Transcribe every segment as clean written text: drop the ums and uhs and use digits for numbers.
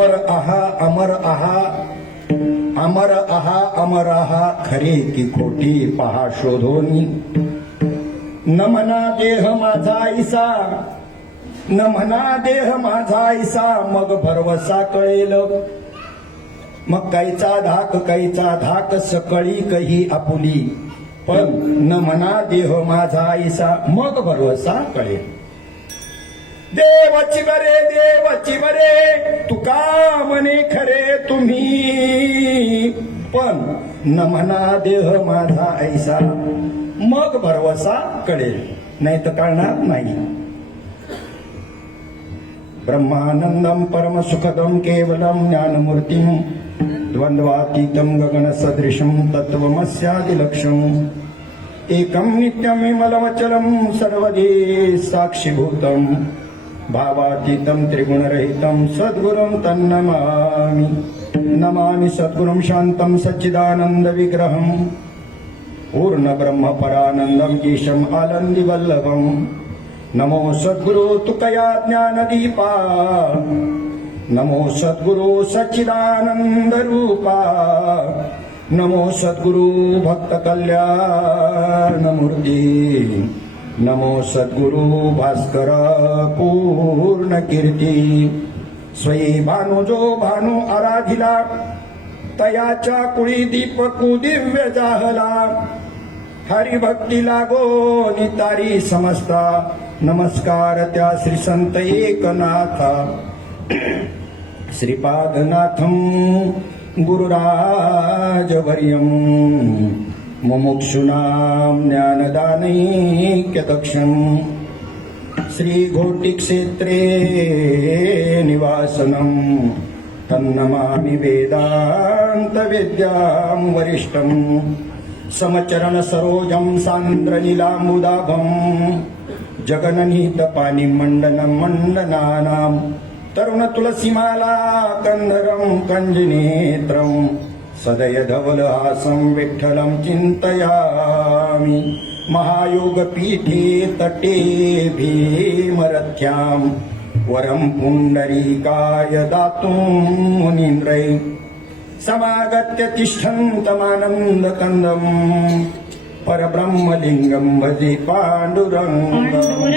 अमर आहा अमर आहा अमर आहा अमर आहा खरे की खोटी पहा शोधोनी न म्हणा देह माझा ऐसा न म्हणा देह माझा ऐसा मग भरवसा कळेल मग काहीचा धाक सकळी कही आपुली पण न म्हणा देह माझा ऐसा मग भरवसा कळेल देवाची बरे तुका म्हणे खरे तुम्ही पण न म्हणा देह माझा ऐसा मग भरवसा कळेल नाही तर कळणार नाही ब्रह्मानंदम परम सुखदम केवलम ज्ञानमूर्तिम द्वंद्वातीतम गगन सदृशम तत्वमस्यादिलक्ष्यम एकम नित्यम विमलमचलम सर्वधी साक्षीभूतम भावातीतम त्रिगुणरहितम सद्गुरुं तन्नमामि नमामि सद्गुरुं शांतं सच्चिदानंद विग्रहं पूर्ण ब्रह्म परानंदम ईशम आनंदी वल्लभम नमो सद्गुरु तुकया ज्ञानदीपा नमो सद्गुरु सच्चिदानंद रूपा नमो सद्गुरु भक्त कल्याण मूर्ती नमो सद्गुरु भास्कर पूर्ण कीर्ती स्वयी भानु जो भानु आराधिला तयाच्या कुळी दीपकु दिव्य जाहला हरिभक्ती लागो नितारी समजता नमस्कार त्या श्री संत एकनाथा श्रीपादनाथम गुरुराजवर्यम मुमुक्षूणां ज्ञानदानैक्यदक्षम् श्रीघोटिक्षेत्रे निवासनं तन्नमामि वेदान्तविद्यां वरिष्ठं समचरणसरोजं सान्द्रनीलाम्बुदाभं जगननीतपानिमण्डनं मण्डनानां तरुणतुलसीमाला कन्धरं कञ्जनेत्रं सदय धवलहासं विठ्ठलं चिन्तयामि महायोगपीठे तटे भीमरथ्यां वरं पुण्डरीकाय दातुं मुनीन्द्रै समागत्य तिष्ठन्तमानन्दकन्दं परब्रह्मलिङ्गं भजे पाण्डुरङ्गम्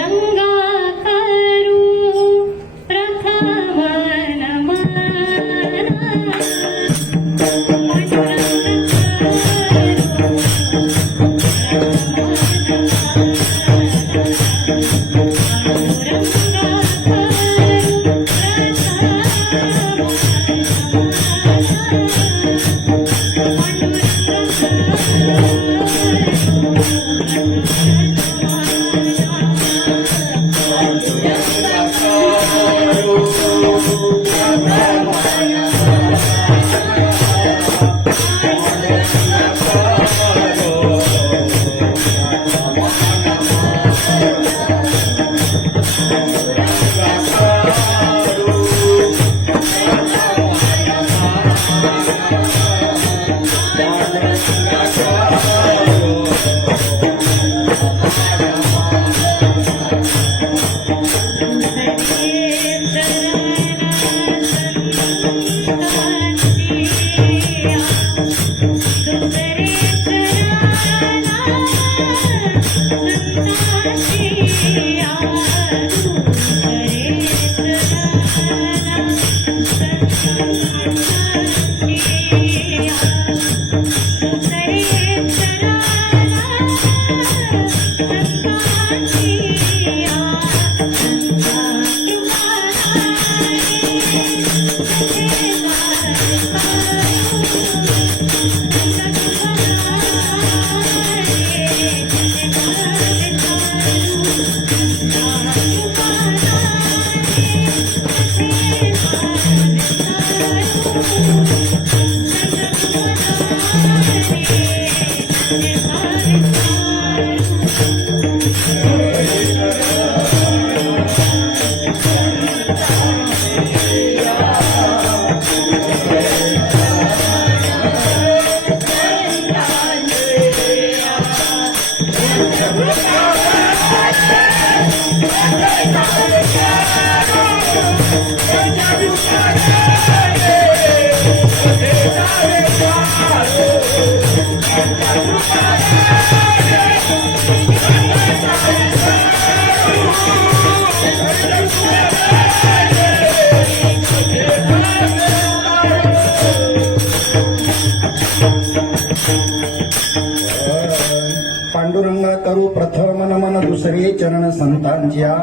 पांडुरंगा करू प्रथम नमन दुसरे चरण संतांच्या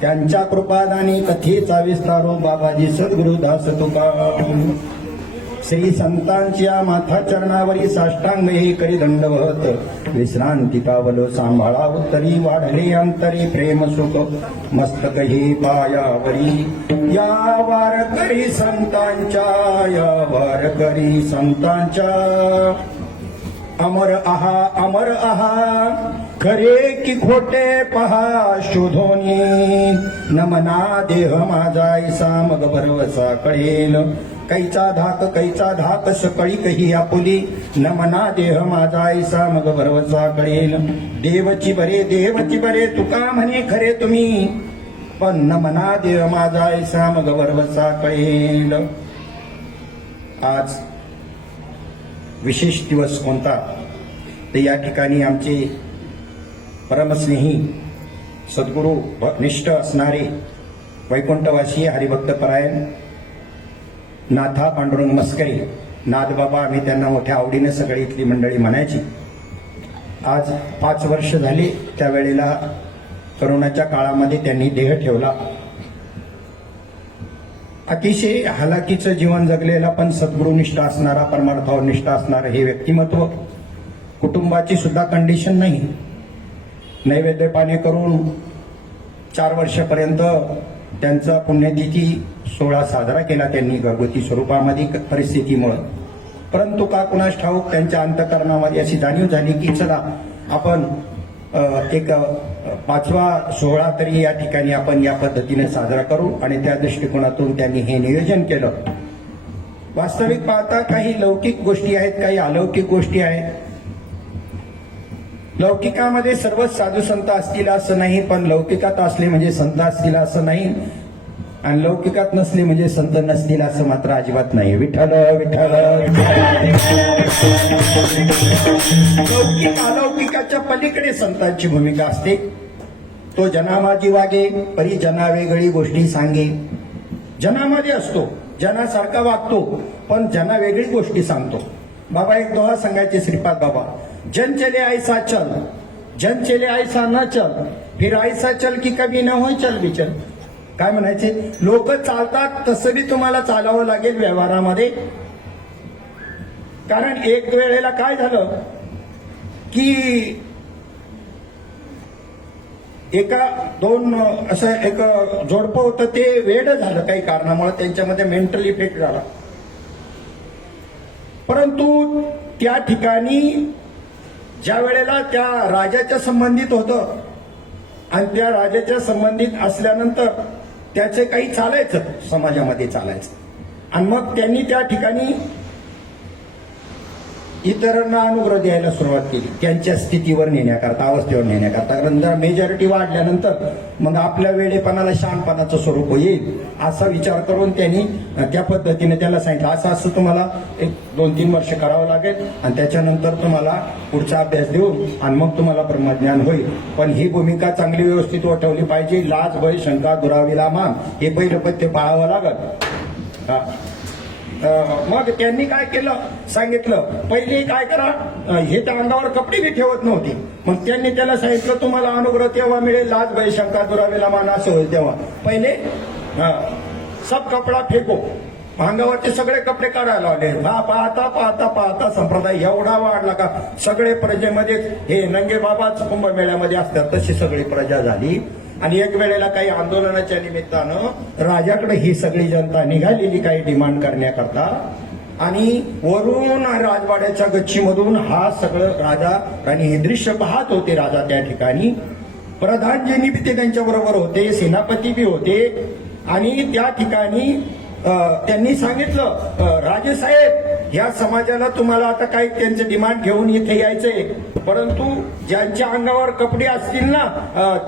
त्यांच्या कृपादानी कथेचा विस्तारो बाबाजी सद्गुरुदास तुका श्री संतांच्या माथा चरणावरी साष्टांग हे करी दंडवत विश्रांती पावलो सांभाळा उत्तरी वाढले अंतरी प्रेम सुख मस्तक हे पायावरी या वारकरी संतांच्या अमर आहा खरे की खोटे पहा शोधोनी नमना देह माझा ऐसा मग भरवसा कळेल कैचा धाक सकळी कही आपुली नमना देह माझा ऐसा मग भरवसा कळेल देवची बरे तुका म्हणे खरे तुम्ही पण नमना देह माझा ऐसा मग भरवसा कळेल. आज विशेष दिवस कोणता तर या ठिकाणी आमचे परमस्नेही सद्गुरू निष्ठ असणारे वैकुंठवासी हरिभक्तपरायण नाथा पांडुरंग मस्करी नाथबाबा आम्ही त्यांना मोठ्या आवडीने सगळी इथली मंडळी म्हणायची. आज 5 वर्ष झाली त्यावेळेला करोनाच्या काळामध्ये त्यांनी देह ठेवला. अतिशय हालाकीचं जीवन जगलेला पण सद्गुरुनिष्ठ असणारा परमार्थावर निष्ठ असणारं हे व्यक्तिमत्व कुटुंबाची सुद्धा कंडिशन नाही. नैवेद्य पाणी करून 4 वर्षापर्यंत त्यांचा पुण्यतिथी सोहळा साजरा केला त्यांनी घरगुती स्वरूपामध्ये परिस्थितीमुळे. परंतु का कुणास ठाऊक त्यांच्या अंतःकरणामध्ये अशी जाणीव झाली की चला आपण एक 5वा सोहळा तरी या ठिकाणी आपण या पद्धतीने साजरा करू आणि त्या दृष्टिकोनातून त्यांनी हे नियोजन केलं. वास्तविक पाहता काही लौकिक गोष्टी आहेत, काही अलौकिक गोष्टी आहेत. लौकिकामध्ये सर्वच साधू संत असतील असं नाही, पण लौकिकात असले म्हणजे संत असतील असं नाही आणि लौकिकात नसले म्हणजे संत नसतील असं मात्र अजिबात नाही. विठ्ठल विठ्ठल. लौकिक अलौकिकाच्या पलीकडे संतांची भूमिका असते. तो जनामाजी वागे परी जना वेगळी गोष्टी सांगे. जनामध्ये असतो, जनासारखा वागतो, पण जना वेगळी गोष्टी सांगतो. बाबा एक दोहा सांगायचे श्रीपाद बाबा, जन चले ऐसा चल, जन चले ऐसा न चल, फिर ऐसा चल की कभी न होय चल बिचल. काय म्हणायचे, लोक चालतात तसं बी तुम्हाला चालावं लागेल व्यवहारामध्ये. कारण एक वेळेला काय झालं की एका दोन असं एक जोडपं होतं, ते वेड झालं काही कारणामुळे, त्यांच्यामध्ये मेंटल इफेक्ट झाला. परंतु त्या ठिकाणी ज्या वेळेला त्या राजाच्या संबंधित होतं आणि त्या राजाच्या संबंधित असल्यानंतर त्याचे काही चालायचं, समाजामध्ये चालायचं, आणि मग त्यांनी त्या ठिकाणी इतरांना अनुग्रह द्यायला सुरुवात केली, त्यांच्या स्थितीवर नेण्याकरता, अवस्थेवर नेण्याकरता. कारण जर मेजॉरिटी वाढल्यानंतर मग आपल्या वेळेपणाला शहाणपणाचं स्वरूप येईल, असा विचार करून त्यांनी त्या पद्धतीने त्याला सांगितलं, असं असं तुम्हाला 1-2-3 वर्ष करावं लागेल आणि त्याच्यानंतर तुम्हाला पुढचा अभ्यास देऊ आणि मग तुम्हाला ब्रह्मज्ञान होईल. पण ही भूमिका चांगली व्यवस्थित वठवली पाहिजे. लाज, भय, शंका, दुरावीला मान हे पहिलं पत्ते पाहावं लागत. मग त्यांनी काय केलं, सांगितलं, पहिले काय करा, हे तर अंगावर कपडे बी ठेवत नव्हते. मग त्यांनी त्याला सांगितलं, तुम्हाला अनुग्रह तेव्हा मिळेल, लाज, भय, शंका, दुरावेला मान असं होईल तेव्हा. पहिले सब कपडा फेको, अंगावरचे सगळे कपडे काढायला लावले. पाहता पाहता पाहता संप्रदाय एवढा वाढला का सगळे प्रजेमध्ये हे नंगे बाबाच कुंभमेळ्यामध्ये असतात तशी सगळी प्रजा झाली. आणि एक वेळेला काही आंदोलनाच्या निमित्तानं राजाकडे ही सगळी जनता निघालेली काही डिमांड करण्याकरता, आणि वरून राजवाड्याच्या गच्चीमधून हा सगळं राजा आणि हे दृश्य पाहत होते. राजा त्या ठिकाणी, प्रधानजींनी बी ते त्यांच्या बरोबर होते, सेनापती बी होते, आणि त्या ठिकाणी त्यांनी सांगितलं, राजेसाहेब, या समाजाला तुम्हाला आता काही त्यांचे डिमांड घेऊन इथे यायचंय, परंतु ज्यांच्या अंगावर कपडे असतील ना,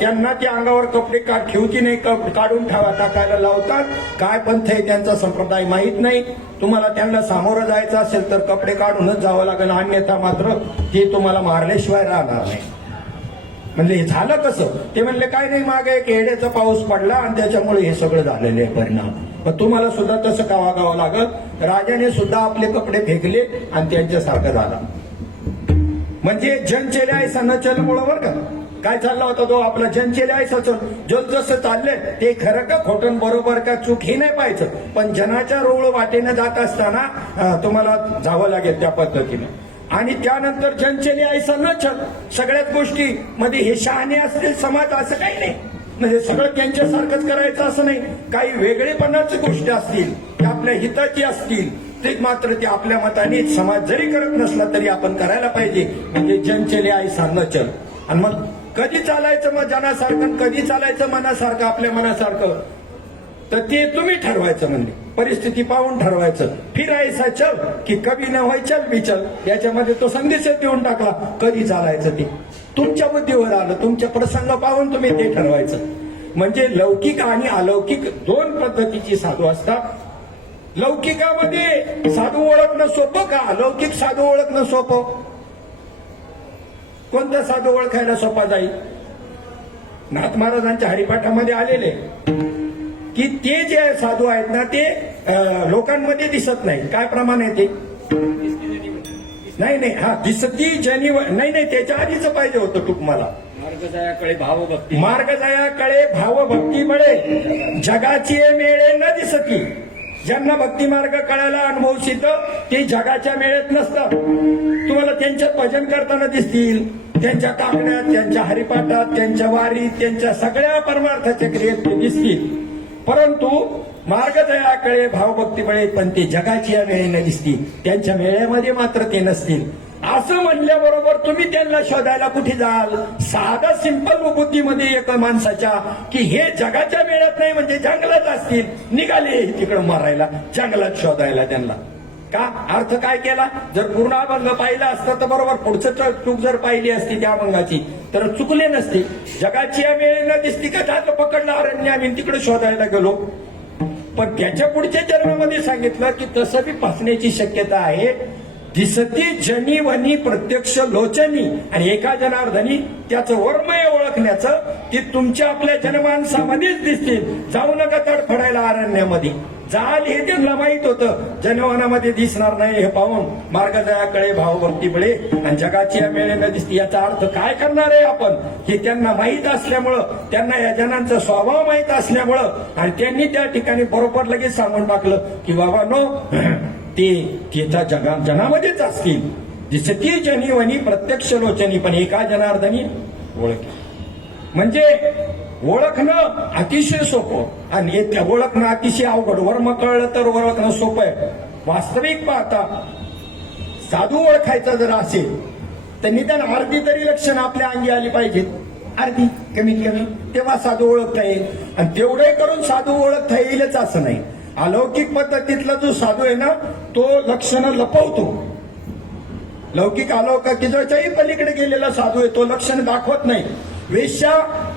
त्यांना त्या अंगावर कपडे ठेवती नाही, काढून टाकायला लावतात. काय पंथ आहे त्यांचा संप्रदाय माहीत नाही. तुम्हाला त्यांना सामोरं जायचं असेल तर कपडे काढूनच जावं लागेल, अन्यथा मात्र ते तुम्हाला मारल्याशिवाय राहणार नाही. म्हणजे हे झालं कसं? ते म्हणले, काय नाही, मागे एक येड्याचा पाऊस पडला आणि त्याच्यामुळे हे सगळं झालेलं आहे परिणाम. पण तुम्हाला सुद्धा तसं का वागावं लागत. राजाने सुद्धा आपले कपडे फेकले आणि त्यांच्यासारखं झालं. म्हणजे जन चले ऐसा न चल मुळे बरं का, काय चालला होता तो आपला, जन चले ऐसा चल, जल जसं चाललंय ते खरं का खोटं, बरोबर का चूक हे नाही पाहायचं, पण जनाच्या रोळ वाटेने जात असताना तुम्हाला जावं लागेल त्या पद्धतीने. आणि त्यानंतर जनचले ऐसा न चल, सगळ्याच गोष्टी मध्ये हे शहाणे असतील समाज असं काही नाही, म्हणजे सगळं त्यांच्यासारखंच करायचं असं नाही. काही वेगळेपणाच्या गोष्टी असतील, त्या आपल्या हिताची असतील, ते मात्र ते आपल्या मताने समाज जरी करत नसला तरी आपण करायला पाहिजे. म्हणजे जनचले ऐसा न चल. आणि मग कधी चालायचं मग जनासारखं, कधी चालायचं मनासारखं, आपल्या मनासारखं, तर ते तुम्ही ठरवायचं. म्हणजे परिस्थिती पाहून ठरवायचं. फिरायचा चल की कभी न व्हाय चल बी चल, याच्यामध्ये तो संदेश देऊन टाकला. कधी चालायचं ते तुमच्या बुद्धीवर आलं, तुमच्या प्रसंग पाहून तुम्ही ते ठरवायचं. म्हणजे लौकिक आणि अलौकिक दोन पद्धतीची साधू असतात. लौकिकामध्ये साधू ओळखणं सोपं का, अलौकिक साधू ओळखणं सोपं? कोणता साधू ओळखायला सोपा जाईल? नाथ महाराजांच्या हरिपाठामध्ये आलेले की ते जे साधू आहेत ना ते लोकांमध्ये दिसत नाही. काय प्रमाण आहे ते? नाही नाही, हा दिसती जनी नाही, त्याच्या आधीच पाहिजे होतं तुम्हाला. मार्गजायाकडे भावभक्ती, मार्गजायाकडे भावभक्ती मिळे, जगाची मेळे न दिसती. ज्यांना भक्ती मार्ग कळायला अनुभवशीत ते जगाच्या मेळेत नसतात. तुम्हाला त्यांच्यात भजन करताना दिसतील, त्यांच्या काकड्यात, त्यांच्या हरिपाठात, त्यांच्या वारीत, त्यांच्या सगळ्या परमार्थाच्या क्रियेत ते दिसतील. परंतु मार्गदयाकडे भावभक्ती मिळे, पण ते जगाची मेळेने दिसतील, त्यांच्या मेळ्यामध्ये मात्र ते नसतील. असं म्हणल्याबरोबर तुम्ही त्यांना शोधायला कुठे जाल? साधा सिंपल बुद्धीमध्ये एक माणसाच्या की हे जगाच्या मेळ्यात नाही म्हणजे जंगलात असतील, निघाले तिकडं मारायला, जंगलात शोधायला त्यांना. का अर्थ काय केला? जर पूर्ण अभंग पाहिला असता तर बरोबर, पुढचं चूक जर पाहिली असती त्या अभंगाची तर चुकले नसते. जगाची या वेळेला दिसती का झालं पकडलं अरण्य, आम्ही तिकडे शोधायला गेलो. पण त्याच्या पुढच्या जन्मामध्ये सांगितलं की तसं बी फसण्याची शक्यता आहे. दिसती जनी वनी प्रत्यक्ष लोचनी, आणि एका जनार्दनी त्याचं वर्मय ओळखण्याचं ती तुमच्या आपल्या जनमानसामध्येच दिसतील. जाऊ नका तडफडायला अरण्यामध्ये, जाल हे त्यांना माहित होतं, जनवनामध्ये दिसणार नाही हे पाहून मार्गदयाकडे भावभक्ती मिळे आणि जगाची या मेळेनं दिसते. याचा अर्थ काय करणार आहे आपण हे त्यांना माहीत असल्यामुळं, त्यांना या जनांचा स्वभाव माहीत असल्यामुळं, आणि त्यांनी त्या ठिकाणी बरोबर लगेच सांगून टाकलं की बाबा नो ते जनामध्येच असतील. दिसती जनी वनी प्रत्यक्ष लोचनी, पण एका जनार्दनी ओळख. म्हणजे ओळखणं अतिशय सोपं आणि त्या ओळखणं अतिशय अवघड. वर्म कळलं तर ओळखणं सोपं आहे. वास्तविक पाहता साधू ओळखायचा जर असेल तर निदान अर्धी तरी लक्षणं आपल्या अंगी आली पाहिजेत. अर्धी कमीत कमी, तेव्हा साधू ओळखता येईल. आणि तेवढे करून साधू ओळखता येईलच असं नाही. अलौकिक पद्धतीतला जो साधू आहे ना तो लक्षणं लपवतो. लौकिक अलौकिकाच्याही पलीकडे गेलेला साधू आहे तो लक्षण दाखवत नाही. वेश्या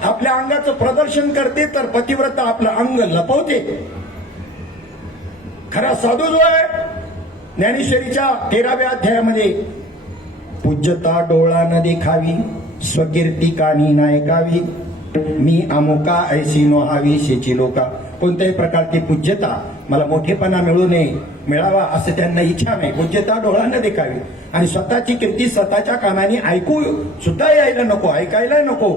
आपल्या अंगाचं प्रदर्शन करते तर पतिव्रता आपलं अंग लपवते. खरा साधू जो आहे ज्ञानेश्वरीच्या 13व्या अध्यायामध्ये पूज्यता डोळा न देखावी स्वकीर्ती कानी न ऐकावी मी अमुका ऐशी नोहावी शेची लोका. कोणत्याही प्रकारची पूज्यता मला मोठेपणा मिळू नये मिळावा असं त्यांना इच्छा नाही. पूज्यता डोळा न देखावी आणि स्वतःची कीर्ती स्वतःच्या कानाने ऐकू सुद्धा यायला नको, ऐकायला नको.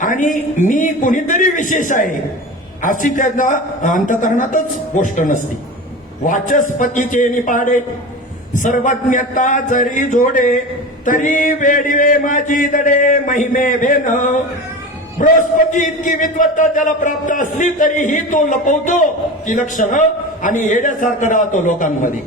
आणि मी कुणीतरी विशेष आहे अशी त्यांना अंतकरणातच गोष्ट नसती. वाचस्पतीचे निपाडे सर्वज्ञता जरी जोडे तरी वेडीवे माझी दडे महिमे भेन. बृहस्पती इतकी विद्वत्ता त्याला प्राप्त असली तरीही तो लपवतो ती लक्षणं आणि येण्यासारखं राहतो लोकांमध्ये.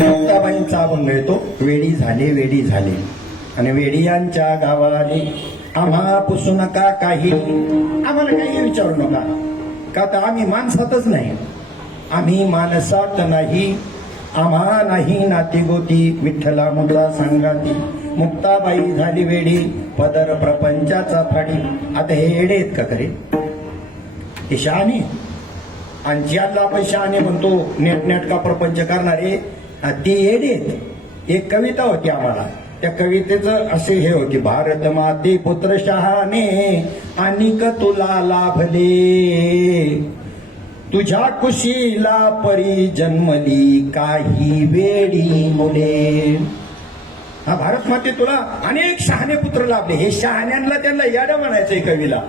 मुक्ताबाईंचा अभंग येतो. वेडी झाले आणि वेडियांच्या गावाले आम्हा पुसू नका काही. आम्हाला काही विचारू नका का तर आम्ही माणसातच नाही, आम्ही माणसात नाही. आम्हा नाही नाती गोती विठ्ठला मुद्रा सांगाती. मुक्ताबाई झाली वेडी पदर प्रपंचाचा फाडी. आता हे येडे आहेत का खरे? हे शहाणे आणि ज्याला आपण शहाणे म्हणतो नेटनेटका प्रपंच करणारे ते येडे आहेत. एक कविता होती आम्हाला, त्या कवितेचं असे हे होते. भारत माते पुत्र शहाणे अनिक तुला लाभले तुझ्या कुशीला परी जन्मली काही वेडी मुले. हा भारत माते तुला अनेक शहाणे पुत्र लाभले. हे शहाण्यांना त्यांना येडं म्हणायचंय कवीला.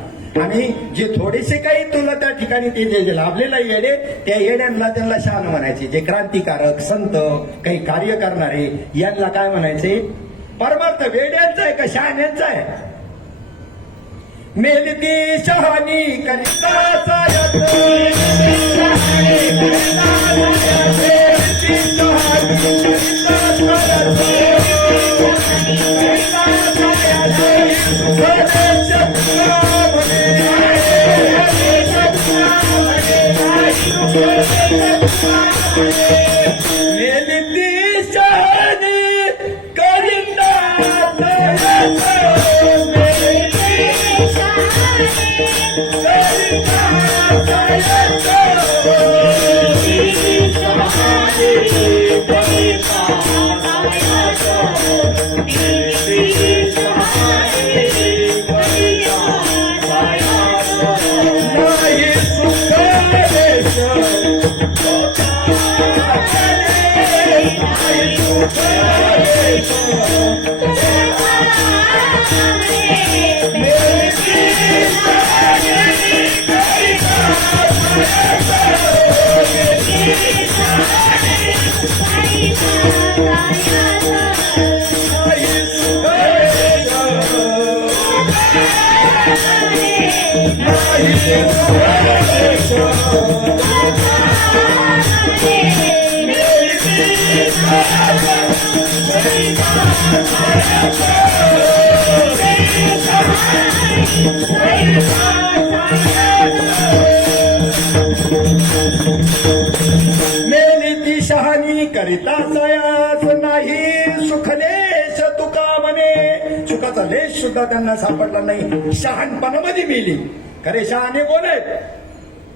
आणि जे थोडेसे काही तुला त्या ठिकाणी ते जे लाभलेला येडे त्या येड्यांना त्यांना शहाण म्हणायचे. जे क्रांतिकारक संत काही कार्य करणारे यांना काय म्हणायचे? परमार्थ वेड्यांचा आहे का शहाण्यांचा आहे? मेलती शहाणी करिता Thank you. मेली ती शहाणी करिता सयास नाही सुखलेश तुका म्हणे. सुखाचा लेश सुद्धा त्यांना सापडला नाही, शहाणपणामध्ये मेली. खरे शहाणे कोण आहेत?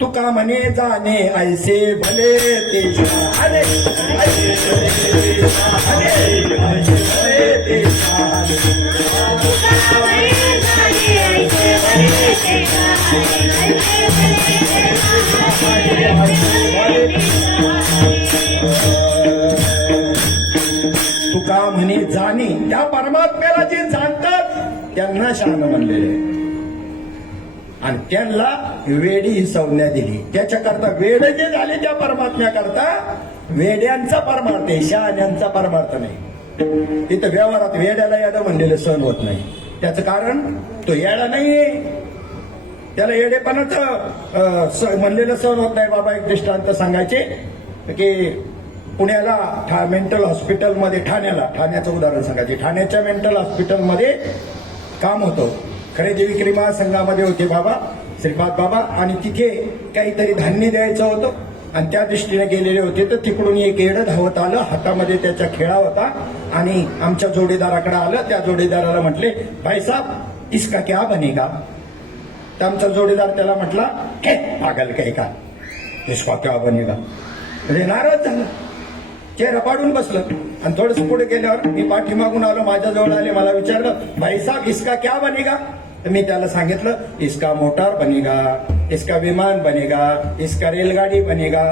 तुका म्हणे जाणे ऐसे भले ते शहाणे, ऐसे भले ते शहाणे, ऐसे भले ते शहाणे. तुका म्हणे जाणे, त्या परमात्म्याला जे जाणतात त्यांना शहाणं म्हणलेले आहे. आणि त्यांना वेडी ही संज्ञा दिली. त्याच्याकरता वेड जे झाले त्या परमात्म्याकरता वेड्यांचा परमार्थ आहे, शहाण्यांचा परमार्थ नाही. तिथं व्यवहारात वेड्याला याडं म्हणलेलं सहन होत नाही. त्याचं कारण तो येडा नाहीये, त्याला येडेपणाचं म्हणलेलं सहन होत नाही. बाबा एक दृष्टांत सांगायचे की पुण्याला मेंटल हॉस्पिटलमध्ये, ठाण्याचं उदाहरण सांगायचे. ठाण्याच्या मेंटल हॉस्पिटलमध्ये काम होतं. खरेदी विक्री महासंघामध्ये होते बाबा, श्रीपाद बाबा, आणि तिथे काहीतरी धान्य द्यायचं होतं आणि त्या दृष्टीने गेलेले होते. तर तिकडून एक येडं धावत आलं, हातामध्ये त्याचा खेळा होता आणि आमच्या जोडीदाराकडे आलं. त्या जोडीदाराला म्हटले, भाई साहब इसका क्या बनेगा? तर आमचा जोडीदार त्याला म्हटला, हे पागल काय का, इसका क्या बनेगा? म्हणजे नाराज झालं, चेहरा पाडून बसलं. आणि थोडस पुढे गेल्यावर मी पाठीमागून आलो, माझ्याजवळ आले, मला विचारलं, भाई साहब इसका क्या बनेगा? तर मी त्याला सांगितलं, इसका मोटार बनेगा, इसका विमान बनेगा, इसका रेलगाडी बनेगा.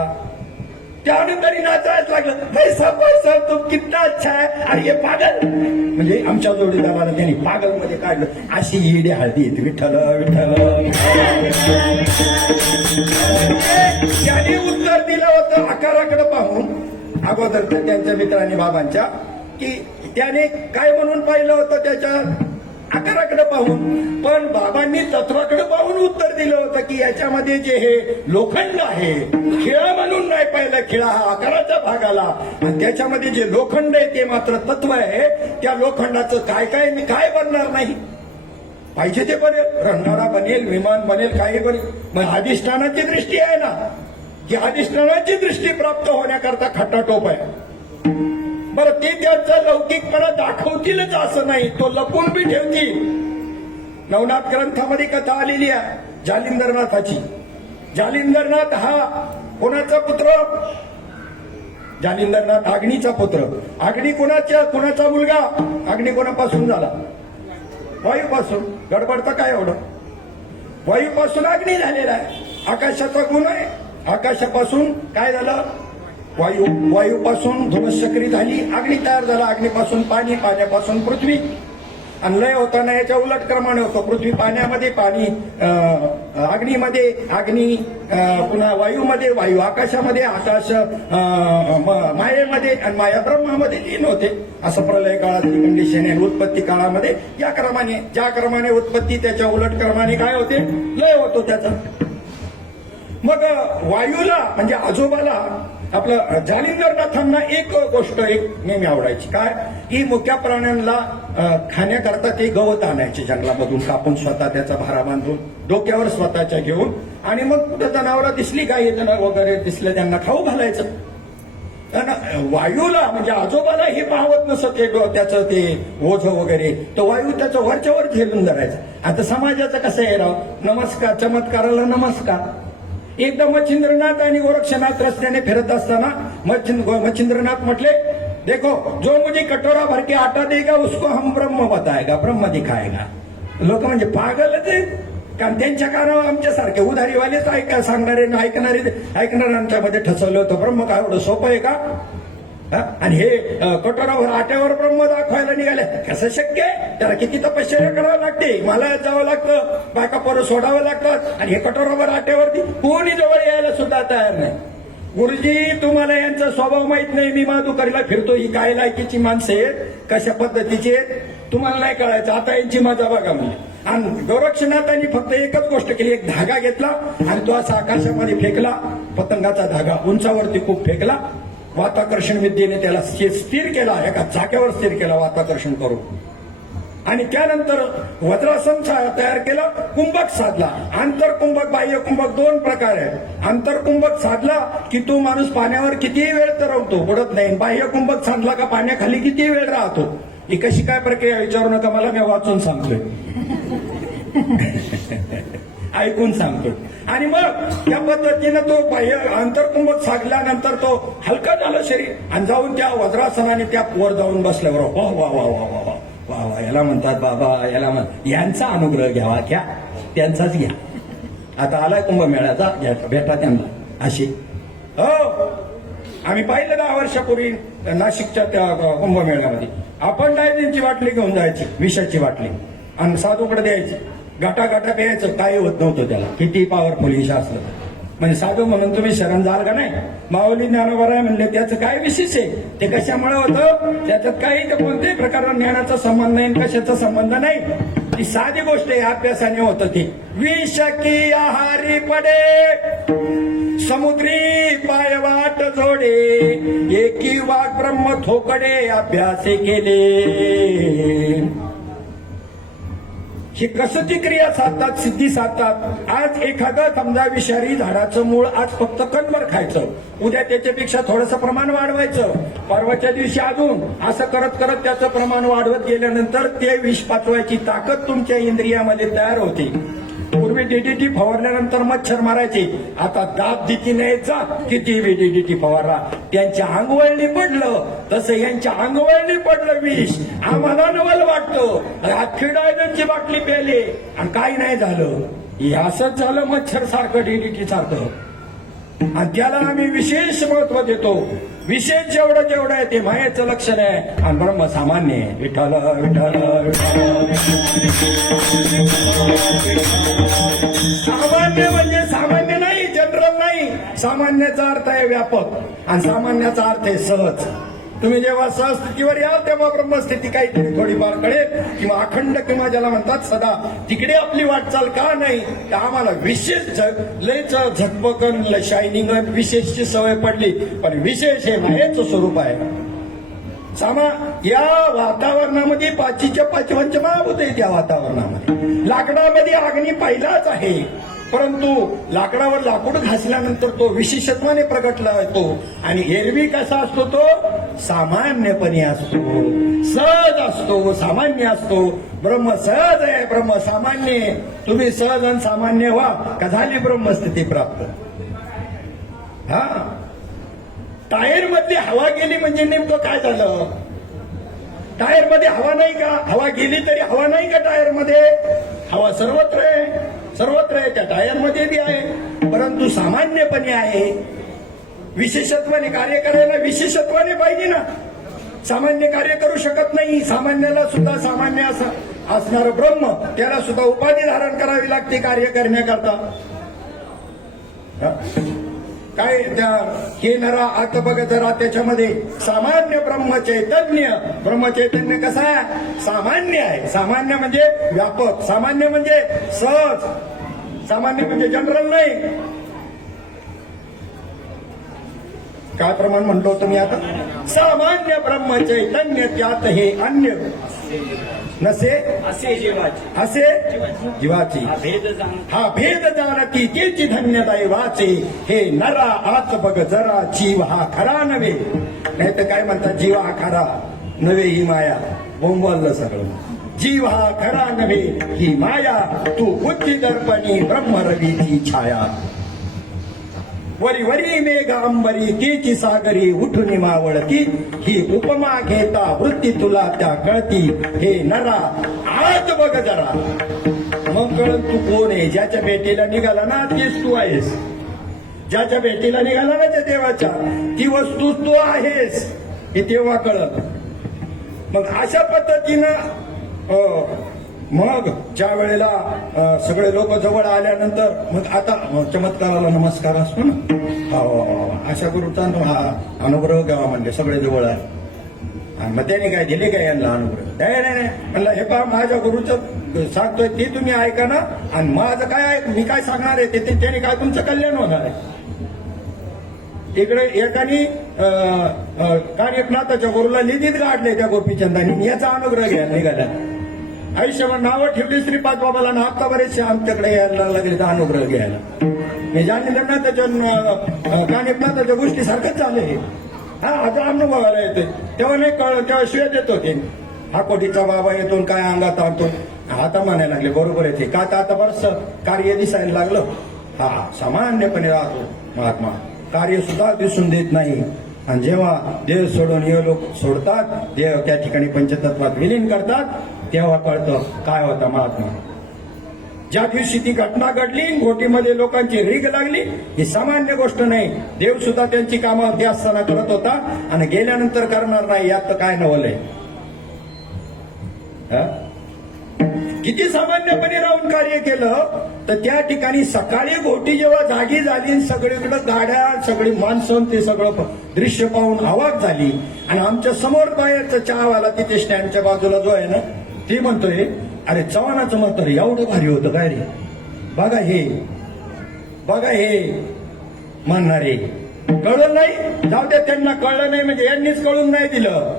त्यानंतर नाचायला लागलं, भाई साहब तो कितना अच्छा है, अरे हे पागल. म्हणजे आमच्या जोडीदाराला त्यांनी पागल मध्ये काढलं. अशी ईडे हळदी येते, विठ्ठल विठ्ठल. त्याने उत्तर दिलं होतं आकाराकडे पाहून अगोदर त्यांच्या मित्रांनी बाबांच्या, की त्याने काय म्हणून पाहिलं होतं त्याच्या आकाराकडे पाहून, पण बाबांनी तत्वाकडे पाहून उत्तर दिलं होतं की याच्यामध्ये जे हे लोखंड आहे, खिळा म्हणून नाही पाहिलं, खिळा हा आकाराचा भाग आला आणि त्याच्यामध्ये जे लोखंड आहे ते मात्र तत्व आहे. त्या लोखंडाचं काय काय काय बनणार नाही, पाहिजे ते बनेल, रंगारा बनेल, विमान बनेल, काही बनेल. मग अधिष्ठानाची दृष्टी आहे ना, की अधिष्ठानाची दृष्टी प्राप्त होण्याकरता खटाटोप आहे. बरं, ते त्यांचा लौकिकपणा दाखवतीलच असं नाही, तो लपून बी ठेवतील. नवनाथ ग्रंथामध्ये कथा आलेली आहे जालिंदरनाथाची. जालिंदरनाथ हा कोणाचा पुत्र? जालिंदरनाथ अग्नीचा पुत्र. अग्नी कोणाचा मुलगा? अग्नी कोणापासून झाला? वायूपासून. गडबडतं काय एवढं? वायूपासून अग्नी झालेला आहे. आकाशाचा गुण आहे. आकाशापासून काय झालं? वायूपासून धुमश्चक्री झाली, अग्नी तयार झाला. अग्नीपासून पाणी, पाण्यापासून पृथ्वी. आणि लय होताना याच्या उलट क्रमाने होतो. पृथ्वी पाण्यामध्ये, पाणी अग्नीमध्ये, अग्नी पुन्हा वायूमध्ये, वायू आकाशामध्ये, आकाश मायेमध्ये आणि माया ब्रह्मामध्ये लीन होते. असं प्रलय काळातली कंडिशन आहे. उत्पत्ती काळामध्ये या क्रमाने, ज्या क्रमाने उत्पत्ती त्याच्या उलट क्रमाने काय होते? लय होतो त्याचा. मग वायूला म्हणजे आजोबाला आपलं जालिंदरनाथांना एक गोष्ट एक नेहमी आवडायची, काय की मुक्या प्राण्यांना खाण्याकरता ते गवत आणायचे जंगलामधून कापून, स्वतः त्याचा भारा बांधून डोक्यावर स्वतःच्या घेऊन, आणि मग कुठं जनावरं दिसली, गाई वगैरे दिसलं त्यांना खाऊ घालायचं. वायूला म्हणजे आजोबाला हे पाहवत नसत ते त्याचं ते ओझ वगैरे, तर वायू त्याचं वरच्यावर झेलून धरायचं. आता समाजाचं कसं आहे राव, नमस्कार, चमत्काराला नमस्कार. एकदा मच्छिंद्रनाथ आणि गोरक्षनाथ रस्त्याने फिरत असताना मच्छिंद्रनाथ म्हटले, देखो जो मुझे कटोरा भर के आटा देगा उसको हम ब्रह्म बताएगा, ब्रह्म दिखाएगा. लोक म्हणजे पागलच आहेत, कारण त्यांच्या कानावर आमच्यासारखे उधारीवालेच सांगणारे ऐकणाऱ्यांच्यामध्ये ठसवलं होतं. ब्रह्म काय एवढं सोपं आहे का? आणि हे कटोरावर आट्यावर ब्रह्म दाखवायला निघाले, कसं शक्य आहे? त्याला किती तपश्चर्या करावं लागते, मला जावं लागतं, बायका पोरं सोडावं लागतात, आणि हे कटोरावर आट्यावरती कोणी जवळ यायला सुद्धा तयार नाही. गुरुजी, तुम्हाला यांचा स्वभाव माहित नाही, मी माधुकरीला फिरतो, ही काय लायकीची माणसं आहेत, कशा पद्धतीची आहेत, तुम्हाला नाही कळायचं. आता यांची मजा बघा म्हणजे. आणि गोरक्षनाथांनी फक्त एकच गोष्ट केली, एक धागा घेतला आणि तो असा आकाशामध्ये फेकला, पतंगाचा धागा उंचावरती खूप फेकला. वाताकर्षण विद्येने त्याला स्थिर केला, एका चाक्यावर स्थिर केला वाताकर्षण करून. आणि त्यानंतर वज्रासन तयार केलं, कुंभक साधला. आंतरकुंभक बाह्य कुंभक दोन प्रकार आहेत. आंतरकुंभक साधला की तो माणूस पाण्यावर कितीही वेळ तरवतो, बुडत नाही. बाह्य कुंभक साधला का पाण्याखाली कितीही वेळ राहतो. ही कशी काय प्रक्रिया विचारू नका मला, मी वाचून सांगतोय. ऐकून सांगतो. आणि मग त्या पद्धतीनं तो बाह्य आंतरकुंभक साधल्यानंतर तो हलका झालं शरीर आणि जाऊन त्या वज्रासनाने त्या वर जाऊन बसल्यावर वा वा वा वा वा वा वा वा, याला म्हणतात बाबा, याला यांचा अनुग्रह घ्यावा, घ्या त्यांचाच घ्या. आता आलाय कुंभमेळ्याचा, भेटा त्यांना अशी. हो, आम्ही पाहिलं 10 वर्षापूर्वी नाशिकच्या त्या कुंभमेळ्यामध्ये आपण डायजेनची बाटली घेऊन जायची, विषाची बाटली, आणि साधूकडे द्यायची. गाटा गाटा प्यायचं, काही होत नव्हतं त्याला, किती पॉवरफुल विषय असलं. म्हणजे साधू म्हणून तुम्ही शरण जाल का नाही. माऊली ज्ञानोबा आहे म्हणले, त्याचं काय विशेष आहे, ते कशामुळे होतं, त्याच्यात काही कोणत्याही प्रकारचा ज्ञानाचा संबंध नाही, कशाचा संबंध नाही. ती साधी गोष्ट आहे, अभ्यासाने होतं ते. विष की आहारी पडे समुद्री पाय वाट जोडे, एकी वाघ ब्रह्म थोकडे अभ्यासे केले. ही कसं ती क्रिया साधतात, सिद्धी साधतात. आज एखादं समजा विषारी झाडाचं मूळ आज फक्त कणभर खायचं, उद्या त्याच्यापेक्षा थोडंसं प्रमाण वाढवायचं, परवाच्या दिवशी अजून असं करत करत त्याचं प्रमाण वाढवत गेल्यानंतर ते विष पाचवायची ताकद तुमच्या इंद्रियामध्ये तयार होते. पूर्वी डीडीटी फवारल्यानंतर मच्छर मारायचे, आता दाब दिती नाही जात, किती डीडीटी फवारला त्यांच्या अंगवळणी पडलं, तसं यांच्या अंगवळणी पडलं विष. आम्हाला नवल वाटतं, अख्खी डायजनची बाटली प्यायली आणि काही नाही झालं. हे असंच झालं मच्छर सारखं, डीडीटी सारखं. आणि त्याला आम्ही विशेष महत्व देतो. विशेष जेवढं जेवढं आहे ते मायेचं लक्षण आहे, आणि ब्रह्म सामान्य आहे. विठ्ठल विठ्ठल सामान्य म्हणजे सामान्य नाही, जनरल नाही. सामान्याचा अर्थ आहे व्यापक, आणि सामान्याचा अर्थ आहे सहज. तुम्ही जेव्हा सहस्थितीवर याल तेव्हा ब्रह्मस्थिती काहीतरी थोडीफार कळेल, किंवा अखंड, किंवा ज्याला म्हणतात सदा, तिकडे आपली वाटचाल का नाही. आम्हाला विशेष लयच झकपकन शायनिंग विशेषची सवय पडली, पण विशेष हे मायेचं स्वरूप आहे. या वातावरणामध्ये 5च्या 5 पंचमहाभूत आहेत. या वातावरणामध्ये लाकडामध्ये अग्नी पहिलाच आहे, परंतु लाकडावर लाकूड घासल्यानंतर तो विशेषत्वाने प्रगटला येतो. आणि एरवी कसा असतो, तो सामान्यपणे असतो, सहज असतो, सामान्य असतो. ब्रह्म सहज आहे, ब्रह्म सामान्य आहे. तुम्ही सहज आणि सामान्य व्हा का झाली ब्रह्मस्थिती प्राप्त. हा, टायर मधली हवा गेली म्हणजे नेमकं काय झालं. टायर मध्ये हवा नाही का, हवा गेली तरी हवा नाही का टायर मध्ये. हवा सर्वत्र आहे, सर्वत्र आहे, त्या टायर मध्ये बी आहे, परंतु सामान्यपणे आहे. विशेषत्वाने कार्य करायला विशेषत्वाने पाहिजे ना. सामान्य कार्य करू शकत नाही. सामान्याला सुद्धा सामान्य असणार ब्रह्म, त्याला सुद्धा उपाधी धारण करावी लागते कार्य करण्याकरता. काय त्या हे नरा आत बघ जरा, त्याच्यामध्ये सामान्य ब्रह्मचैतन्य. ब्रह्मचैतन्य कसं आहे, सामान्य आहे. सामान्य म्हणजे व्यापक, सामान्य म्हणजे सहज, सामान्य म्हणजे जनरल नाही. काय प्रमाण म्हणतो तुम्ही आता, सामान्य ब्रह्मचैतन्य त्यात हे अन्य नसे असे जीवाची, असे जीवाची. हा भेद जाणती तेची धन्य दैवाचे, हे नरा आत बघ जरा, जीव हा खरा नव्हे. नाही तर काय म्हणतात, जीव हा खरा नव्हे ही माया. बोंबवलं सगळं. जीव हा खरा नव्हे ही माया, तू बुद्धी दर्पणी ब्रह्मरवीची छाया. वरी वरी मेघ अंबरी तीची सागरी उठून मावळती, ही उपमा घेता वृत्ती तुला त्या कळती. हे नरा आत बघ जरा, मग कळत तू कोण आहे. ज्याच्या भेटीला निघाला ना तेच तू आहेस. ज्याच्या भेटीला निघाला ना त्या देवाच्या, ती वस्तू तू आहेस, हे तेव्हा कळत. मग अशा पद्धतीनं मग ज्या वेळेला सगळे लोक जवळ आल्यानंतर मग आता चमत्काराला नमस्कार असतो ना, अशा गुरुचा अनुग्रह घ्यावा म्हणजे सगळे जवळ आहे. आणि मग त्याने काय दिले काय यांना अनुग्रह. नाही म्हणलं, हे पहा माझ्या गुरुचं सांगतोय ते तुम्ही ऐका ना, आणि माझं काय आहे, मी काय सांगणार आहे ते त्याने काय तुमचं कल्याण होणार आहे. इकडे एकाने कार्यनाथाच्या गुरुला लिहित गाडले त्या गोपीचंदानी, याचा अनुग्रह घ्यायला निघाला. आयुष्यभर नावं ठेवली श्रीपाद बाबाला ना आता बरेचसे आमच्याकडे यायला लागले तर अनुग्रह घ्यायला. मी जाणलं ना त्याच्या कानिपना त्याच्या गोष्टी सारखंच झाले. हा आता अनुभवायला येते तेव्हा नाही कळलं, तेव्हा शिवाय देत होते. हा कोटीचा बाबा येतो आणि काय अंगात आणतो. आता म्हणायला लागले बरोबर येते का आता बरंच कार्य दिसायला लागलं. हा सामान्यपणे राहतो महात्मा, कार्य सुद्धा दिसून देत नाही. आणि जेव्हा देव सोडून हे लोक सोडतात, देव त्या ठिकाणी पंचतत्वात विलीन करतात, तेव्हा कळतं काय होता महात्मा. ज्या दिवशी ती घटना घडली, घोटीमध्ये लोकांची रीग लागली, ही सामान्य गोष्ट नाही. देव सुद्धा त्यांची कामं ते असताना करत होता आणि गेल्यानंतर करणार नाही, यात काय नवलंय. किती सामान्यपणे राहून कार्य केलं तर त्या ठिकाणी सकाळी घोटी जेव्हा जागी झाली, सगळीकडे गाड्या, सगळी माणसं, ते सगळं दृश्य पाहून अवाक झाली. आणि आमच्या समोर बाहेरचा चहावाला तिथे स्टँडच्या बाजूला जो आहे ना, ती म्हणतोय अरे चव्हाणाचं मत एवढं भारी होतं काय रे, बघा हे बघा हे म्हणणारे. कळलं नाही, जाऊ द्या, त्यांना कळलं नाही म्हणजे यांनीच कळून नाही दिलं.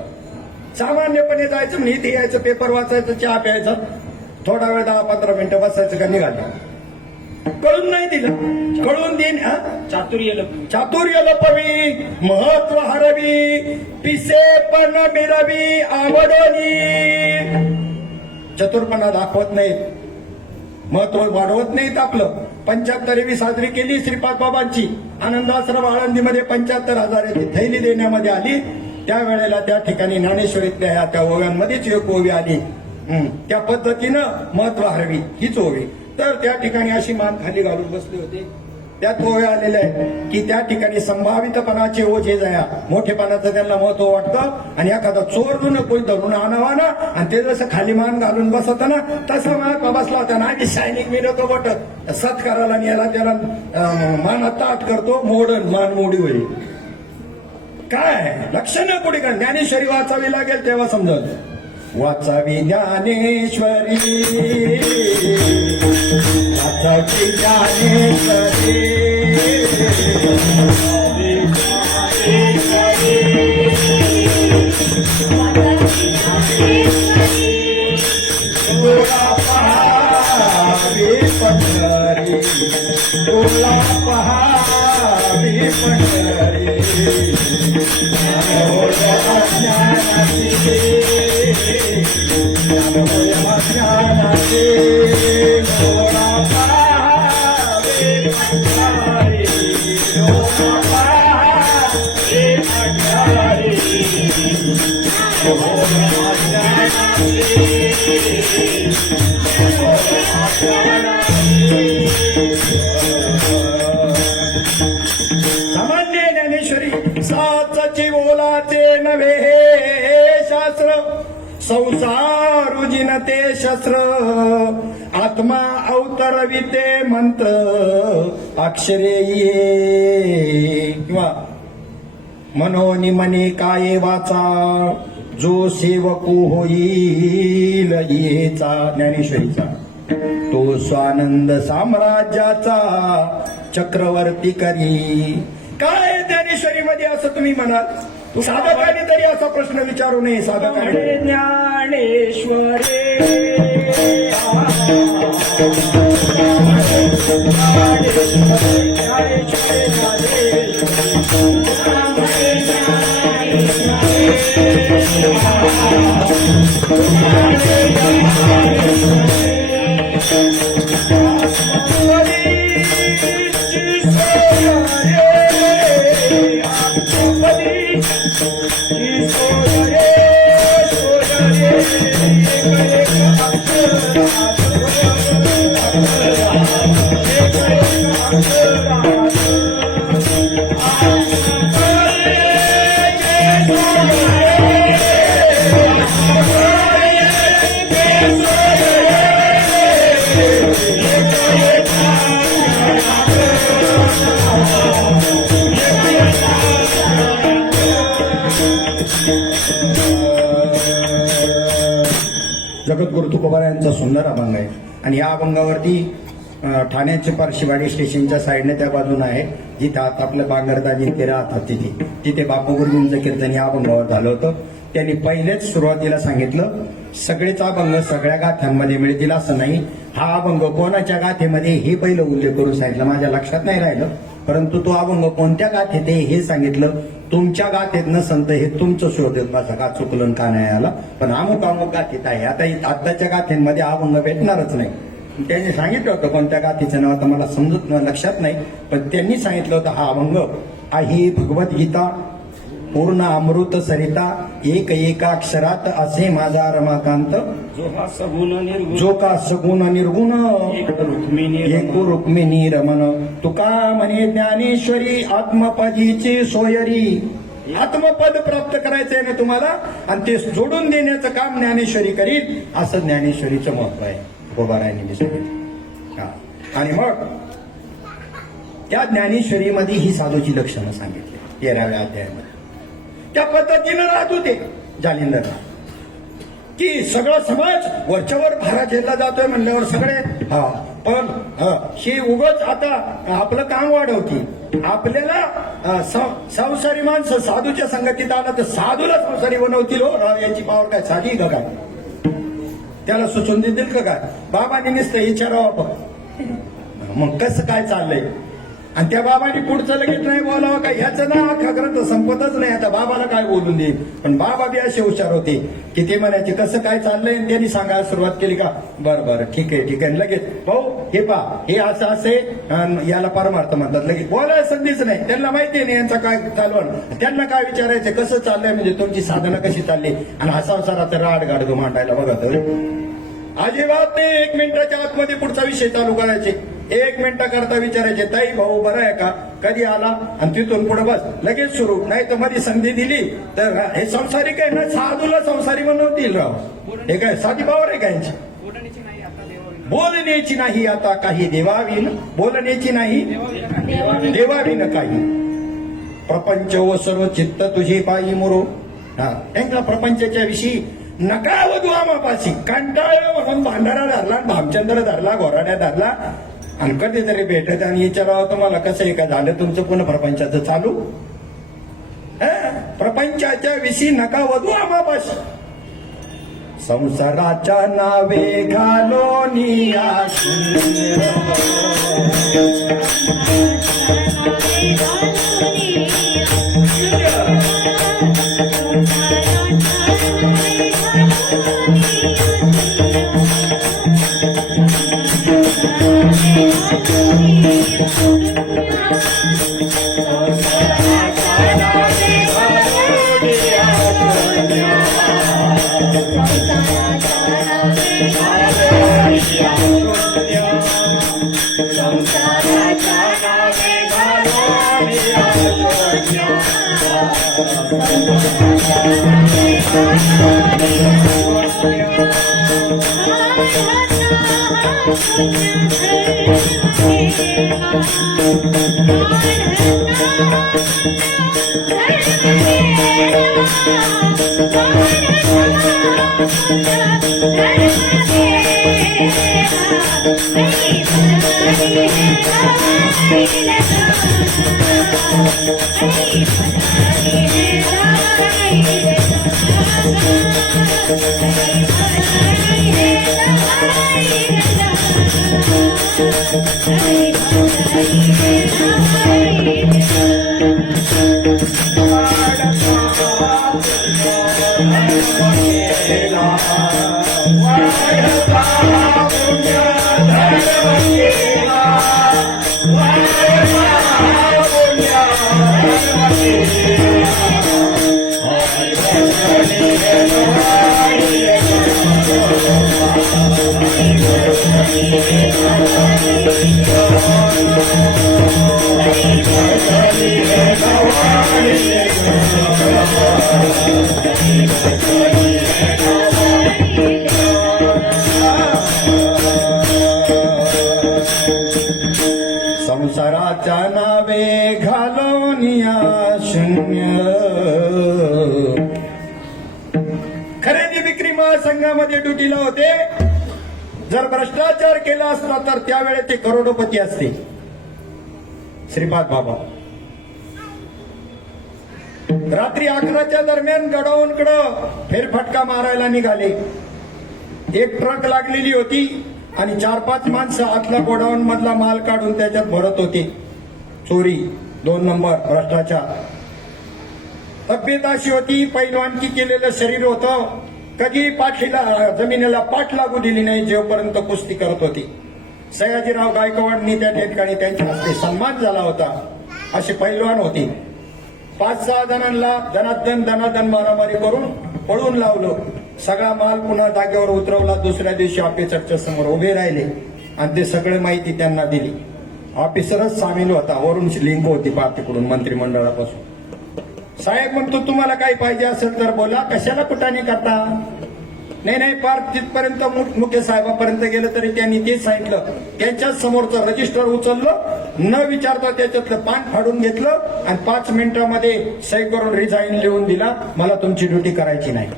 सामान्यपणे जायचं म्हणजे इथे यायचं, पेपर वाचायचं, चहा प्यायचं, थोडा वेळ 10-15 मिनिटं बसायचं का निघालं. कळून नाही दिलं, कळून देईन. चातुर्य लपवी, महत्व हरवी, पिसे पण मिरवी आवडोनी. चतुरपणा दाखवत नाहीत, महत्व वाढवत नाहीत. आपलं 75वी साजरी केली श्रीपाद बाबांची. आनंदाश्रम आळंदीमध्ये 75,000ची थैली देण्यामध्ये आली. त्यावेळेला त्या ठिकाणी ज्ञानेश्वरीतल्या त्या ओव्यांमध्येच एक ओवी आली. त्या पद्धतीनं महत्व हरवी हीच ओवी. तर त्या ठिकाणी अशी मान खाली घालून बसले होते. त्यात ओव्या आलेल्या आहेत की त्या ठिकाणी संभावितपणाचे ओझे जया, मोठेपणाचं त्यांना महत्व वाटतं. आणि एखादा चोर कोणी धरून आणावा ना, आणि ते जसं खाली मान घालून बसत ना, तसा महात्मा बसला होता ना. आधी शायनिंग मिळवतो बटत सत्काराला नेला, त्याला मानात ताट करतो, मोडन मान मोडी होईल. काय लक्षणं पुढे का ज्ञानेश्वरी वाचावी लागेल तेव्हा समजत. वाचावी ज्ञानेश्वरी, वाचावी ज्ञानेश्वरी, तुला पहावी पंढरी, तुला पहावी पंढरी. सामान्य ज्ञानेश्वरी साचाची बोलाचे नव्हे हे शास्त्र, संसारुजिन ते शस्त्र. आत्मा अवतरविते मंत्र, अक्षरे ये किंवा मनोनी मने काये वाचा, जो सेवकू होईल येचा. ज्ञानेश्वरीचा तो स्वानंद साम्राज्याचा चक्रवर्ती करी. काय ज्ञानेश्वरीमध्ये असं तुम्ही म्हणाल, साधकाने तरी असा प्रश्न विचारू नये. साधकाने ज्ञानेश्वरे जगद्गुरु तुकोबा यांचा सुंदर अभंग आहे. आणि या अभंगावरती ठाण्याच्या पारशीवाडी स्टेशनच्या साईडने त्या बाजूने आहे, जिथे आता आपलं बांगरदाजी ते राहतात तिथे बापू गुरुजींचं कीर्तन या अभंगावर झालं होतं. त्यांनी पहिलेच सुरुवातीला सांगितलं सगळेच अभंग सगळ्या गाथ्यांमध्ये मिळतील असं नाही. हा अभंग कोणाच्या गाथेमध्ये हे पहिलं उल्लेख करून सांगितलं, माझ्या लक्षात नाही राहिलं. परंतु तो अभंग कोणत्या गाथेत आहे हे सांगितलं. तुमच्या गाथेत नसन तर हे तुमचं शोधत बसा, का चुकलं का नाही आला. पण अमुक अमुक गाथेत आहे. आता आताच्या गाथेंमध्ये हा अभंग भेटणारच नाही. त्यांनी सांगितलं होतं कोणत्या गाथेचं नाव आता मला समजत लक्षात नाही, पण त्यांनी सांगितलं होतं हा अभंग आहे भगवद्गीता पूर्ण अमृत सरिता एक एका अक्षरात असे माझा रमाकांत जो हा सगुण निर्गुण जो का सगुण निर्गुण एक रुक्मिणी एक रुक्मिणी रमण तुका म्हणे ज्ञानेश्वरी आत्मपदीची सोयरी. आत्मपद प्राप्त करायचंय ना तुम्हाला आणि ते जोडून देण्याचं काम ज्ञानेश्वरी करील, असं ज्ञानेश्वरीचं महत्व आहे. गोबारायांनी सांगितलं. आणि मग त्या ज्ञानेश्वरीमध्ये ही साधूची लक्षणं सांगितली 13व्या अध्यायामध्ये. त्या पद्धतीनं राहत होते जालिंदरला, की सगळा समाज वरच्यावर भारा झेलला जातोय म्हणल्यावर सगळे पण ही उगच आता आपलं काम वाढवती. आपल्याला संसारी माणसं साधूच्या संगतीत आला तर साधूला संसारी बनवतील. हो याची पावर काय साधी का काय, त्याला सुचून देतील का काय. बाबांनी नुसतं विचारावं मग कसं काय चाललंय, आणि त्या बाबांनी पुढचं लगेच नाही बोलावं काय, ह्याचं ना अख्खा ग्रंथ संपतच नाही. आता बाबाला काय बोलून देईल. पण बाबा बी असे हुशार होते की ते म्हणायचे कसं काय चाललंय, आणि त्यांनी सांगायला सुरुवात केली का बरं बरं ठीक आहे ठीक आहे. लगेच भाऊ हे पहा हे असं असे याला परमार्थ म्हणतात. लगेच बोलायला संधीच नाही. त्यांना माहिती नाही यांचा काय चालवण. त्यांना काय विचारायचं कसं चाललंय, म्हणजे तुमची साधना कशी चालली, आणि हा संसाराचा राड गाडगं मांडायला बघत अजिबात नाही. 1 मिनिटाच्या आतमध्ये पुढचा विषय चालू करायचे. 1 मिनिटाकरता विचारायचे ताई भाऊ बरं आहे का, कधी आला, आणि तिथून पुढे बस लगेच सुरू. नाही तर मध्ये संधी दिली तर हे संसारिक आहे ना, साधूला संसारी बनवतील राव. हे काय साधी पावर आहे का यांची. बोलण्याची नाही आता काही देवाविन, बोलण्याची नाही देवाविन काही. प्रपंच व सर्व चित्त तुझे पायी मुरो. त्यांना प्रपंचाच्या विषयी नका वधू आमापाशी कंटाळ म्हणून भांडारा धरला, भामचंद्र धरला, घोराड्या धरला, आणि कधीतरी भेटत आणि विचारावं तुम्हाला कसं आहे का झालं तुमचं पुन्हा प्रपंचाचं चालू. प्रपंचाच्या विषयी नका वधू आमापाशी. संसाराच्या नावे घालो निया संसाराच्या नावे घालोनिया शून्य. खरेदी विक्री महासंघामध्ये ड्युटीला होते. जर भ्रष्टाचार केला असता तर त्यावेळेस ते करोडोपती असते. श्रीपाद बाबा रात्री 11च्या दरम्यान गडाऊनकडं फेरफटका मारायला निघाले. एक ट्रक लागलेली होती आणि 4-5 माणसं आतला गोडाऊन मधला माल काढून त्याच्यात भरत होती. चोरी 2 नंबर भ्रष्टाचार. तब्येत अशी होती, पैलवानकी केलेलं शरीर होतं, कधी पाठीला जमिनीला पाठ लागू दिली नाही जेवपर्यंत कुस्ती करत होती. सयाजीराव गायकवाडांनी त्या ठिकाणी त्यांच्या हस्ते सन्मान झाला होता. असे पैलवान होते. 5-6 जणांना दनादन मारामारी करून पळून लावलं. सगळा माल पुन्हा जागेवर उतरवला. दुसऱ्या दिवशी ऑफिसरच्या समोर उभे राहिले आणि ते सगळे माहिती त्यांना दिली. ऑफिसरच सामील होता, वरून लिंक होती पार्टीकडून मंत्रिमंडळापासून. साहेब म्हणतो तुम्हाला काही पाहिजे असेल तर बोला, कशाला कुटाने करता. नाही पार तिथपर्यंत मुख्य साहेबापर्यंत गेलं तरी त्यांनी तेच सांगितलं. त्यांच्याच समोरचं रजिस्टर उचललं, न विचारता त्याच्यातलं पान फाडून घेतलं आणि 5 मिनिटांमध्ये सही करून रिझाईन लिहून दिला. मला तुमची ड्युटी करायची नाही.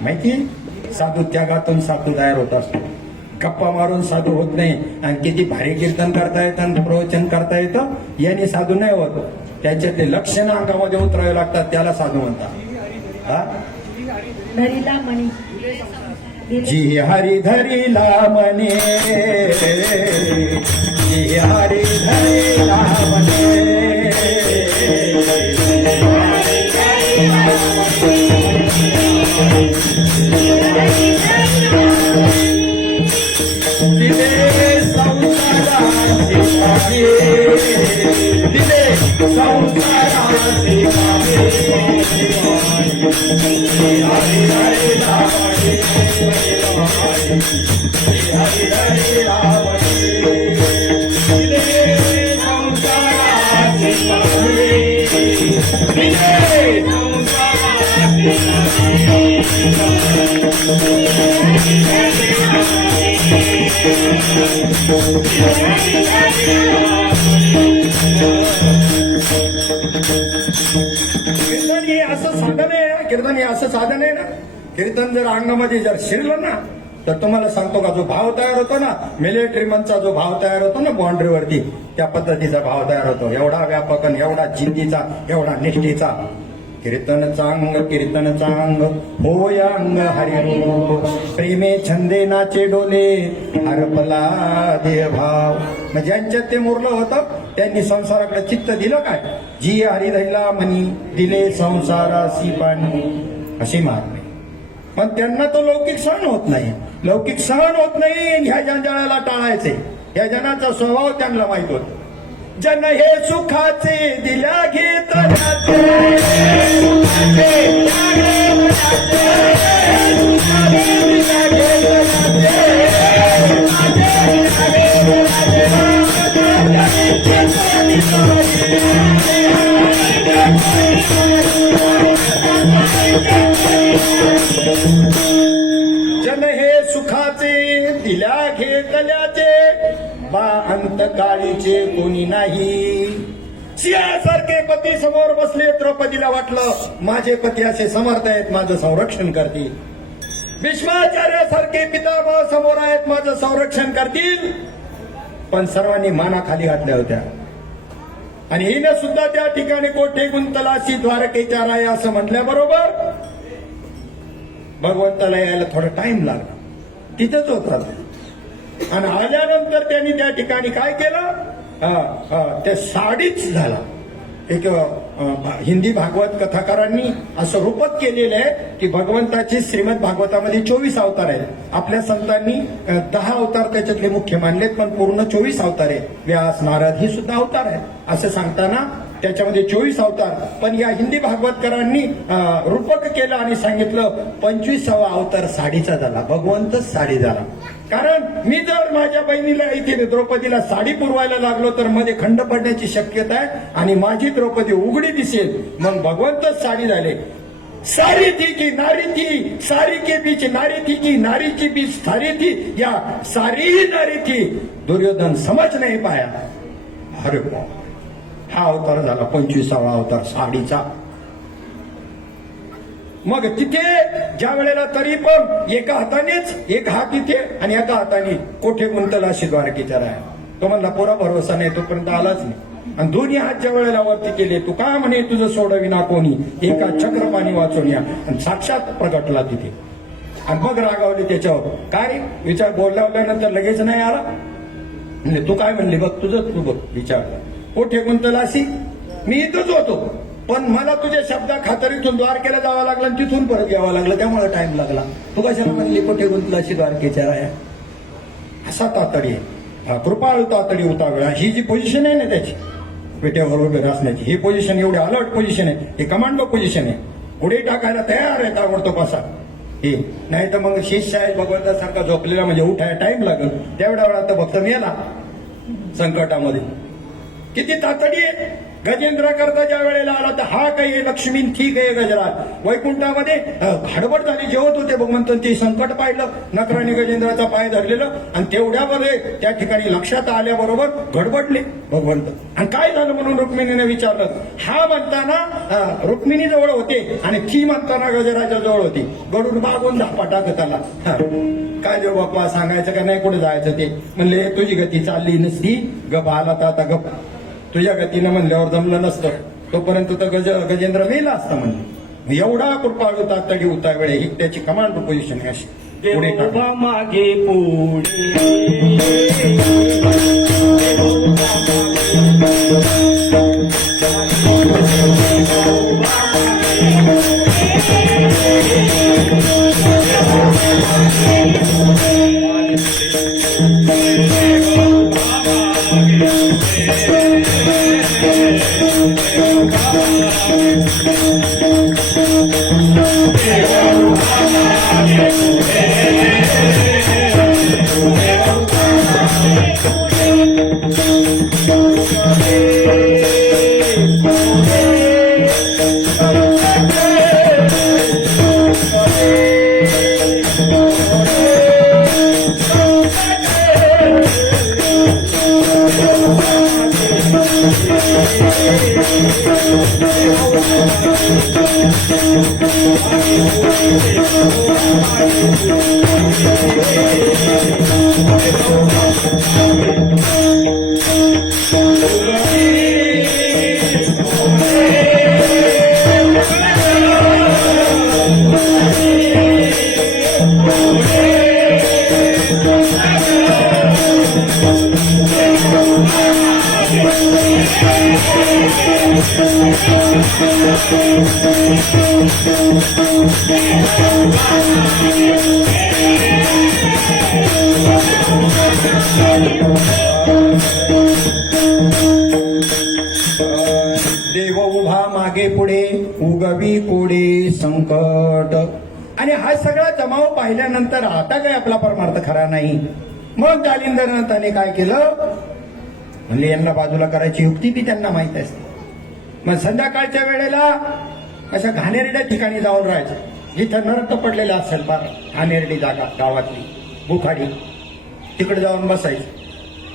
माहिती, साधू त्यागातून साधू तयार होत असतो. गप्पा मारून साधू होत नाही. आणि किती भारी कीर्तन करता येतं, प्रवचन करता येतं, याने साधू नाही होत. त्याच्यातले लक्षणं अंगामध्ये उतरावे लागतात, त्याला साधू म्हणतात. हा, धरीला म्हणे जी हरी धरीला म्हणे, जी हरी धरीला म्हणे, दिले संसाराची पावे, दिले संसाराची पावे, हरी हरी रावणे, हरी हरी रावणे, दिले संसाराची पावे, दिले कीर्तन हे असं साधन आहे ना, कीर्तन हे असं साधन आहे ना. कीर्तन जर अंगामध्ये जर शिरलं ना, तर तुम्हाला सांगतो का, जो भाव तयार होतो ना, मिलिटरी मनचा जो भाव तयार होतो ना बाँड्रीवरती, त्या पद्धतीचा भाव तयार होतो. एवढा व्यापक आणि एवढा जिद्दीचा, एवढा निष्ठेचा. कीर्तन चांग होय अंग हरिरूप, प्रेमे छंदे नाचे डोले, हरपला देह भाव. म्हणजे ज्यांच्यात ते मुरलं होतं त्यांनी संसाराकडे चित्त दिलं काय. जी हरी धैला म्हणी, दिले संसारासी पाणी, अशी मागणी. पण त्यांना तो लौकिक सहन होत नाही. लौकिक सहन होत नाही. ह्या जंजाळाला टाळायचे. या जनाचा स्वभाव त्यांना माहित होत. जन हे सुखाचे दिल्या घेत जन हे सुखाचे दिल्या घेतल्याचे, बा अंतकाळीचे कोणी नाही. सिंहासारखे पती समोर बसले. द्रौपदीला वाटलं माझे पती असे समर्थ आहेत, माझं संरक्षण करतील. भीष्माचार्यासारखे पितामह समोर आहेत, माझं संरक्षण करतील. पण सर्वांनी माना खाली घातल्या होत्या. आणि हिनं सुद्धा त्या ठिकाणी कोठे गुंतलाशी द्वारकेच्या राया असं म्हटल्याबरोबर भगवंताला यायला थोडा टाइम लागला. तिथंच होता. आणि आल्यानंतर त्यांनी त्या ठिकाणी काय केलं, ते साडीच झाला. एक हिंदी भागवत कथाकारांनी असं रूपक केलेलं आहे की भगवंताचे श्रीमद भागवतामध्ये 24 अवतार आहेत. आपल्या संतांनी 10 अवतार त्याच्यातले मुख्य मानलेत, पण पूर्ण 24 अवतार आहेत. व्यास, नारद ही सुद्धा अवतार आहेत असं सांगताना त्याच्यामध्ये 24 अवतार. पण या हिंदी भागवतकारांनी रूपक केलं आणि सांगितलं 25वा अवतार साडीचा झाला, भगवंतच साडी झाला. कारण मी जर माझ्या बहिणीला इथे द्रौपदीला साडी पुरवायला लागलो तर मध्ये खंड पडण्याची शक्यता आहे आणि माझी द्रौपदी उघडी दिसेल. मग भगवंतच साडी झाले. सारी थी की नारी थी, सारी के बीच नारी थी की नारी की बीच सारी थी, या सारी ही नारी थी, दुर्योधन समज नाही पाया. अरे हा अवतार झाला 25वा अवतार साडीचा. मग तिथे ज्या वेळेला तरी पण एका हातानेच एक हात इथे आणि एका हाताने कोठे गुंतला अशी द्वारकेच्या राया. तो म्हणला पुरा भरोसा नाही, तोपर्यंत आलाच नाही. आणि दोन्ही हात ज्या वेळेला वरती केले, तू का म्हणे तुझं सोडविना कोणी, एका चक्रपाणी वाचून या. आणि साक्षात प्रगटला तिथे. आणि मग रागावली त्याच्यावर. काय विचार बोलल्यानंतर लगेच नाही आला. म्हणजे तू काय म्हणली बघ, तुझं तू बघ विचार. कोठे गुंतलासी, मी इथंच होतो, पण मला तुझ्या शब्दा खातरीतून द्वारकेला जावं लागलं आणि तिथून परत यावं लागलं, त्यामुळे टाइम लागला. तू कशाला म्हणली कोठे गुंतलासी द्वारकेच्या राया. असा तातडी आहे, कृपाळू तातडी उतावळा. ही जी पोझिशन आहे ना त्याची पेट्यावर उभे असण्याची, ही पोझिशन एवढी अलर्ट पोझिशन आहे, हे कमांडो पोझिशन आहे. उडी टाकायला तयार आहे ताबडतोब असा हे. नाही तर मग शिष्य आहे भगवंतासारखा झोपलेला म्हणजे उठायला टाइम लागेल, तेवढ्या वेळा तर भक्त मेला संकटामध्ये. किती तातडी आहे. गजेंद्र करता ज्या वेळेला आला तर हा काही लक्ष्मी ठीक आहे गजराज. वैकुंठामध्ये हडबड झाली, जेवत होते भगवंत, ते संकट पाहिलं, नकराने गजेंद्राचा पाय धरलेलं आणि तेवढ्यामध्ये त्या ठिकाणी लक्षात आल्याबरोबर गडबडले भगवंत. आणि काय झालं म्हणून रुक्मिणीने विचारलं. हा म्हणताना रुक्मिणी जवळ होते आणि ती म्हणताना गजराच्या जवळ होती. गडून मागून धापा टाकत आला. काय देव बाप्पा सांगायचं का नाही, कुठे जायचं ते. म्हणले तुझी गती चालली नसती, गप आला तर आता गप. तुझ्या गतीनं म्हणल्यावर जमलं नसतं, तोपर्यंत तर गजेंद्र मेला असता म्हणले. एवढा कृपाळू तातडी उतावळे, ही त्याची कमांड पोझिशन आहे अशी. पुढे टाका. देवोबा मागे पुढे देव उभा मागे पुढे उगवी कोडे संकट. आणि हा सगळा जमाव पाहिल्यानंतर आता काय आपला परमार्थ खरा नाही. मग जालिंदरनाथाने काय केलं, म्हणजे यांना बाजूला करायची युक्ती बी त्यांना माहित असते. मग संध्याकाळच्या वेळेला अशा घाणेरड्या ठिकाणी जाऊन राहायचं, जिथं नरक पडलेलं असेल फार घाणेरडी जागा गावातली बुखाडी, तिकडे जाऊन बसायचं.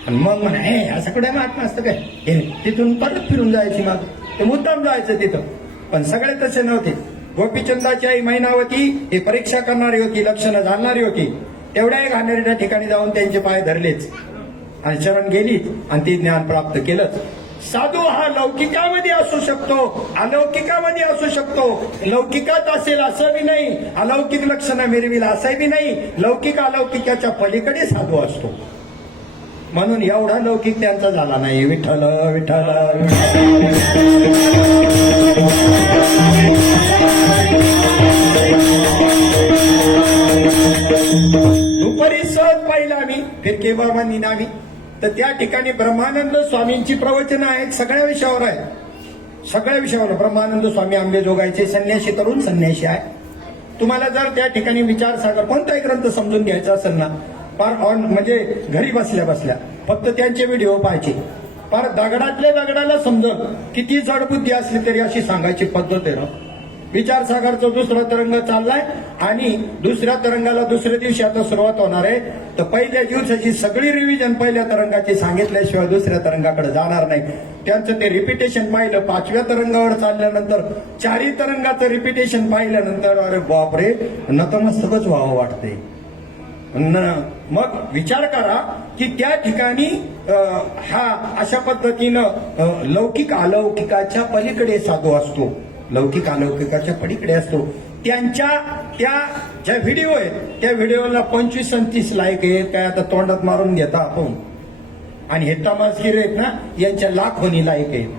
आणि मग म्हणा हे असं कडे महात्मा असतं काय, हे तिथून परत फिरून जायची मग ते मुद्दाम जायचं तिथं. पण सगळे तसे नव्हते. गोपीचंदाची आई मैनावती ही परीक्षा करणारी होती, लक्षणं जाणणारी होती. तेवढ्याही घाणेरड्या ठिकाणी जाऊन त्यांचे पाय धरलेच आणि शरण गेलीच आणि ते ज्ञान प्राप्त केलंच. साधू हा लौकिकामध्ये असू शकतो, अलौकिकामध्ये असू शकतो. लौकिकात असेल असं बी नाही, अलौकिक लक्षणं मिरविल असं बी नाही. लौकिक अलौकिकाच्या पलीकडे साधू असतो. म्हणून एवढा लौकिक त्यांचा झाला नाही. विठ्ठल विठ्ठल दुपारी सहज पाहिलं आम्ही फिरके बाबांनी नावी, तर त्या ठिकाणी ब्रह्मानंद स्वामींची प्रवचनं आहेत, सगळ्या विषयावर आहेत. सगळ्या विषयावर ब्रह्मानंद स्वामी आंबेजोगाईचे संन्यासी, तरुण संन्यासी आहे. तुम्हाला जर त्या ठिकाणी विचारसागर कोणताही ग्रंथ समजून घ्यायचा असेल ना, फार ऑन म्हणजे घरी बसल्या बसल्या फक्त त्यांचे व्हिडिओ पाहायचे. फार दगडातल्या दगडाला समजत, किती जड बुद्धी असली तरी अशी सांगायची पद्धत आहे ना. विचारसागरचा दुसरा तरंग चाललाय आणि दुसऱ्या तरंगाला दुसऱ्या दिवशी आता सुरुवात होणार आहे. तर पहिल्या दिवसाची सगळी रिव्हिजन पहिल्या तरंगाची सांगितल्याशिवाय दुसऱ्या तरंगाकडे जाणार नाही. त्यांचं ते रिपिटेशन पाहिलं, 5व्या तरंगावर चालल्यानंतर 4ही तरंगाचं रिपिटेशन पाहिल्यानंतर अरे बापरे, नतमस्तकच व्हावं वाटते. मग विचार करा की त्या ठिकाणी हा अशा पद्धतीनं लौकिक अलौकिकाच्या पलीकडे साधू असतो. लौकिक अलौकिकाच्या पलीकडे असतो. त्यांच्या त्या ज्या व्हिडिओ आहेत त्या व्हिडिओला 25 आणि 30 लाईक आहेत, काय आता तोंडात मारून घेता आपण. आणि हे तमासगीर आहेत ना, यांच्या लाखोनी लाईक आहेत.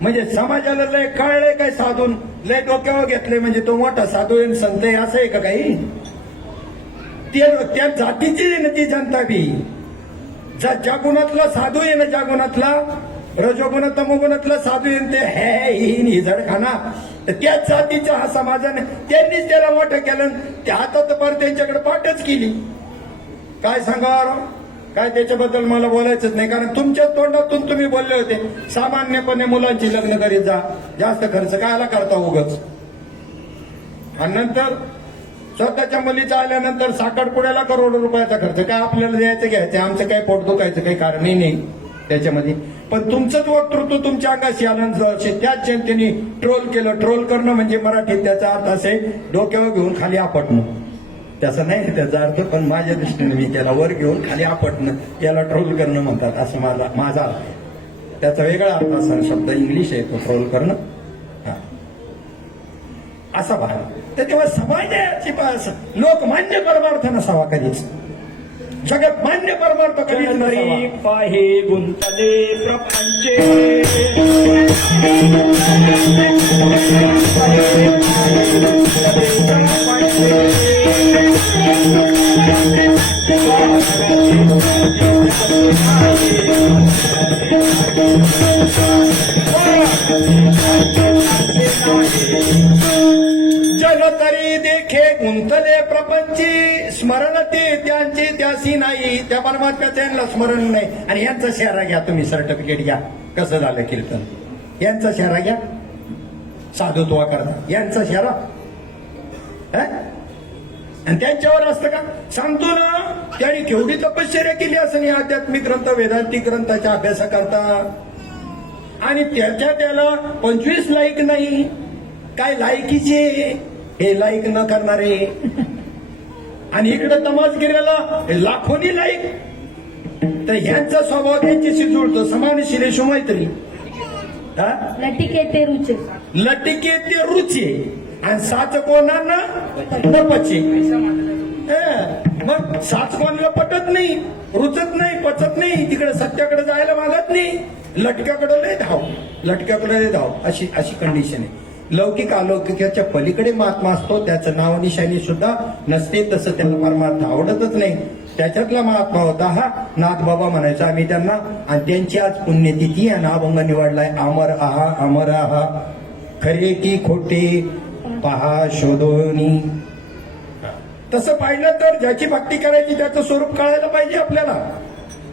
म्हणजे समाजाला लय कळलंय काय साधून, लय डोक्यावर घेतलंय म्हणजे तो मोठा साधू आहे, संत आहे असं आहे का काही. त्या जातीची आहे ना ती जनता बी. ज्या गुणातला साधू आहे ना, ज्या गुणातला रजोगुण तमोगुणातला साधू आहे ते ही झडखाना, तर त्याच जातीचा हा समाजाने त्यांनीच त्याला मोठं केलं. त्या हातात पर त्यांच्याकडे पाठच केली. काय सांगावं, काय त्याच्याबद्दल मला बोलायचंच नाही, कारण तुमच्या तोंडातून तुम्ही बोलले होते सामान्यपणे मुलांची लग्न करीत जा, जास्त खर्च कायला करता उगच. आणि नंतर स्वतःच्या मुलीचा आल्यानंतर साखरपुड्याला करोडो रुपयाचा खर्च, काय आपल्याला द्यायचं घ्यायचं, आमचं काय पोट दुखायचं काही कारणही नाही त्याच्यामध्ये. पण तुमचंच वक्तृत्व तुमच्या अंगाशी आलं, त्याच जनतेने ट्रोल केलं. ट्रोल करणं म्हणजे मराठीत त्याचा अर्थ असे डोक्यावर घेऊन खाली आपटणं, त्याचा नाही त्याचा अर्थ, पण माझ्या दृष्टीने मी त्याला वर घेऊन खाली आपटणं याला ट्रोल करणं म्हणतात, असं माझा अर्थ. त्याचा वेगळा अर्थ असा शब्द इंग्लिश आहे तो ट्रोल करणं, असा भाग. तर तेव्हा समाजाची लोकमान्य परमार्थ नसावा कधीच, जगत मान्य परमार्थ कधीच नसावा. पाहे गुंतले प्रपंचे जल तरी देखे गुंतले प्रपंची, स्मरण ते त्यांचे त्यासी नाही. त्या परमात्म्याचं यांना स्मरण नाही. आणि यांचा शहरा घ्या तुम्ही, सर्टिफिकेट घ्या कसं झालं कीर्तन. यांचा शहरा घ्या साधुत्वा करता, यांचा शहरा आणि त्यांच्यावर असतं का सांगतो ना. त्यांनी केवढी तपश्चर्या केली असं नाही, आध्यात्मिक ग्रंथ वेदांतिक ग्रंथाच्या अभ्यासाकरता. आणि त्याला 25 लाईक नाही, काय लायकीचे हे लाईक न करणारे. आणि इकडे तमासगिऱ्याला लाखोनी लाईक. तर ह्यांचा स्वभाव त्यांच्याशी जुळतो, समानशिलेशु मैत्री. लटिके ते रुचे, लटिके ते रुचे आणि साच कोणाना पचे. मग साच कोणाला पटत नाही, रुचत नाही, पचत नाही, तिकडे सत्याकडे जायला मागत नाही, लटक्याकडे लय धाव, लटक्याकडे लय धाव, अशी कंडिशन आहे. लौकिक अलौकिकाच्या पलीकडे महात्मा असतो, त्याचं नाव निशाणी सुद्धा नसते, तसं त्यांना परमार्थ आवडतच नाही. त्याच्यातला महात्मा होता हा नाथ बाबा म्हणायचा आम्ही त्यांना. आणि त्यांची आज पुण्यतिथी आणि अभंग निवडलाय, अमर आहा अमर आहा खरे की खोटे पहा शोधोनी. तसं पाहिलं तर ज्याची भक्ती करायची त्याचं स्वरूप कळायला पाहिजे आपल्याला.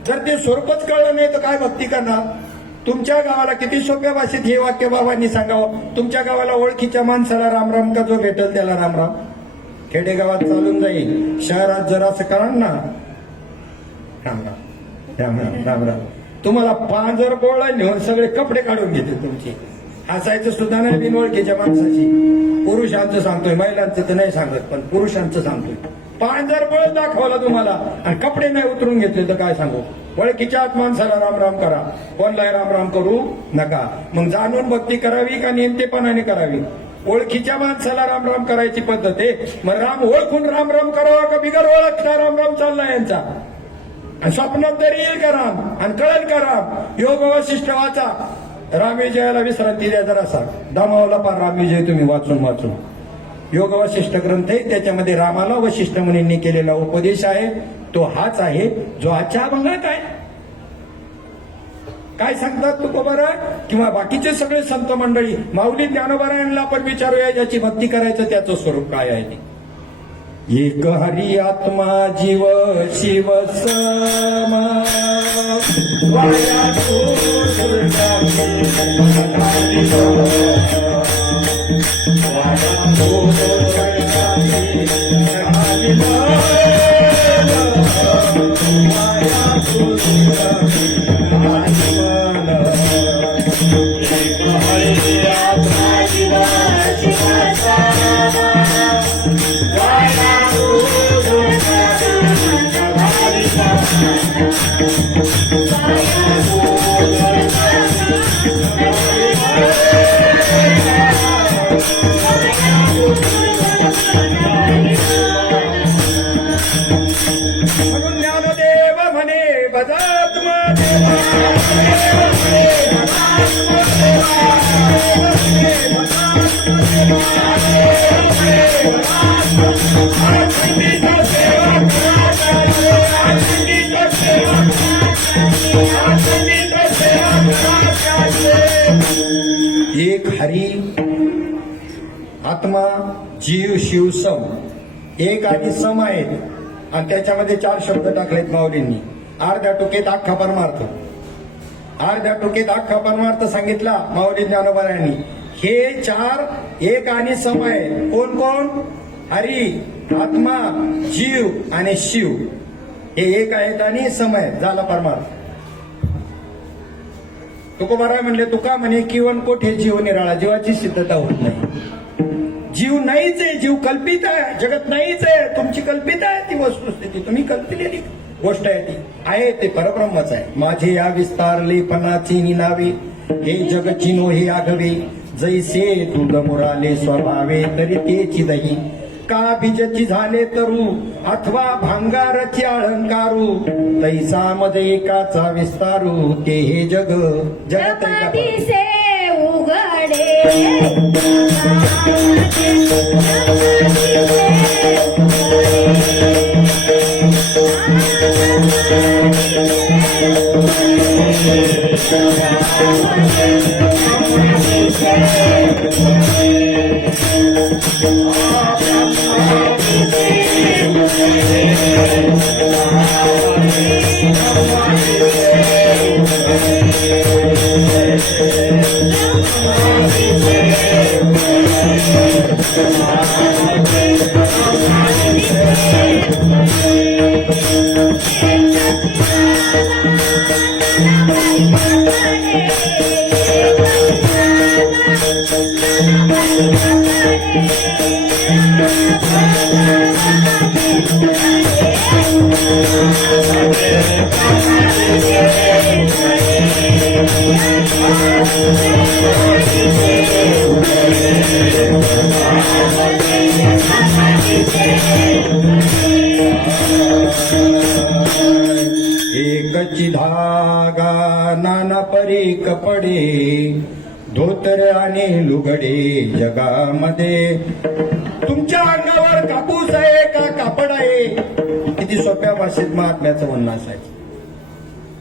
जर ते स्वरूपच कळलं नाही तर काय भक्ती करणार. तुमच्या गावाला किती सोप्या भाषेत हे वाक्य बाबांनी सांगावं. तुमच्या गावाला ओळखीच्या माणसाला रामराम का जो भेटल त्याला रामराम. खेडेगावात चालून जाईल, शहरात जर असं करा ना रामराम रामराम रामराम. तुम्हाला 5 गोळा नेऊन सगळे कपडे काढून घेते तुमचे. हसायचं सुद्धा नाही बिनओळखीच्या माणसाची. पुरुषांचं सांगतोय, महिलांचं तर नाही सांगत, पण पुरुषांचं सांगतोय. 5 गोळ दाखवला तुम्हाला आणि कपडे नाही उतरून घेतले तर काय सांगू. ओळखीच्या आत माणसाला रामराम करा, कोणलाही रामराम करू नका. मग जाणून भक्ती करावी का नेमकेपणाने करावी. ओळखीच्या माणसाला रामराम करायची पद्धत आहे. मग राम ओळखून रामराम करावा का बिगर ओळखता रामराम चालला यांचा. आणि स्वप्नात तरी येईल का राम आणि कळेल का राम. योग वशिष्ठ वाचा, रामविजयाला विश्रांती द्या जरासा, दामावला पार रामविजय तुम्ही वाचून. योग वशिष्ठ ग्रंथ आहे, त्याच्यामध्ये रामाला वशिष्ठ मुनींनी केलेला उपदेश आहे, तो हाच आहे जो आजच्या अभंगात आहे. काय सांगतात तुकोबारा किंवा बाकीचे सगळे संत मंडळी, माऊली ज्ञानोबारायांना आपण विचारूया ज्याची भक्ती करायचं त्याचं स्वरूप काय आहे ते. एक हरी आत्मा जीव शिव समा एक हरी आत्मा जीव शिव सम एक आणि सम आहेत आणि त्याच्यामध्ये 4 शब्द टाकलेत माऊलींनी. अर्ध्या टोकेत अख्खा परमार्थ, अर्ध्या टोकेत अख्खा परमार्थ सांगितला माऊली ज्ञानोबायांनी. हे 4 एक आणि सम आहे. कोण कोण? हरी, आत्मा, जीव आणि शिव हे एक आहेत आणि सम आहेत. झाला परमार्थ. तुकोबाराय म्हणले, तुका म्हणे किवन कोठे जीव निराळा. जीवाची सिद्धता होत नाही. जीव नाहीच आहे, जीव कल्पित आहे, जगत नाहीच आहे. तुमची कल्पित आहे ती वस्तुस्थिती, तुम्ही कल्पिलेली गोष्ट आहे ती आहे ते परब्रह्मच आहे. माझे या विस्तारले पणाची निनावे, हे जग चिनो हे आघवे, जैसे तुझ मुराले स्वभावे तरी तेची दही. का बीजची झाले तरू अथवा भांगारची अलंकारू, तैसा मध्ये एकाचा विस्तारू, ते हे जग जगत एका जगदीशे उघडे एकची धागा नाना परी कपडे, धोतर आणि लुगडे जगामध्ये. तुमच्या अंगावर कापूस आहे का कापड आहे? किती सोप्या भाषेत महात्म्याचं म्हणणं असायचं.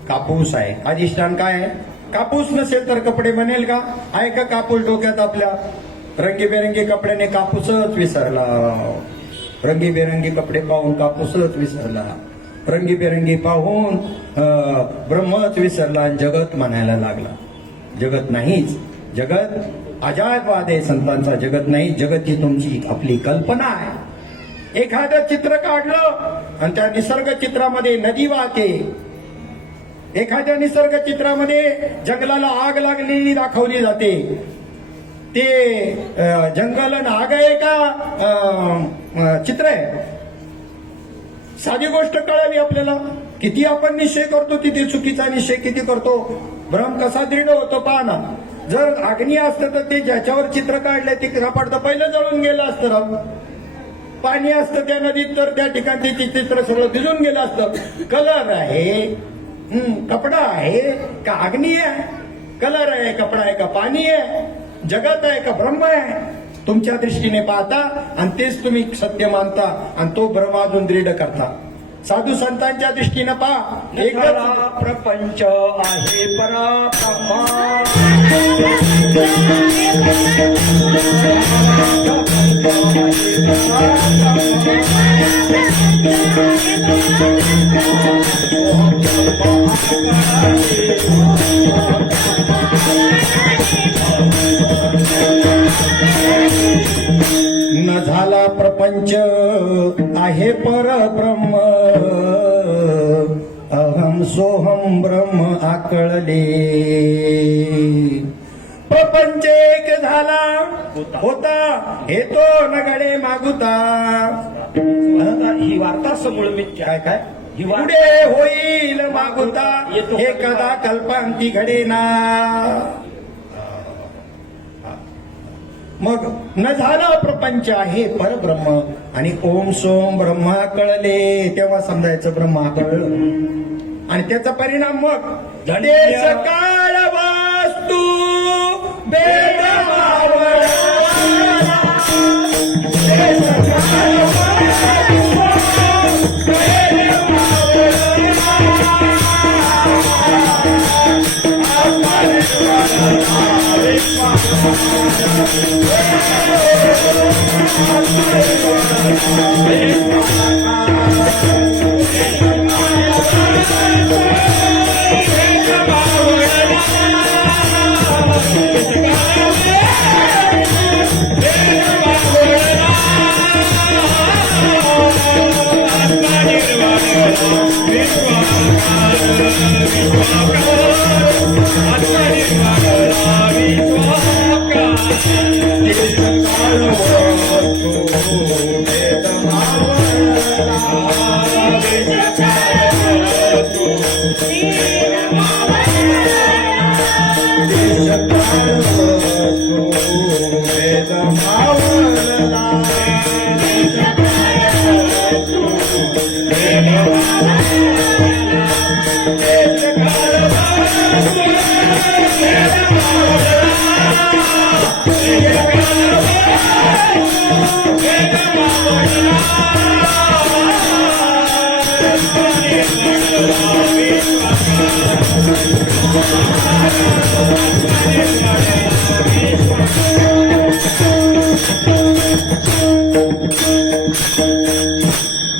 कापूस आहे. अधिष्ठान काय आहे? कापूस नसेल तर कपडे बनेल का? आहे का कापूस डोक्यात आपल्या? रंगीबेरंगी कपड्याने कापूसच विसरला. रंगीबेरंगी कपडे पाहून कापूसच विसरला. रंगीबेरंगी पाहून ब्रह्मच विसरला आणि जगत म्हणायला लागला. जगत नाहीच. जगत अजायबवाद आहे संतांचा. जगत नाही. जगत ही तुमची आपली कल्पना आहे. एखादं चित्र काढलं आणि त्या निसर्ग चित्रामध्ये नदी वाहते. एखाद्या निसर्ग चित्रामध्ये जंगलाला आग लागलेली दाखवली जाते. ते जंगल आणि आग आहे का चित्र आहे? साधी गोष्ट कळावी आपल्याला. किती आपण निश्चय करतो तिथे चुकीचा निश्चय किती करतो. भ्रम कसा दृढ होतो पहा ना. जर अग्नी असतं तर ते ज्याच्यावर चित्र काढलंय ते कपाट तर पहिलं जळून गेलं असतं राव. पाणी असतं त्या नदीत तर त्या ठिकाणी ते चित्र सगळं भिजून गेलं असतं. कलर आहे, कपडा आहे का अग्नी आहे? कलर आहे, कपडा आहे का पाणी आहे? जगत आहे का ब्रह्म आहे? तुमच्या दृष्टीने पाहता आणि तेच तुम्ही सत्य मानता आणि तो भ्रम अजून दृढ करता. साधू संतांच्या दृष्टीनं पहा. खरा प्रपंच आहे पराब्रह्मा. न झाला प्रपंच आहे परब्रह्म, अहम सोहम ब्रह्म आकळले. प्रपंच एक झाला होता हेतो नगडे मागुता. ही वार्ता समूळ मिथ्या. काय काय ही वार्ता पुढे होईल मागुता, हे कदा कल्पांती घडेना. मग न झाला प्रपंच आहे परब्रह्म आणि ओम सोम ब्रह्मा कळले. तेव्हा समजायचं ब्रह्मा कळलं आणि त्याचा परिणाम मग देश काळ वस्तू भेद मावळला. देश काळ वस्तू भेद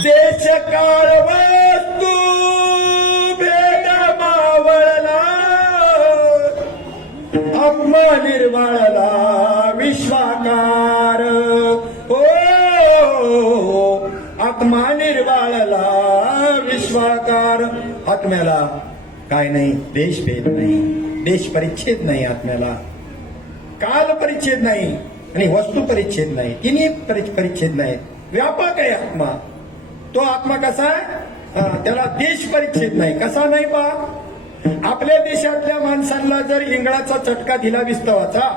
देश काळ वस्तू भेद मावळला. आत्मा निर्मळला विश्वाकार. हो आत्मा निर्मळला विश्वाकार. आत्म्याला काय नाही, देशभेद नाही, देश परिच्छेद नाही, आत्म्याला काल परिच्छेद नाही आणि वस्तू परिच्छेद नाही, तिन्ही परिच्छेद नाही. व्यापक आहे आत्मा. तो आत्मा कसा आहे, त्याला देश परिच्छेद नाही. कसा नाही पा, आपल्या देशातल्या माणसांना जर इंगळाचा चटका दिला विस्तवाचा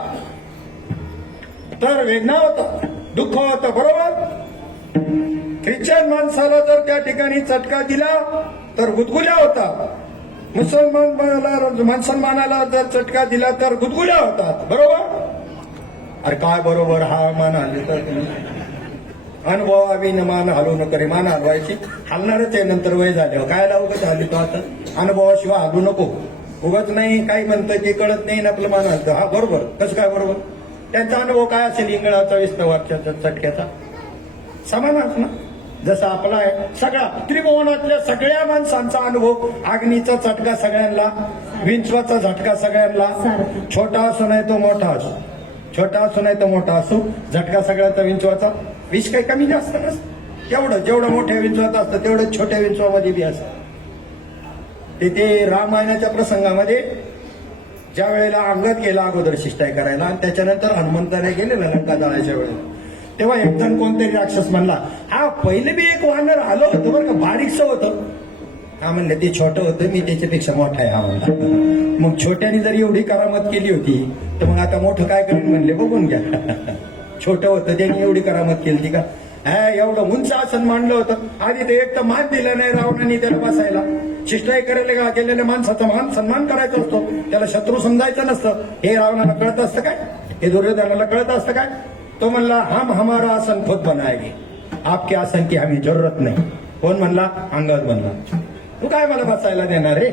तर वेदना होता, दुःख होतं, बरोबर. ख्रिश्चन माणसाला जर त्या ठिकाणी चटका दिला तर गुदगुल्या होता. मुसलमानाला जर चटका दिला तर गुदगुल्या होतात, बरोबर. अरे काय बरोबर, हा मान हल्ली तर अनुभवावी न मान हलवू नको रे. मान हलवायची, हलणारच आहे नंतर वय झाल्यावर. काय उगाच हल्ली तो आता अनुभवाशिवाय हलू नको. उगाच नाही काही म्हणतं ते कळत नाही ना आपलं मान हलतं. हा बरोबर, कसं काय बरोबर. त्यांचा अनुभव काय असेल इंगळाचा विस्तवाच्या चटक्याचा, समानच ना जसा आपला आहे. सगळा त्रिभुवनातल्या सगळ्या माणसांचा अनुभव, अग्नीचा चटका सगळ्यांना, विंचवाचा झटका सगळ्यांना, छोटा असो नाही तो मोठा असो, छोटा असो नाही तो मोठा असो, झटका सगळ्यांचा विंचवाचा. विष काही कमी जास्त नसतं, एवढं जेवढं मोठ्या विंचवात असतं तेवढं छोट्या विंचवामध्ये बी असतं. ते रामायणाच्या प्रसंगामध्ये ज्या वेळेला अंगद गेला अगोदर शिष्टाई करायला आणि त्याच्यानंतर हनुमंताने गेले ना लंका जाळायच्या वेळेला, तेव्हा एक जण कोणतरी राक्षस म्हणला, हा पहिले बी एक वानर आलं होतं बरं का, बारीकसं होतं. हा म्हणलं ते छोटं होतं, मी त्याच्यापेक्षा मोठा आहे. हा म्हणला मग छोट्याने जर एवढी करामत केली होती तर मग आता मोठं काय करेन म्हणले, बघून घ्या. छोटं होतं त्यांनी एवढी करामत केली का, हा एवढं उंच आसन मांडलं होतं. आधी ते एक तर मान दिलं नाही रावणाने त्याला बसायला. शिष्टाई करायला गेलेल्या माणसाचा मान सन्मान करायचा असतो, त्याला शत्रू समजायचं नसतं. हे रावणाला कळत असतं काय, हे दुर्योधनाला कळत असतं काय. तो म्हणला हम हमारा आसन खुद बनाएंगे, आपके आसन की हमें जरूरत नाही. कोण म्हणला, अंगद म्हणला. तू काय मला बसायला देणार रे.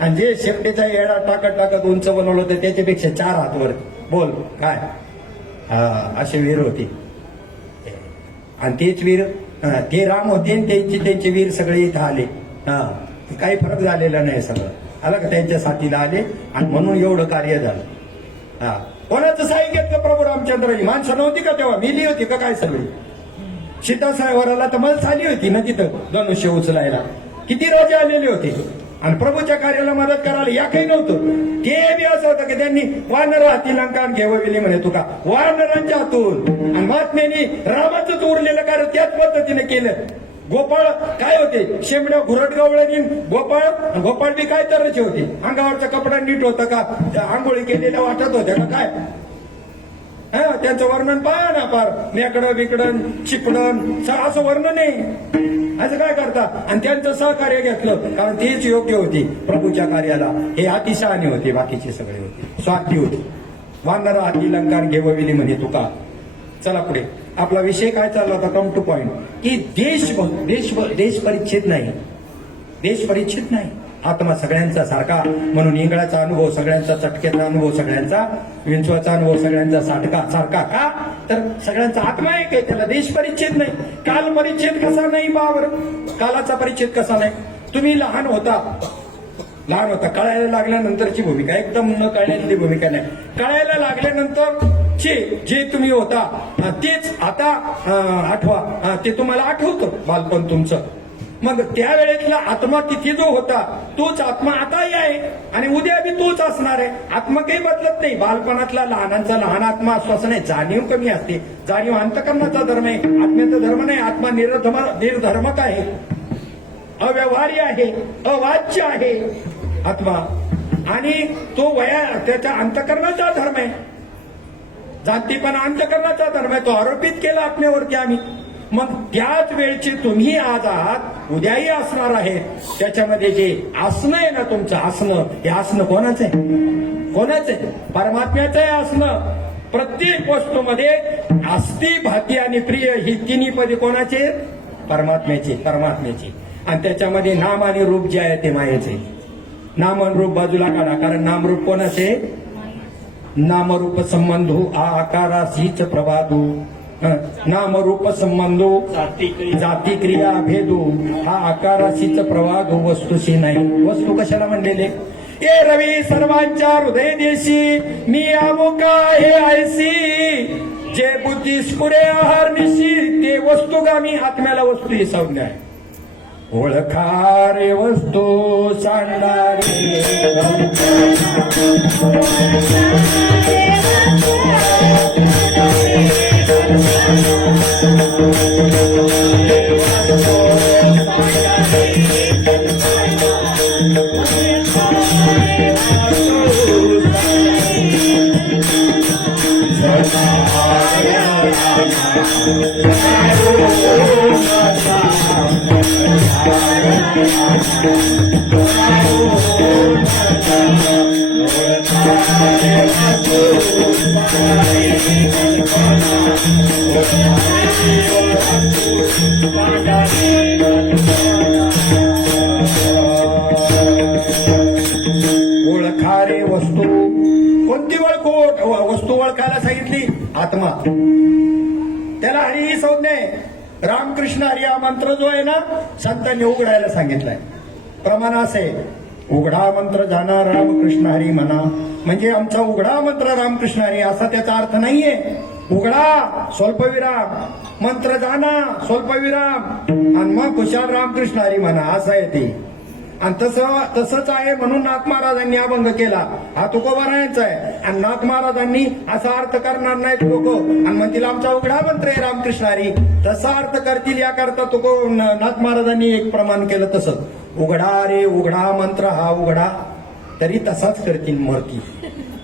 आणि जे शेपटीचा येडा टाकत उंच बनवलं होतं त्याच्यापेक्षा 4 हात वर. बोल काय. हा असे वीर होते. आणि तेच वीर, ते राम होते आणि त्यांचे वीर सगळे इथं आले. हा काही फरक झालेला नाही, सगळं आलं का त्यांच्या साथीला आले आणि म्हणून एवढं कार्य झालं. हा कोणाचं साई घेतलं प्रभू रामचंद्राची. माणसं नव्हती का तेव्हा, मिली होती का काय सगळी. सीतासाहेबाला तर मल झाली होती ना तिथं धनुष्य उचलायला. किती राजे आलेले होते आणि प्रभूच्या कार्याला मदत करायला या काही नव्हतं. ते बी असं होतं की त्यांनी वानर हाती लंका घेवली म्हणे तुका, वानरांच्या हातून. आणि महात्म्यानी रामाचंच उरलेलं कार्य त्याच पद्धतीने केलं. गोपाळ काय होते, शेंबड्या घुरटगावळ्यानी गोपाळ बी काय तऱ्हेचे होते. अंगावरचा कपडा नीट होता का, आंघोळी केलेल्या वाटत होत्या का काय. हा त्यांचं वर्णन पहा ना फार मेकडं बिकडन चिपडन असं वर्णन आहे. असं काय करता आणि त्यांचं सहकार्य घेतलं कारण तीच योग्य होती प्रभूच्या कार्याला. हे अतिशहाणे होते, बाकीचे सगळे होते स्वार्थी होते. वानर हाती लंकार घेवविली म्हणे तुका. चला पुढे आपला विषय काय चालला होता, कम टू पॉइंट, की देश परिच्छेद नाही, देश परिच्छेद नाही. आत्मा सगळ्यांचा सारखा म्हणून इंगळाचा अनुभव सगळ्यांचा, चटक्याचा अनुभव सगळ्यांचा, विंचवाचा अनुभव सगळ्यांचा सारखा का तर सगळ्यांचा आत्मा आहे काय, त्याला देश परिच्छेद नाही. काल परिच्छेद कसा नाही बावर, कालाचा परिच्छेद कसा नाही. तुम्ही लहान होता कळायला लागल्यानंतरची भूमिका, एकदम न कळलेली भूमिका नाही. कळायला लागल्यानंतर जे तुम्ही होता तेच आता आठवा, ते तुम्हाला आठवतं बालपण तुमचं. मग त्यावेळेतला आत्मा तिथे जो होता तोच आत्मा आताही आहे आणि उद्या बी तोच असणार आहे. आत्मा काही बदलत नाही. बालपणातला लहानांचा लहान आत्मा आश्वासन आहे, जाणीव कमी असते. जाणीव अंतकरणाचा धर्म आहे, आत्म्याचा धर्म नाही. आत्मा निर्धर्मक आहे, अव्यवहारी आहे, अवाच्य आहे आत्मा. आणि तो त्याच्या अंतकरणाचा धर्म आहे. जातीपणा अंतकरणाचा धर्म आहे, तो आरोपित केला आत्म्यावरती आम्ही. मग त्याच वेळचे तुम्ही आज आहात, उद्याही असणार आहेत. त्याच्यामध्ये जे आसनं आहे ना तुमचं आसनं, हे आसनं कोणाचं आहे? कोणाचं आहे? परमात्म्याचं आहे आसनं. प्रत्येक वस्तूमध्ये आस्ती, भाती आणि प्रिय ही तिन्ही पदे कोणाचे आहेत? परमात्म्याचे. आणि त्याच्यामध्ये नाम आणि रूप जे आहे ते मायेचे. नाम आणि रूप बाजूला काढा, कारण नामरूप कोणाचे? नामरूप संबंधो आकाराशीच प्रवादो. नामरूप संबंधो जाती क्रिया भेदो हा आकाराशीच प्रवादो, वस्तूशी नाही. वस्तू कशाला म्हणलेले? ए रवी सर्वांच्या हृदय देशी, मी अमुका हे आयसी, जे बुद्धी स्फुरे आहार निशी, ते वस्तुगामी आत्म्याला वस्तू ही संज्ञा आहे. ओळखा रे वस्तू सांडणारे, ओळखा रे वस्तू. कोणती वस्तू ओळखायला सांगितली? आत्मा. त्याला हरी ही संज्ञा आहे. रामकृष्ण हरी हा मंत्र जो आहे ना संतांनी उघडायला सांगितलाय. प्रमाण असे उघडा मंत्र जाणा रामकृष्ण हरी म्हणा, म्हणजे आमचा उघडा मंत्र रामकृष्ण हरी असा त्याचा अर्थ नाहीये. उघडा स्वल्पविराम मंत्र जाणा स्वल्पविराम आणि मग खुशाल रामकृष्ण हरी म्हणा असं आहे ते. आणि तसंच आहे म्हणून नाथ महाराजांनी अभंग केला. हा तुकोबारायांचा आहे. आणि नाथ महाराजांनी असा अर्थ करणार नाहीत लोक आणि म्हणतील आमचा उघडा मंत्र आहे रामकृष्ण हरी, तसा अर्थ करतील याकरता नाथ महाराजांनी एक प्रमाण केलं. तसंच उघडा रे उघडा मंत्र हा उघडा, तरी तसाच करतील मूर्ती.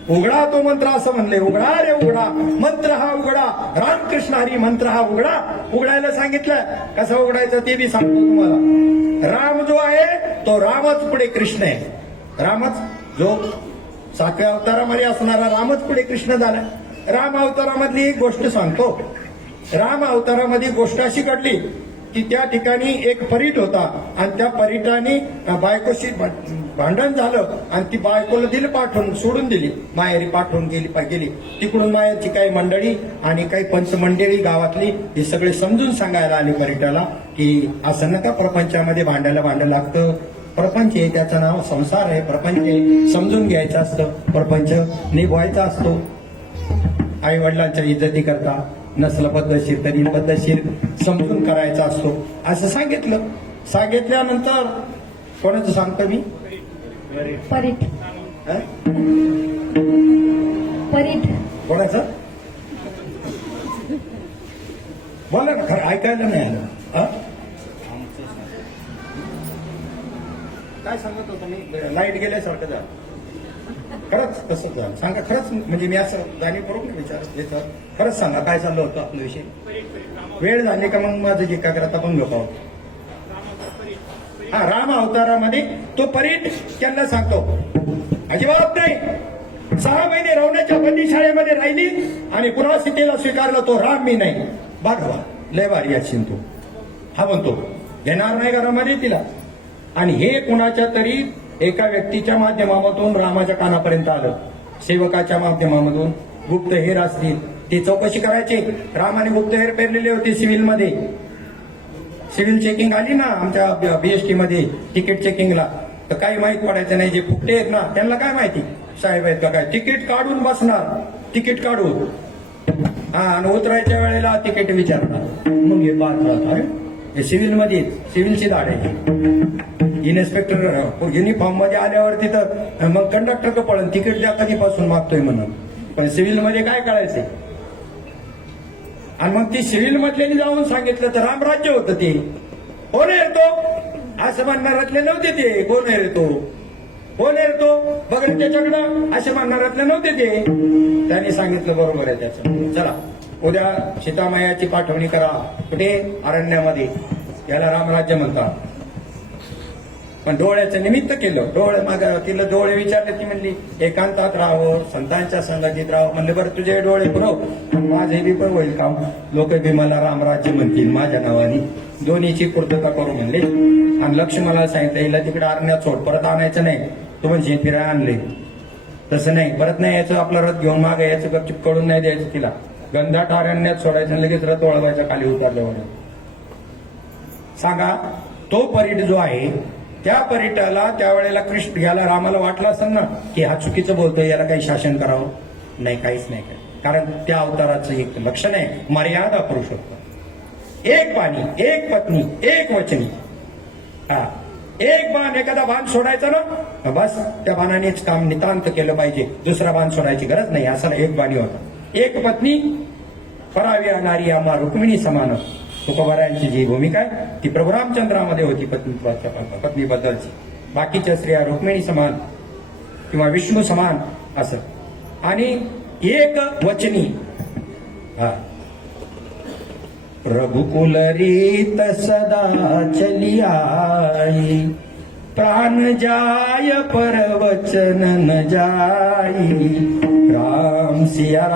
उघडा तो मंत्र असं म्हणले. उघडा रे उघडा मंत्र हा उघडा, रामकृष्ण हरी मंत्र हा उघडा. उघडायला सांगितलं, कसं उघडायचं ते बी सांगतो तुम्हाला. राम जो आहे तो रामच पुढे कृष्ण आहे. रामच जो 7व्या अवतारामध्ये असणारा रामच पुढे कृष्ण झाला. राम अवतारामधली एक गोष्ट सांगतो. राम अवतारामध्ये गोष्ट अशी घडली की त्या ठिकाणी एक परीट होता आणि त्या परीटाने बायकोशी भांडण झालं आणि ती बायकोला दिली पाठवून, सोडून दिली, माहेरी पाठवून गेली. तिकडून माहेरची काही मंडळी आणि काही पंचमंडळी गावातली हे सगळे समजून सांगायला आले परीटाला की असं नका प्रपंचामध्ये भांडायला लागतं. प्रपंच आहे, त्याचं नाव संसार आहे. प्रपंच आहे, समजून घ्यायचं असतं. प्रपंच निभवायचा असतो. आई वडिलांच्या इज्जती करता नसलं पद्धतशीर तरी पद्धतशीर समजून करायचा असतो असं सांगितलं. सांगितल्यानंतर कोणाचं सांगतो मी? परीट. परीट कोणाचं? बोला ना, खरं ऐकायला नाही आलं. काय सांगत होतो मी? लाईट गेल्यासारखं झालं. खरंच तसंच झालं सांगा खरंच म्हणजे मी असं जाणीवपूर्वक नाही विचारत येतं खरंच सांगा काय चाललं होतं आपल्या विषयी वेळ झाली का मग माझं जे एकाग्रता भंग पावतो हा राम अवतारामध्ये तो परीट त्यांना सांगतो अजिबात नाही 6 महिने रावणाच्या बंदीशाळेमध्ये राहिली आणि पुन्हा सीतेला स्वीकारलं तो राम मी नाही बाघवा लय भारी असेल तो हा म्हणतो घेणार नाही घरामध्ये तिला आणि हे कुणाच्या तरी एका व्यक्तीच्या माध्यमामधून रामाच्या कानापर्यंत आलं सेवकाच्या माध्यमामधून गुप्तहेर असतील ते चौकशी करायचे रामाने गुप्तहेर पेरलेले होते सिव्हिलमध्ये सिव्हिल चेकिंग आली ना आमच्या बीएसटी मध्ये तिकीट चेकिंगला तर काही माहित पडायचं नाही जे फुकटे आहेत ना त्यांना काय माहिती साहेब आहेत का काय तिकीट काढून बसणार तिकीट काढून हा आणि उतरायच्या वेळेला तिकीट विचारणार मग हे पाहत राहत हे सिव्हिल मध्ये सिव्हिलची दाड आहे इन्स्पेक्टर युनिफॉर्म मध्ये आल्यावरती तर मग कंडक्टर का पळून तिकीट द्या कधीपासून मागतोय म्हणून पण सिव्हिल मध्ये काय कळायचंय आणि मग ती सिव्हिल मधल्याने जाऊन सांगितलं तर रामराज्य होतं ते कोण आहे तो असं म्हणणारातले नव्हते ते कोण आहे तो कोण आहे तो बघा त्याच्याकडं असे म्हणणारातले नव्हते ते त्यांनी सांगितलं बरोबर आहे त्याचं चला उद्या सीतामायाची पाठवणी करा कुठे अरण्यामध्ये याला रामराज्य म्हणतात पण डोळ्याचं निमित्त केलं डोळे माग तिला डोळे विचारले ती म्हणली एकांतात राहावं संतांच्या संगतीत राहावं म्हणले बरं तुझे डोळे पुरव माझे बी पण होईल काम लोक बी मला रामराज्य म्हणतील माझ्या नावाने दोन्हीची पूर्तता करू म्हणले आणि लक्ष्मणाला सांगितलं हिला तिकडे अरण्यात सोड परत आणायचं नाही तू म्हणजे फिराय आणले तसं नाही परत नाही यायचं आपला रथ घेऊन माग यायचं गपचिप कळून नाही द्यायचं तिला गंधाट अरण्यात सोडायचं लगेच रथ वळवायचा खाली उतरल्यावर सांगा तो परीट जो आहे त्या परिटाला त्यावेळेला कृष्ण याला रामाला वाटलं असेल ना की हा चुकीचं बोलतोय याला काही शासन करावं नाही काहीच नाही काय कारण त्या अवताराचं एक लक्षण आहे मर्यादा पुरुषोत्तम एक बाणी एक पत्नी एक वचनी हा एक बाण एखादा बाण सोडायचा ना बस त्या बाणानेच काम नितांत केलं पाहिजे दुसरा बाण सोडायची गरज नाही असा एक बाणी होता एक पत्नी पराव्या नारी आम्हा रुक्मिणी समान तुकोबारायांची जी भूमिका आहे ती प्रभू रामचंद्रामध्ये होती पत्नीबद्दलची बाकीच्या स्त्रिया रुक्मिणी समान किंवा विष्णू समान असं आणि एक वचनी हा रघुकुल रीत सदा चली आई प्राण जाय पर वचन न जाई राम सिया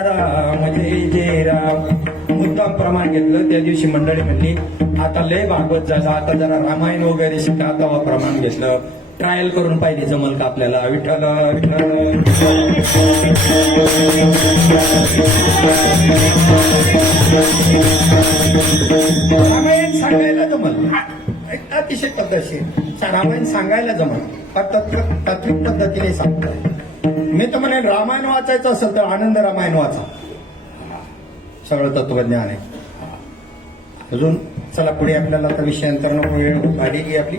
राम जय जय राम मुद्दाम प्रमाण घेतलं त्या दिवशी मंडळी म्हणली आता लय भागवत झालं आता जरा रामायण वगैरे शिका आता प्रमाण घेतलं ट्रायल करून पाहिजे जमल का आपल्याला विठ्ठल रामायण सांगायला जमल अतिशय पद्धतशीर रामायण सांगायला जमल तात्विक पद्धतीने सांगतो मी तर म्हणेन रामायण वाचायचं असेल तर आनंद रामायण वाचा सगळं तत्वज्ञान आहे अजून चला पुढे आपल्याला आता विषयांतर वेळ गाडी की आपली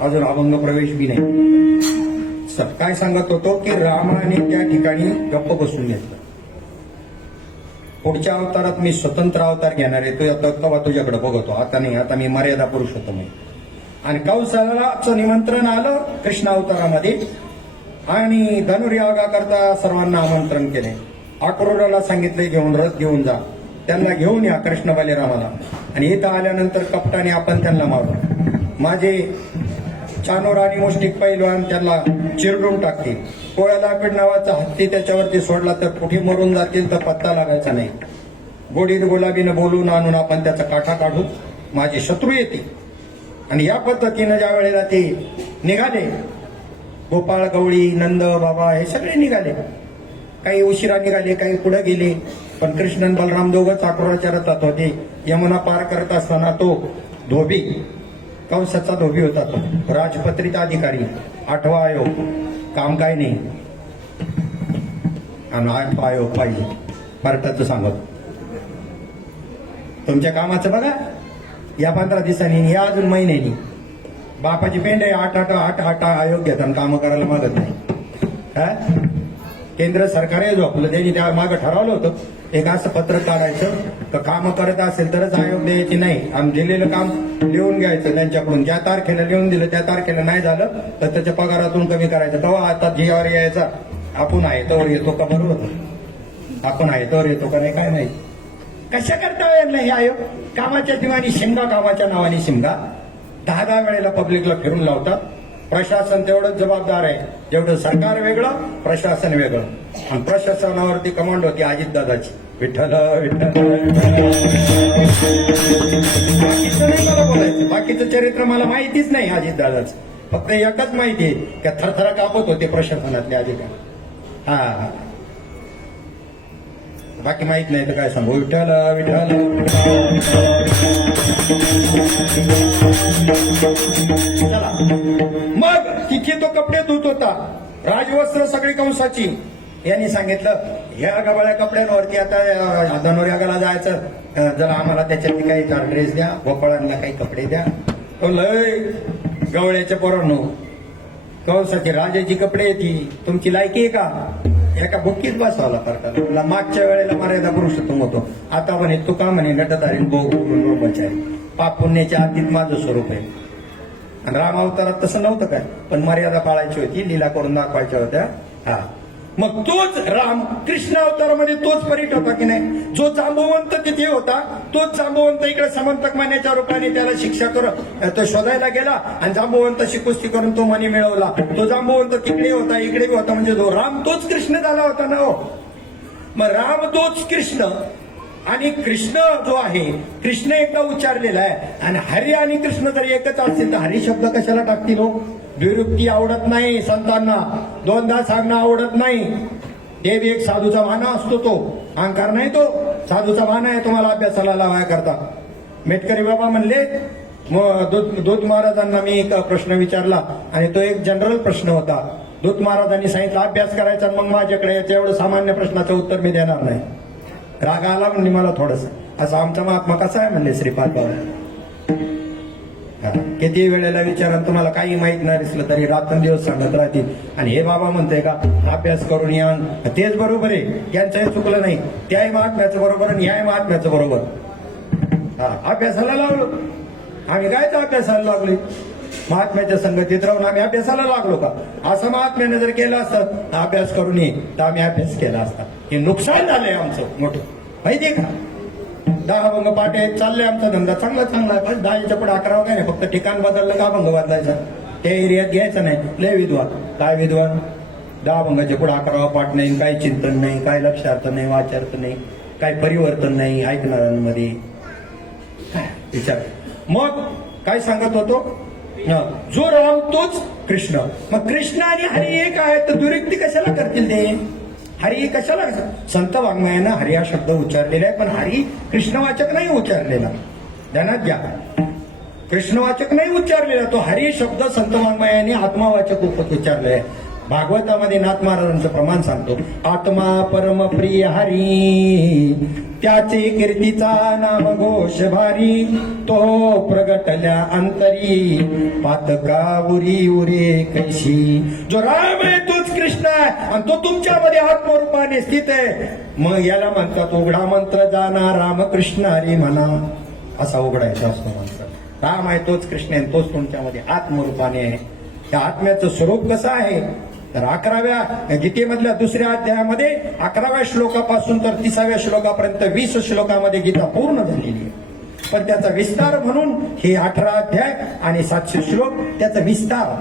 अजून अभंग प्रवेश बी नाही काय सांगत होतो की रामाने त्या ठिकाणी गप्प बसून घेतलं पुढच्या अवतारात मी स्वतंत्र अवतार घेणार आहे तो तेव्हा तुझ्याकडे बघतो आता नाही आता मी मर्यादा पुरुषोत्तम आहे आणि कौशल्याचं निमंत्रण आलं कृष्ण अवतारामध्ये आणि धनुर्यागा करता सर्वांना आमंत्रण केले अक्रूराला सांगितले घेऊन रथ घेऊन जा त्यांना घेऊन या कृष्ण बलिरामाला आणि इथं आल्यानंतर कपटाने आपण त्यांना मारू माझे चानोर आणि मुष्टिक पैलवान त्यांना चिरडून टाकतील कोळ्यालापीड नावाचा हत्ती त्याच्यावरती सोडला तर कुठे मरून जातील तर पत्ता लागायचा नाही गोडीत गुलाबीनं बोलून आणून आपण त्याचा काठा काढू माझे शत्रू येतील आणि या पद्धतीनं ज्या वेळेला ते निघाले गोपाळ गवळी नंद बाबा हे सगळे निघाले काही उशिरा निघाले काही पुढे गेले पण कृष्णन बलराम दोघंच अक्रूराच्या रथात होते यमुना पार करत असताना तो धोबी कंसाचा धोबी होता तो राजपत्रित अधिकारी 8वा आयोग काम काय नाही आणि 8वा आयोग पाहिजे भारताचं सांगत तुमच्या कामाचं बघा या 15 दिवसांनी या अजून महिन्यानी बापाची पेंड आहे 8 आयोग घेतात काम करायला मागत नाही केंद्र सरकारही झोपलं. त्यांनी त्या मागं ठरवलं होतं एक असं पत्र काढायचं तर कामं करत असेल तरच आयोग द्यायची नाही. दिलेलं काम लिहून घ्यायचं त्यांच्याकडून. ज्या तारखेला लिहून दिलं त्या तारखेला नाही झालं तर त्याच्या पगारातून कमी करायचं. तेव्हा आता जीआर यायचा. आपण आहे तर येतो का? बरोबर, आपण आहे तर येतो का नाही काय नाही. कशा करता येईल हे आयोग? कामाच्या दिवाणी शिमगा, कामाच्या नावाने शिमगा. 10 वेळेला पब्लिकला फिरून लावतात. प्रशासन तेवढंच जबाबदार आहे जेवढं सरकार वेगळं, प्रशासन वेगळं. आणि प्रशासनावरती कमांड होती अजितदादाची. विठ्ठल विठ्ठल. बाकीचं नाही मला बोलायचं. बाकीचं चरित्र मला माहितीच नाही अजितदादाचं. फक्त एकच माहिती आहे की थरथरा कापत होते प्रशासनातले अधिकारी. हा, बाकी माहित नाही तर काय सांगू. विठ्ठल विठ्ठल. चला मग तिथे तो कपडे धुत होता. राजवस्त्र सगळी कंसाची. यांनी सांगितलं ह्या गबाळ्या कपड्यांवरती आता धनुर्यागाला जायचं, जरा आम्हाला त्याच्यातली काही 4 ड्रेस द्या, गोपाळांना काही कपडे द्या. तो लय गवळ्याच्या पोरांनो, कंसाची राजाची कपडे येते, तुमची लायकी आहे का? एका बुक्कीत बसावला करता. मागच्या वेळेला मर्यादा पुरुषोत्तम होतो. आता म्हणे तू का म्हणे नटधारीन ब्रह्मचारी. पाप पुण्याच्या आधीत माझं स्वरूप आहे. आणि राम अवतारात तसं नव्हतं काय, पण मर्यादा पाळायची होती, लीला करून दाखवायच्या होत्या. हा, मग तोच राम कृष्ण अवतारामध्ये तोच परीट होता की नाही? जो जांबवंत तिथे होता तोच जांबवंत इकडे समंतक मान्याच्या रूपाने त्याला शिक्षा करत तो शोधायला गेला आणि जांबवंताशी कुस्ती करून तो मनी मिळवला. तो जांबवंत तिकडे होता इकडे होता, म्हणजे जो राम तोच कृष्ण झाला होता ना हो. मग राम तोच कृष्ण आणि कृष्ण जो आहे, कृष्ण एकदा उच्चारलेला आहे. आणि हरी आणि कृष्ण जर एकच असतील तर हरी शब्द कशाला टाकतील हो? द्विरुक्ती आवडत नाही संतांना, 2दा सांगणं आवडत नाही. देव एक साधूचा वाहना असतो, तो अहंकार नाही, तो साधूचा वाहना आहे. तुम्हाला अभ्यासाला लावाया करता. मेटकरी बाबा म्हणले दूत महाराजांना मी एक प्रश्न विचारला आणि तो एक जनरल प्रश्न होता. दूत महाराजांनी सांगितलं अभ्यास करायचा, मग माझ्याकडे याचं एवढं सामान्य प्रश्नाचं उत्तर मी देणार नाही. राग आला म्हणले मला थोडस. असं आमचा महात्मा कसा आहे म्हणले श्रीपाद बाबा. किती वेळेला विचारा, तुम्हाला काही माहित नाही दिसलं तरी रात्रंदिवस सांगत राहतील. आणि हे बाबा म्हणते का अभ्यास करून या, तेच बरोबर आहे. यांचंही चुकलं नाही. त्याही महात्म्याचं बरोबर आणि ह्याही महात्म्याचं बरोबर. अभ्यासाला लागलो आम्ही. कायच अभ्यासाला लागलो? महात्म्याच्या संगतीत राहून आम्ही अभ्यासाला लागलो का? असं महात्म्याने जर केलं असतं अभ्यास करून ये तर आम्ही अभ्यास केला असता. हे नुकसान झालंय आमचं मोठं, माहितीये का? 10 भंग पाटे चालले आमचा धंदा चांगला चांगला आहे. पण 10च्या पुढे 11 काय नाही, फक्त ठिकाण बदललं का भंग बदलायचा. त्या एरियात घ्यायचं नाही. लय विद्वान. काय विद्वान? 10 भंगाच्या पुढे 11 पाठ नाही, काही चिंतन नाही, काही लक्षार्थ नाही, वाचार्थ नाही, काही परिवर्तन नाही ऐकणाऱ्यांमध्ये. विचार. मग काय सांगत होतो? जो राम तोच कृष्ण. मग कृष्ण आणि हरी एक आहे तर दुरुक्ती कशाला करतील ते? हरी कशाला? संत वाङ्मयानं हरी हा शब्द उच्चारलेला आहे, पण हरी कृष्णवाचक नाही उच्चारलेला. ध्यानात घ्या, कृष्णवाचक नाही उच्चारलेला. तो हरी शब्द संत वाङ्मयाने आत्मावाचक उच्चारले आहे. भागवतामध्ये नाथ महाराजांचं प्रमाण सांगतो. आत्मा परम प्रिय हरी, त्याचे कीर्तीचा नाम घोष भारी. तो प्रगटल्या अंतरी, पातका उरी उरे कैशी. जो राम आहे तोच कृष्ण आहे आणि तो तुमच्यामध्ये आत्मरूपाने स्थित आहे. मग याला म्हणतात उघडा मंत्र जाना रामकृष्ण हरी म्हणा. असा उघडायचा असतो मंत्र. राम आहे तोच कृष्ण आहे, तोच तुमच्यामध्ये आत्मरूपाने आहे. त्या आत्म्याचं स्वरूप कसं आहे तर 11व्या गीतेमधल्या 2ऱ्या अध्यायामध्ये 11व्या श्लोकापासून तर 30व्या श्लोकापर्यंत 20 श्लोकामध्ये गीता पूर्ण झालेली आहे. पण त्याचा विस्तार म्हणून हे 18 अध्याय आणि 700 श्लोक त्याचा विस्तार.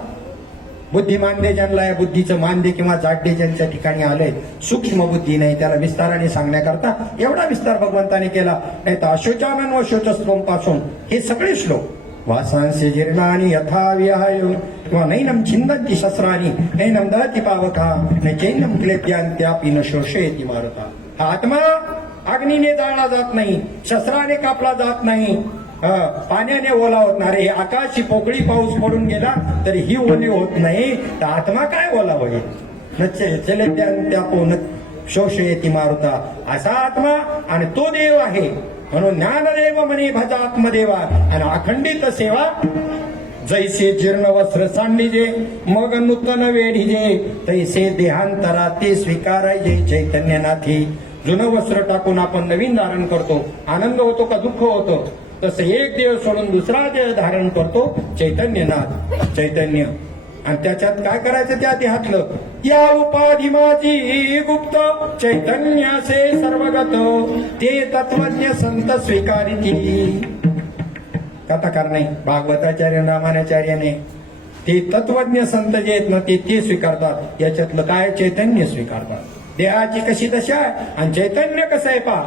बुद्धिमांदे ज्यांना या बुद्धीचं मांदे किंवा जाडे ज्यांच्या ठिकाणी आलंय, सूक्ष्म बुद्धी नाही, त्याला विस्ताराने सांगण्याकरता एवढा विस्तार भगवंताने केला. नाही तर अशोचानन व शोचस्त्वम पासून हे सगळे श्लोक वासांस्य जीर्णानि यथा विहाय किंवा नैनम छिंदन्ति शस्त्राणि नैनम दहति पावका नैनम क्लेद्यांत्यापि न शोषयति मारुता. हा आत्मा अग्नीने जाळला जात नाही, शस्त्राने कापला जात नाही, पाण्याने ओला होत नाही. हे आकाशी पोकळी पाऊस पडून गेला तरी ही ओली होत नाही, तर आत्मा काय ओला होईल? नचलेद्यांत्यापो न शोषयति मारुता. असा आत्मा आणि तो देव आहे. म्हणून ज्ञानदेव म्हणे भज आत्मदेवा. आणि अखंडित सेवा जैसे जीर्ण वस्त्र सांडिजे मग नूतन वेढिजे तैसे देहांतरा ते स्वीकारायचे चैतन्यनाथी. जुनं वस्त्र टाकून आपण नवीन धारण करतो, आनंद होतो का दुःख होतं? तसं एक देह सोडून दुसरा देह धारण करतो चैतन्यनाथ, चैतन्य. आणि त्याच्यात काय करायचं त्या देहातलं? या उपाधी माझी गुप्त चैतन्याचे सर्वगत ते तत्वज्ञ संत स्वीकारिती. कथाकार नाही, भागवताचार्य रामानाचार्याने ते तत्वज्ञ संत जे आहेत ना ते स्वीकारतात. याच्यातलं काय? चैतन्य स्वीकारतात. देहाची कशी दशा आहे आणि चैतन्य कसं आहे पा.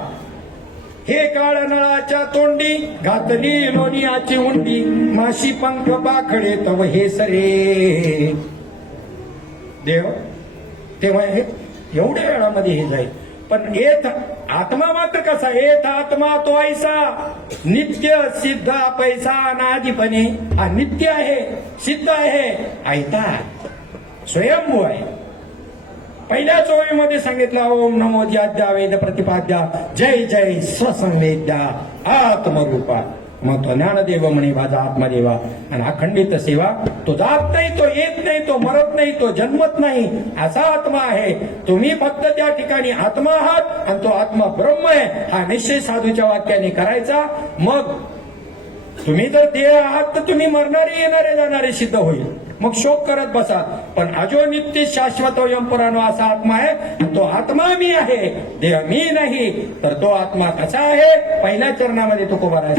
हे काळ नळाच्या तोंडी घातली लोणियाची उंडी माशी पंख बाखडे तव हे सरे देव. तेव्हा हे एवढ्या वेळामध्ये हे जाईल. पण येत आत्मा मात्र कसा? येत आत्मा तो ऐसा नित्य सिद्ध पैसा अनादिपणे. हा नित्य आहे, सिद्ध आहे, ऐता स्वयंभू आहे. पहिल्याच ओळीमध्ये सांगितलं ओम नमो ज्याद्या वेद प्रतिपाद्या जय जय स्वसंवेद्या आत्मरूपा. मग तो ज्ञानदेव म्हणे माझा आत्मदेवा. आणि अखंडित सेवा तो जात नाही, तो येत नाही, तो मरत नाही, तो जन्मत नाही, असा आत्मा आहे. तुम्ही फक्त त्या ठिकाणी आत्मा आहात आणि तो आत्मा ब्रह्म आहे हा निश्चय साधूच्या वाक्याने करायचा. मग तुम्ही जर देह आहात तर तुम्ही मरणारे येणारे जाणारे सिद्ध होईल. मग शोक करत बसा. पण अजो नित्य शाश्वत यमपुराणो असा आत्मा आहे. तो आत्मा मी आहे, देह मी नाही. तर तो आत्मा कसा आहे? पहिल्या चरणामध्ये तो कोबा आहे.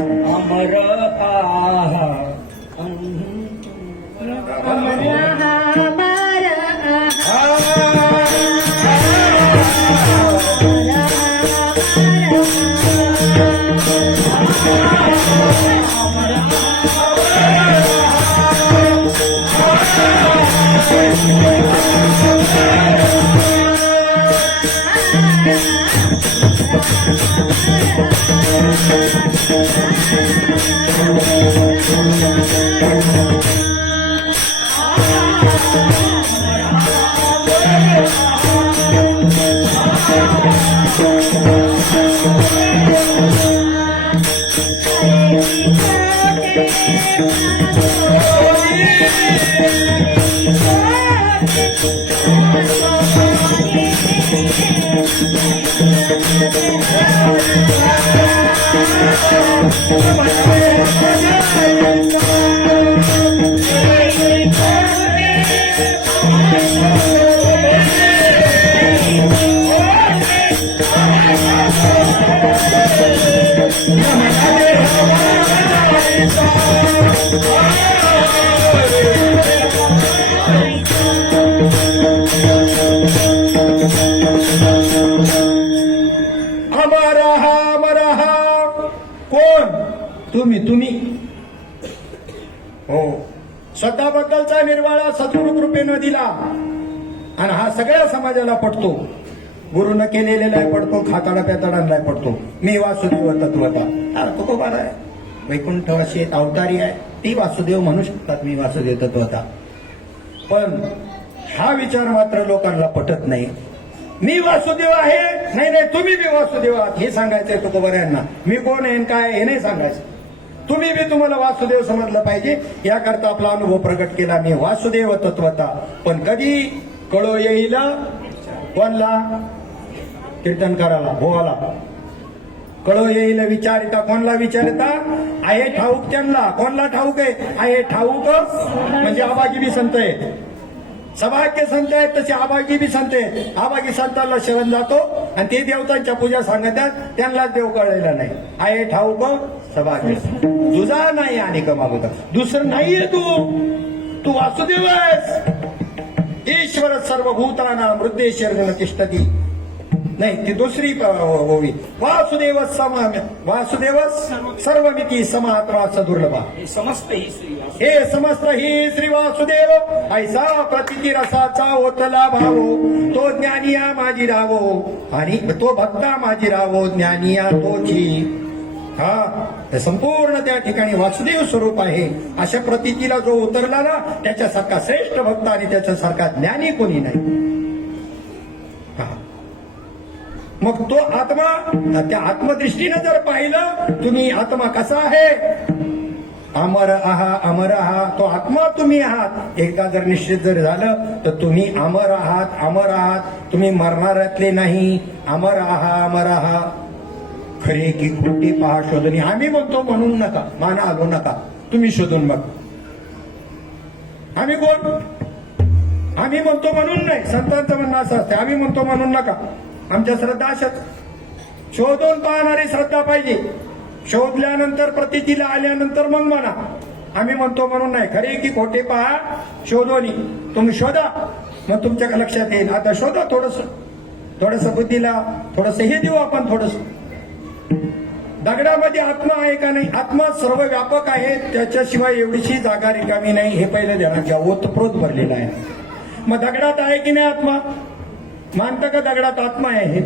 अमर आहा अमर कोण? तुम्ही हो. स्वतःबद्दलचा निर्वाळा सद्गुरु कृपेनं दिला आणि हा सगळ्या समाजाला पटतो. गुरुनं केलेला पडतो, खाताडा प्याताडांना पडतो. मी वासुदेव तत्वता. तो बारा आहे, वैकुंठवासी एक अवतारी आहे, ती वासुदेव म्हणू शकतात मी वासुदेव तत्वता. पण हा विचार मात्र लोकांना पटत नाही. मी वासुदेव आहे, नाही नाही तुम्ही बी वासुदेव आहात हे सांगायचंय तुकोबाऱ्यांना. मी कोण आहे काय हे नाही सांगायचं. तुम्ही बी तुम्हाला वासुदेव समजलं पाहिजे याकरता आपला अनुभव प्रकट केला. मी वासुदेव तत्वता. पण कधी कळो येईल कोणला? कीर्तनकाराला, भोवाला कळो येईल विचारिता. कोणला विचारिता? आहे ठाऊक त्यांना. कोणला ठाऊक आहे? आहे ठाऊक म्हणजे आबागी बी संत आहे. सभाग्य संत आहेत तसे आबागी बी संत आहेत. आबागी संतांना शरण जातो आणि ते देवतांच्या पूजा सांगतात, त्यांनाच देव कळलेला नाही. आहे ठाऊक सभाग्य तुझा नाही आणि कमागोता दुसरं नाहीये. तू वासुदेव आहेस. ईश्वर सर्वभूताना मृदेश्वर तिष्ठती. नाही ती दुसरी होवी. वासुदेव वासुदेव सर्वमिती समात्मा सदुर्लभा. हे समस्त ही श्री हे समस्त ही श्री वासुदेव ऐसा प्रतिती रसाचा ओतला भावो. तो ज्ञानिया माझी रावो आणि तो भक्ता माझी रावो. ज्ञानिया तोची. हा तर संपूर्ण त्या ठिकाणी वासुदेव स्वरूप आहे. अशा प्रतीतीला जो उतरला ना त्याच्यासारखा श्रेष्ठ भक्त आणि त्याच्यासारखा ज्ञानी कोणी नाही. मग तो आत्मा त्या आत्मदृष्टीनं जर पाहिलं तुम्ही आत्मा कसा आहे अमर आहा तो आत्मा तुम्ही आहात. एकदा जर निश्चित जर झालं तर तुम्ही अमर आहात. तुम्ही मरणाऱ्यातले नाही. अमर आहा खरे की खोटे पहा शोधून. आम्ही म्हणतो म्हणून नका, माना आलो नका, तुम्ही शोधून बघ. आम्ही कोण? आम्ही म्हणतो म्हणून नाही. संतांचं म्हणणं असं असतं, आम्ही म्हणतो म्हणून नका. आमच्या श्रद्धा अशाच. शोधून पाहणारी श्रद्धा पाहिजे. शोधल्यानंतर प्रतीला आल्यानंतर मग म्हणा. आम्ही म्हणतो म्हणून नाही. खरे की खोटे पहा शोधोनी. तुम्ही शोधा, मग तुमच्या लक्षात येईल. आता शोधा थोडस बुद्धीला थोडस हे देऊ आपण. थोडस दगडामध्ये आत्मा आहे का नाही? आत्मा सर्व व्यापक आहे, त्याच्याशिवाय एवढीशी जागा रिकामी नाही. हे पहिलं ध्यानात घ्या. ओतप्रोत भरलेलं आहे. मग दगडात आहे की नाही आत्मा? मानतं का दगडात आत्मा आहे?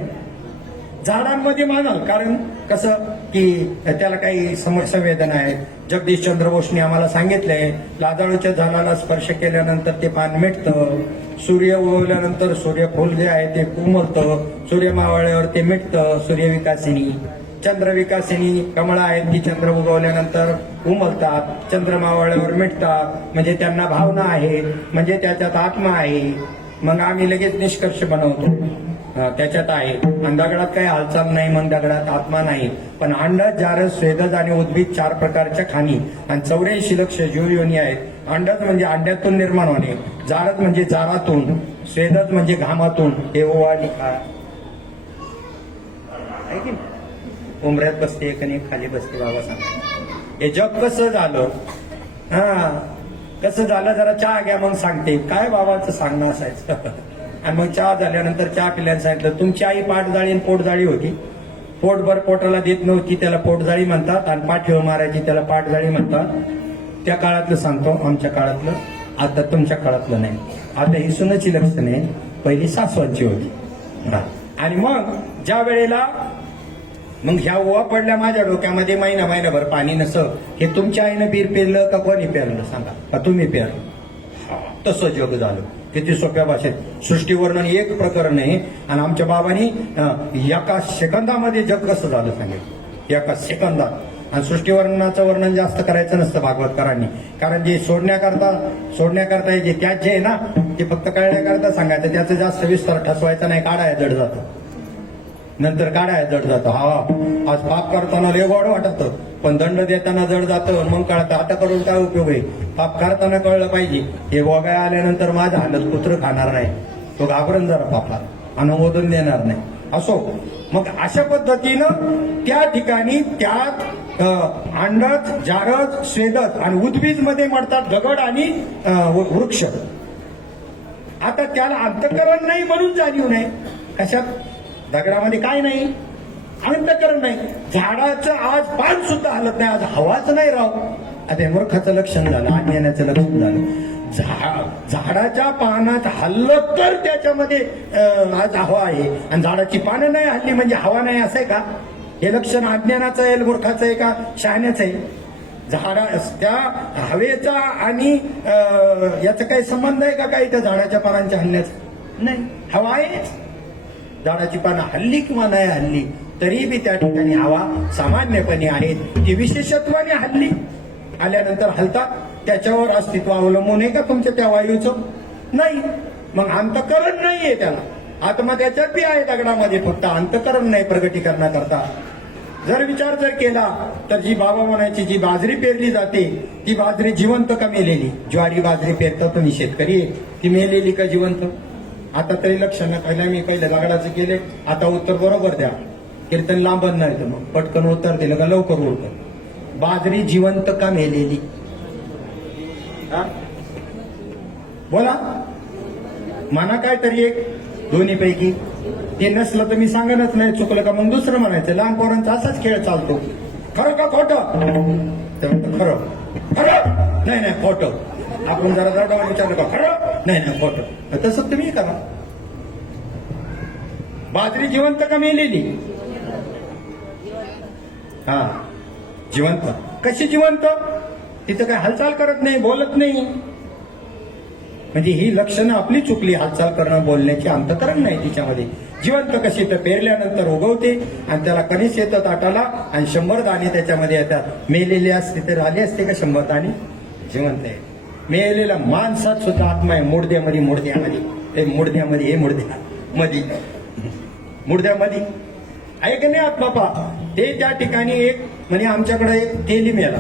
झाडांमध्ये मानाल, कारण कसं की त्याला काही संवेदना आहेत. जगदीशचंद्र बोसने आम्हाला सांगितलंय, लाजाळूच्या झाडाला स्पर्श केल्यानंतर ते पान मिटतं. सूर्य उगवल्यानंतर सूर्यफूल जे आहे ते उमलतं. सूर्य मावळल्यावर ते मिटतं. सूर्यविकासिनी. चंद्रविकासिनी कमळा आहेत ती चंद्र उगवल्यानंतर उमलतात. चंद्र मावळल्यावर मिटतात. म्हणजे त्यांना भावना आहे, म्हणजे त्याच्यात आत्मा आहे. मग आम्ही लगेच निष्कर्ष बनवतो त्याच्यात आहे. आणि दगडात काही हालचाल नाही, मग दगडात आत्मा नाही. पण अंडज, जारज, स्वेदज आणि उद्भिद 4 प्रकारच्या खाणी आणि 84 लक्ष जीवयोनी आहेत. अंडज म्हणजे अंड्यातून निर्माण होणे, जारज म्हणजे जारातून, स्वेदज म्हणजे घामातून. हे ओवा लिखा आहे की उमऱ्यात बसते एक आणि एक खाली बसते. बाबा सांगा हे जग कसं झालं. कसं झालं जरा चहा घ्या मग सांगते. काय बाबाचं सांगणं असायचं. आणि मग चहा झाल्यानंतर चहा पिल्यानं सांगितलं तुमची आई पाठजाळी आणि पोटजाळी होती. पोटभर पोटाला देत नव्हती, त्याला पोटजाळी म्हणतात. आणि पाठीवर मारायची त्याला पाठजाळी म्हणतात. त्या काळातलं सांगतो, आमच्या काळातलं. आता तुमच्या काळातलं नाही. आता ही सुनाची लक्षणे पहिली सासवांची होती. आणि मग ज्या वेळेला मग ह्या ओवा पडल्या माझ्या डोक्यामध्ये, महिनाभर पाणी नसं. हे तुमच्या आईनं बीर पेरलं का कोणी पेरलं सांगा? का तुम्ही पेरलं? तसं जग झालं. किती सोप्या भाषेत सृष्टीवर्णन एक प्रकरण आहे. आणि आमच्या बाबांनी एका सेकंदामध्ये जग कसं झालं सांगेल. एका सेकंदात. आणि सृष्टीवर्णनाचं वर्णन जास्त करायचं नसतं भागवतकरांनी, कारण जे सोडण्याकरता जे त्यात जे आहे ना ते फक्त कळण्याकरता सांगायचं. त्याचं जास्त विस्तार ठसवायचा नाही. काढाय जड जातं, नंतर काढाय जड जातं. हा आज पाप करताना लय गोड वाटतं, पण दंड देताना जड जातं. मग कळतं आता करून काय उपयोग आहे. पाप करताना कळलं पाहिजे. हे वगाय आल्यानंतर माझं हालत कुत्र खाणार नाही, तो घाबरून जरा पापाला अनुमोदन देणार नाही. असो, मग अशा पद्धतीनं त्या ठिकाणी त्यात अंडज, जारज, स्वेदज आणि उद्भिज मध्ये म्हणतात दगड आणि वृक्ष. आता त्याला अंतःकरण नाही म्हणून जाणीव नाही. कशात? दगडामध्ये काय नाही, अंतःकरण नाही. झाडाचं आज पान सुद्धा हलत नाही, आज हवाच नाही राव. आता हे मूर्खाचं लक्षण झालं, अज्ञानाचं लक्षण झालं. झाडाच्या पानात हल्लं तर त्याच्यामध्ये आज हवा आहे, आणि झाडाची पानं नाही हल्ली म्हणजे हवा नाही, असं आहे का? हे लक्षण अज्ञानाचं आहे, मूर्खाचं आहे का शहाण्याचं आहे? त्या हवेचा आणि याचा काही संबंध आहे का काही त्या झाडाच्या पानांच्या हल्ल्याचा? नाही. हवा आहे, झाडाची पानं हल्ली किंवा नाही हल्ली तरी बी त्या ठिकाणी हवा सामान्यपणे आहे. ती विशेषत्वाने हल्ली आल्यानंतर हलतात. त्याच्यावर अस्तित्व अवलंबून आहे का तुमच्या त्या वायूचं? नाही. मग अंतःकरण नाहीये त्याला. आत्मा त्याच्यात बी आहे दगडामध्ये, फक्त अंतःकरण नाही प्रगटीकरणाकरता. जर विचार जर केला तर जी बाबा म्हणायची जी बाजरी पेरली जाते ती बाजरी जिवंत का मेलेली? ज्वारी बाजरी पेरतो तुम्ही शेतकरी, ती मेलेली का जिवंत? आता तरी लक्ष न पहिलं दगडाचं केले. आता उत्तर बरोबर द्या, कीर्तन लांबत नाही तर मग पटकन उत्तर दिलं का लवकर उरतं. बाजरी जिवंत का मेलेली? बोला, म्हणा काय तरी एक दोन्ही पैकी. ते नसलं तर मी सांगणच नाही, चुकलं का मग दुसरं म्हणायचं. लहान पोरांचा असाच खेळ चालतो. खरं का खोटं? खरं. खरं नाही खोटं. आपण जरा जरा विचारलं का खरं नाही खोटं, तसं तुम्ही करा. बाजरी जिवंत का मेलेली? हा, जिवंत. कशी जिवंत? तिथं काय हालचाल करत नाही, बोलत नाही. म्हणजे ही लक्षणं आपली चुकली. हालचाल करणं, बोलण्याची अंतःकरण नाही तिच्यामध्ये. जिवंत कशी तर पेरल्यानंतर उगवते आणि त्याला कणीस येतं ताटाला आणि 100 दाणे त्याच्यामध्ये येतात. मेलेली असते तर आली असते का 100 दाणे? जिवंत आहे. मेलेल्या माणसात सुद्धा आत्मा आहे. मुडद्यामध्ये ते मुडद्यामध्ये हे मुडद्यामध्ये आहे का नाही आत्मा पहा. ते त्या ठिकाणी एक म्हणजे आमच्याकडे एक तेली मेला.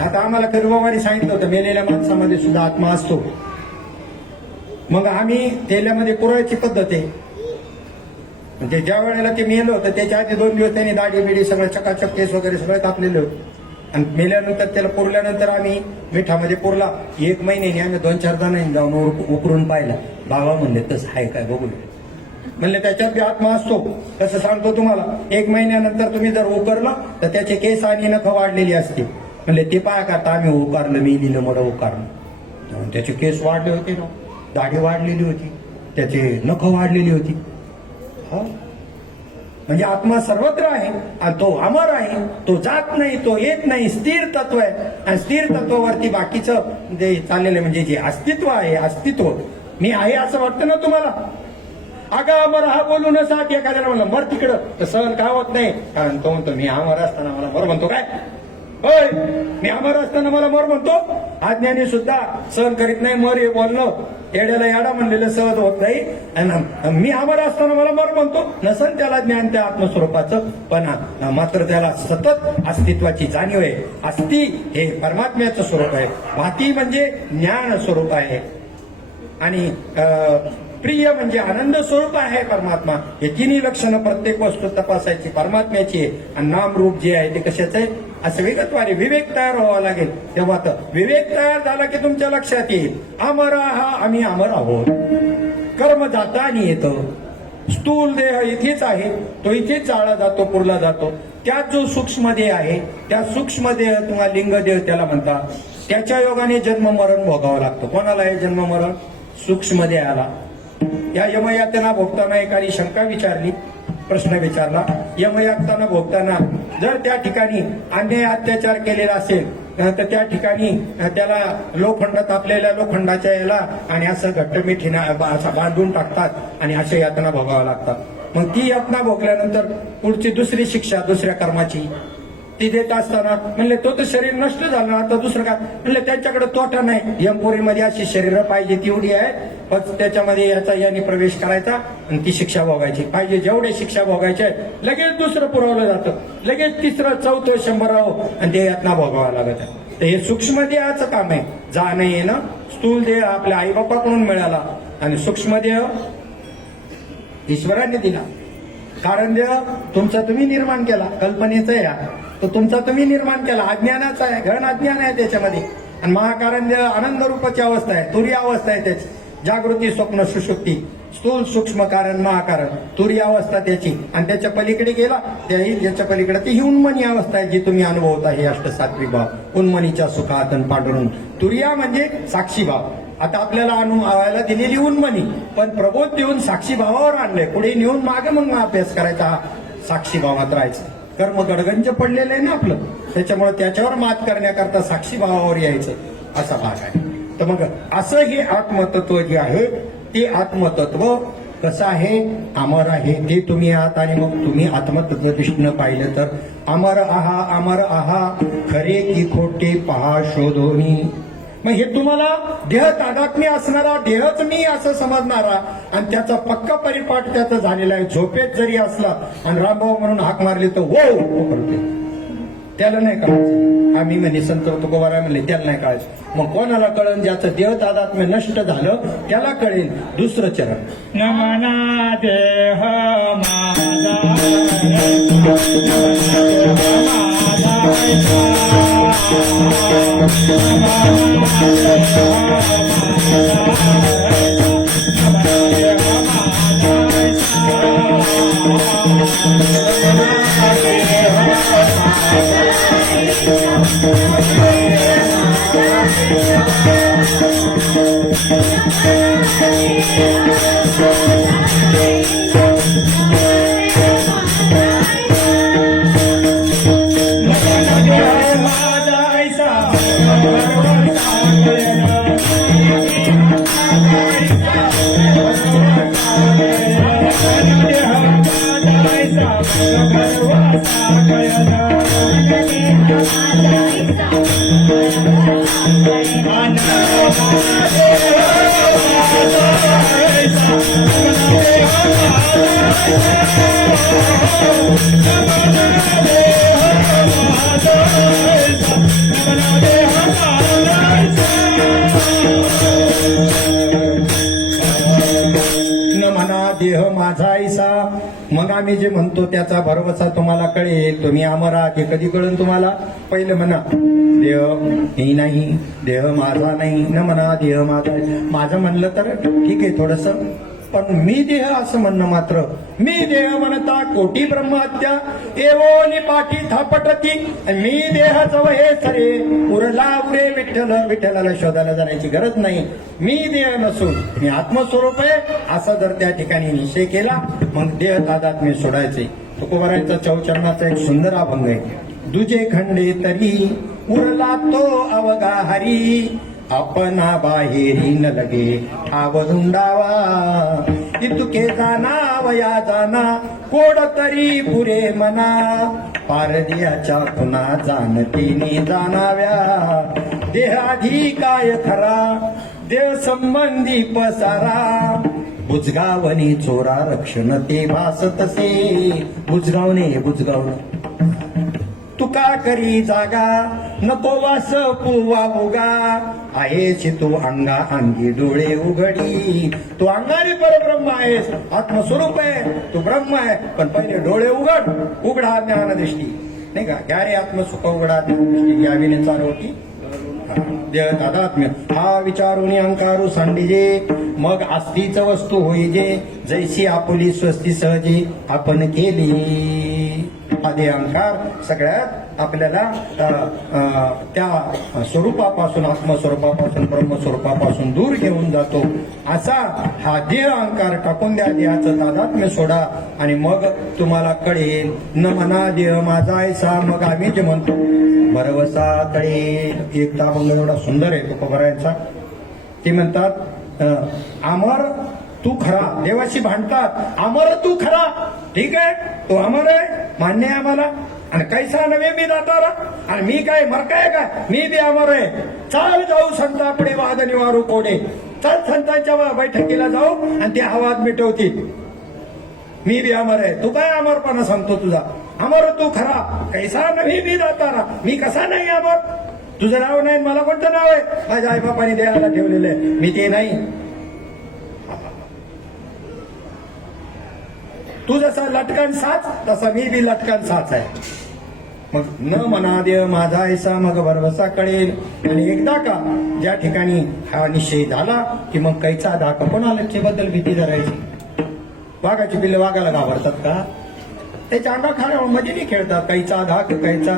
आता आम्हाला कर्मवारी सांगितलं होतं मेलेल्या माणसामध्ये सुद्धा आत्मा असतो. मग आम्ही तेल्यामध्ये पुरायची पद्धत आहे. म्हणजे ज्या वेळेला ते मेलं होतं त्याच्या आधी 2 दिवस त्यांनी दाढी बिडी सगळं चकाचक केस वगैरे सगळं कापलेलं होतं. आणि मेल्यानंतर त्याला पुरल्यानंतर आम्ही मिठामध्ये पुरला. 1 महिन्याने आम्ही 2-4 जणांनी जाऊन उकरून पाहिला. बाबा म्हणले तसं आहे काय बघू म्हणले त्याच्यात बी आत्मा असतो. तसं सांगतो तुम्हाला. 1 महिन्यानंतर तुम्ही जर उकरलं तर त्याचे केस आणि नखं वाढलेली असते. म्हणले ते पाया करता आम्ही उकारलं मेलीनं मोठं उकारलं. त्याचे केस वाढले होते ना, दाढी वाढलेली होती, त्याचे नखं वाढलेली होती. हा म्हणजे आत्मा सर्वत्र आहे आणि तो अमर आहे. तो जात नाही, तो येत नाही, स्थिर तत्व आहे. आणि स्थिर तत्वावरती बाकीचं जे चाललेलं म्हणजे जे अस्तित्व आहे, अस्तित्व मी आहे असं वाटतं ना तुम्हाला. अगं अमर हा बोलू नसात एखाद्याला म्हणलं मर तिकडं तर सहन का होत नाही. कारण तो म्हणतो मी अमर असताना मला मर म्हणतो काय? होय, मी अमर असताना मला मर म्हणतो. अज्ञानी सुद्धा सहन करीत नाही मर हे बोलणं. येड्याला याडा म्हणलेलं सहज होत नाही. आणि मी अमर असताना मला मर म्हणतो. नसन त्याला ज्ञान त्या आत्मस्वरूपाचं, पण मात्र त्याला सतत अस्तित्वाची जाणीव आहे. अस्ति हे परमात्म्याचं स्वरूप आहे. भाती म्हणजे ज्ञान स्वरूप आहे. आणि प्रिय म्हणजे आनंद स्वरूप आहे परमात्मा. हे तिन्ही लक्षणं प्रत्येक वस्तू तपासायची परमात्म्याची आहे. आणि नाम रूप जे आहे ते कशाचं आहे असं विगतवारी विवेक तयार व्हावा लागेल. तेव्हा तर विवेक तयार झाला की तुमच्या लक्षात येईल अमर हा आम्ही अमर आहोत. कर्म जाता आणि येतं. स्थूल देह इथेच आहे, तो इथेच जाळला जातो, पुरला जातो. त्यात जो सूक्ष्म देह आहे त्या सूक्ष्म देह किंवा लिंग देह त्याला म्हणतात. त्याच्या योगाने जन्म मरण भोगावं लागतं. कोणाला आहे जन्म मरण? सूक्ष्म देहाला. या यमयातना भोगताना एकाने शंका विचारली, प्रश्न विचारला. यमयातना भोगताना जर त्या ठिकाणी अन्याय अत्याचार केलेला असेल तर त्या ठिकाणी त्याला लोखंड तापलेल्या लोखंडाच्या याला आणि असं घट्टमिठीनं असं बांधून टाकतात आणि अशा यातना भोगाव्या लागतात. मग ती यातना भोगल्यानंतर पुढची दुसरी शिक्षा दुसऱ्या कर्माची ती देत असताना म्हणले तो तर शरीर नष्ट झालं आता दुसरं काय? म्हणले त्यांच्याकडे तोटा नाही. यमपुरीमध्ये अशी शरीर पाहिजे तेवढी आहे, पण त्याच्यामध्ये याने प्रवेश करायचा आणि ती शिक्षा भोगायची. पाहिजे जेवढे शिक्षा भोगायचे लगेच दुसरं पुरवलं जातं, लगेच तिसरं 4थं 100रावं आणि ते यातना भोगावं लागत आहे. तर हे सूक्ष्म देहाचं काम आहे. जाणं येणं. स्थूल देह आपल्या आई बापाकडून मिळाला आणि सूक्ष्म देह ईश्वराने दिला. कारण देह तुमचा तुम्ही निर्माण केला. कल्पनेचा या तो तुमचा तुम्ही निर्माण केला. अज्ञानाचा आहे, घन अज्ञान आहे त्याच्यामध्ये. आणि महाकारण देह आनंद रूपाची अवस्था आहे, तुरी अवस्था आहे त्याची. जागृती स्वप्न सुषुप्ती स्थूल सूक्ष्म कारण महाकारण तुरी अवस्था त्याची. आणि त्याच्या पलीकडे गेला त्याच्या पलीकडे ती ही उन्मनी अवस्था आहे जी तुम्ही अनुभवता. हे अष्टसात्विक भाव उन्मनीच्या सुखात पांडुरून. तुरिया म्हणजे साक्षी भाव. आता आपल्याला अनुभवायला दिलेली उन्मनी पण प्रबोध देऊन साक्षी भावावर आणलंय. पुढे नेऊन मागे मग अभ्यास करायचा, साक्षी भावात राहायचं. कर्म गडगंज पडलेलं आहे ना आपलं, त्याच्यामुळे त्याच्यावर मात करण्याकरता साक्षी भावावर यायचं असा भाग आहे. तर मग असं हे आत्मतत्व जे आहे ते आत्मतत्व कसं आहे? अमर आहे. ते तुम्ही आहात. आणि मग तुम्ही आत्मतत्व दृष्टीनं पाहिलं तर अमर आहा खरे की खोटे पहा शोधोनी. मग हे तुम्हाला देह तादात्म्य असणारा, देहच मी असं समजणारा आणि त्याचा पक्का परिपाठ त्याचा झालेला आहे. झोपेत जरी असला आणि रामभाऊ म्हणून हाक मारली तर वो करते, त्याला नाही कळायचं. आम्ही म्हणे संत तुकोबाराय म्हणले त्याला नाही कळायचं. मग कोणाला कळन? ज्याचं देह तादात्म्य नष्ट झालं त्याला कळेल. दुसरं चरण नमना देह माझा देह भरवसा कळेल न म्हणा देह माझा ऐसा. मग आम्ही जे म्हणतो त्याचा भरवसा तुम्हाला कळेल. तुम्ही अमर आहात हे कधी कळेल तुम्हाला. पहिलं म्हणा देह हे नाही, देह माझा नाही. न म्हणा देह माझा आहे. माझं म्हणलं तर ठीक आहे थोडस, पण मी देह असं म्हणणं मात्र. मी देह म्हणता कोटी ब्रह्महत्या एवोनी पाठी थापटती. मी देहाचं हे सरे उरला उरे विठ्ठल. विठ्ठलाला शोधायला जाण्याची गरज नाही. मी देह नसून मी आत्मस्वरूप आहे असा जर त्या ठिकाणी निश्चय केला मग देह तादात्म्य सोडायचे. तुकोबारायांचा चौचरणाचा एक सुंदर अभंग आहे. दुजे खंडे तरी उरला तो अवघा हरी. अपना बाहेरी न लगे ठाव धुंडावा. इतुके जाना वया जाना कोड तरी पुरे मना. पारदियाच्या पुन्हा जाणतीने जाणाव्या. देहाधी काय खरा देव संबंधी पसारा. बुजगावणी चोरा रक्षण ते भास तसे. बुजगावणे बुजगावणे तुका करी जागा नको वास पुवा उगा. आहेस तू अंगा अंगी डोळे उघडी. तू अंगाने परब्रह्म आहेस, आत्मस्वरूप आहे, तू ब्रह्म आहे. पण पहिले डोळे उघड. उघडा ज्ञानदृष्टी नाही का. घ्या रे आत्मसुख उघडा ज्ञानदृष्टी घ्यावी चालवती. देह तादात्म्य हा विचारून अंकारू सांडिजे. मग आस्तीच वस्तू होईजे. जैसी आपुली स्वस्ती सहजे आपण केली. हा देह अहंकार सगळ्यात आपल्याला त्या स्वरूपापासून आत्मस्वरूपापासून ब्रह्मस्वरूपापासून दूर घेऊन जातो. असा हा देह अहंकार टाकून द्या. देहाचं तादात्म्य सोडा आणि मग तुम्हाला कळेल. न म्हणा देह माझा ऐसा. मग आम्ही जे म्हणतो भरवसा कळेल. एक अभंग एवढा सुंदर आहे तुकोबारायांचा. ते म्हणतात अमर तू खरा. देवाशी भांडतात अमर तू खरा. ठीक आहे तो अमर आहे मान्य आहे आम्हाला. आणि कैसा नव्हे मी दातारा. आणि मी काय मरकाय काय. मी बी अमर आहे. चाल जाऊ संतापुढे वाद निवारू कोडे. चल संतांच्या बैठकीला जाऊ आणि ते आवाज मिटवतील. मी बी अमर आहे. तू काय अमरपणा सांगतो तुझा. अमर तू खरा कैसा नव्हे मी दातारा. मी कसा नाही अमर. तुझं नाव नाही मला कोणतं नाव आहे. माझ्या आईबापाने देहाला ठेवलेलं आहे. मी ते नाही. तू जसा लटकन साच तसा मी बी लटकन साच आहे. मग न म्हणा देह माझा ऐसा मग भरवसा कळेल. आणि एकदा का ज्या ठिकाणी हा निश्चय झाला की मग कैचा धाक कोणाला बद्दल भीती धरायची. वाघाची पिल्ले वाघाला घाबरतात का. त्याच्या अंगाखाड्या मध्ये नाही खेळतात. कैचा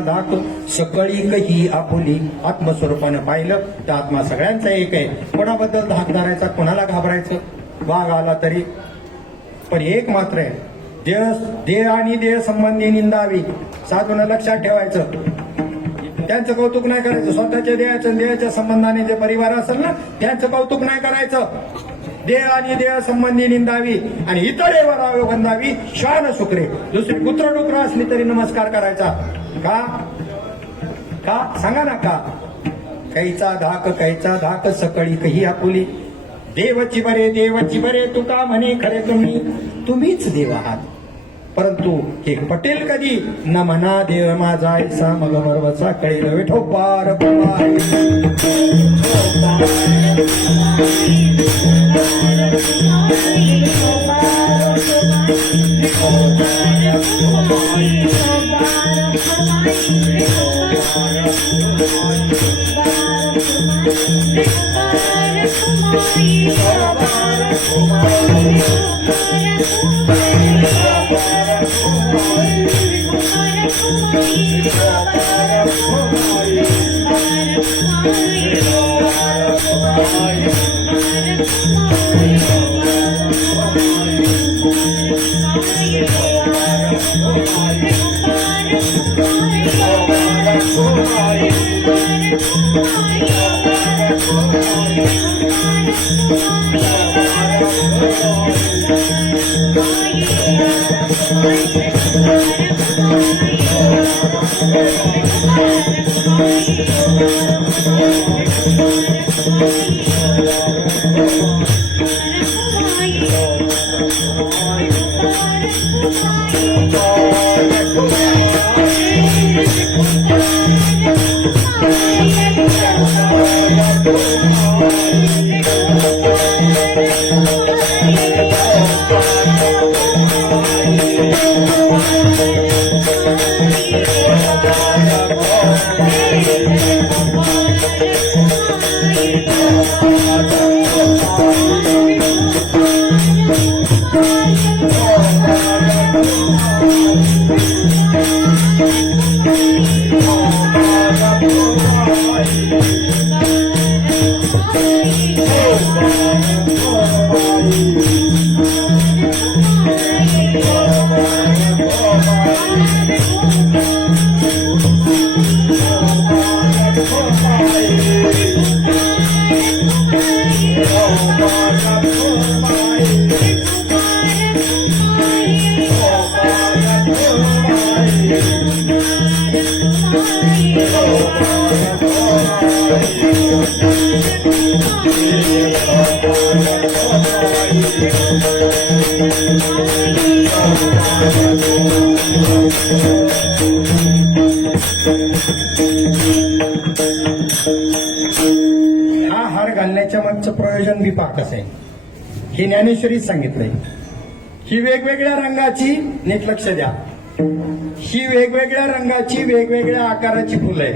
धाक सकळी कही आपुली. आत्मस्वरूपानं पाहिलं तर आत्मा सगळ्यांचा एक आहे. कोणाबद्दल धाक धरायचा कोणाला घाबरायचं. वाघ आला तरी. पण एक मात्र आहे देह आणि देह संबंधी निंदावी. साधून लक्षात ठेवायचं. त्यांचं कौतुक नाही करायचं. स्वतःच्या देहाच्या देहाच्या संबंधाने जे परिवार असेल ना त्यांचं कौतुक नाही करायचं. देह आणि देह संबंधी निंदावी आणि इतरेवर बंधावी. श्वान सुकरे. दुसरी कुत्र डुकर असली तरी नमस्कार करायचा. का सांगा ना का. कैचा धाक सकळी कही आपुली. देवची बरे तुका म्हणे खरे तुम्हीच देव आहात. परंतु हे पटेल कधी. न म्हणा देव माझा ऐसा मग भरवसा कळेल. विठोबार Thank you. हा हार घालण्याच्या मागचं प्रयोजन बी पाकच आहे. हे ज्ञानेश्वरीच सांगितलंय. ही वेगवेगळ्या रंगाची, नीट लक्ष द्या, ही वेगवेगळ्या रंगाची वेगवेगळ्या आकाराची फुलं आहे.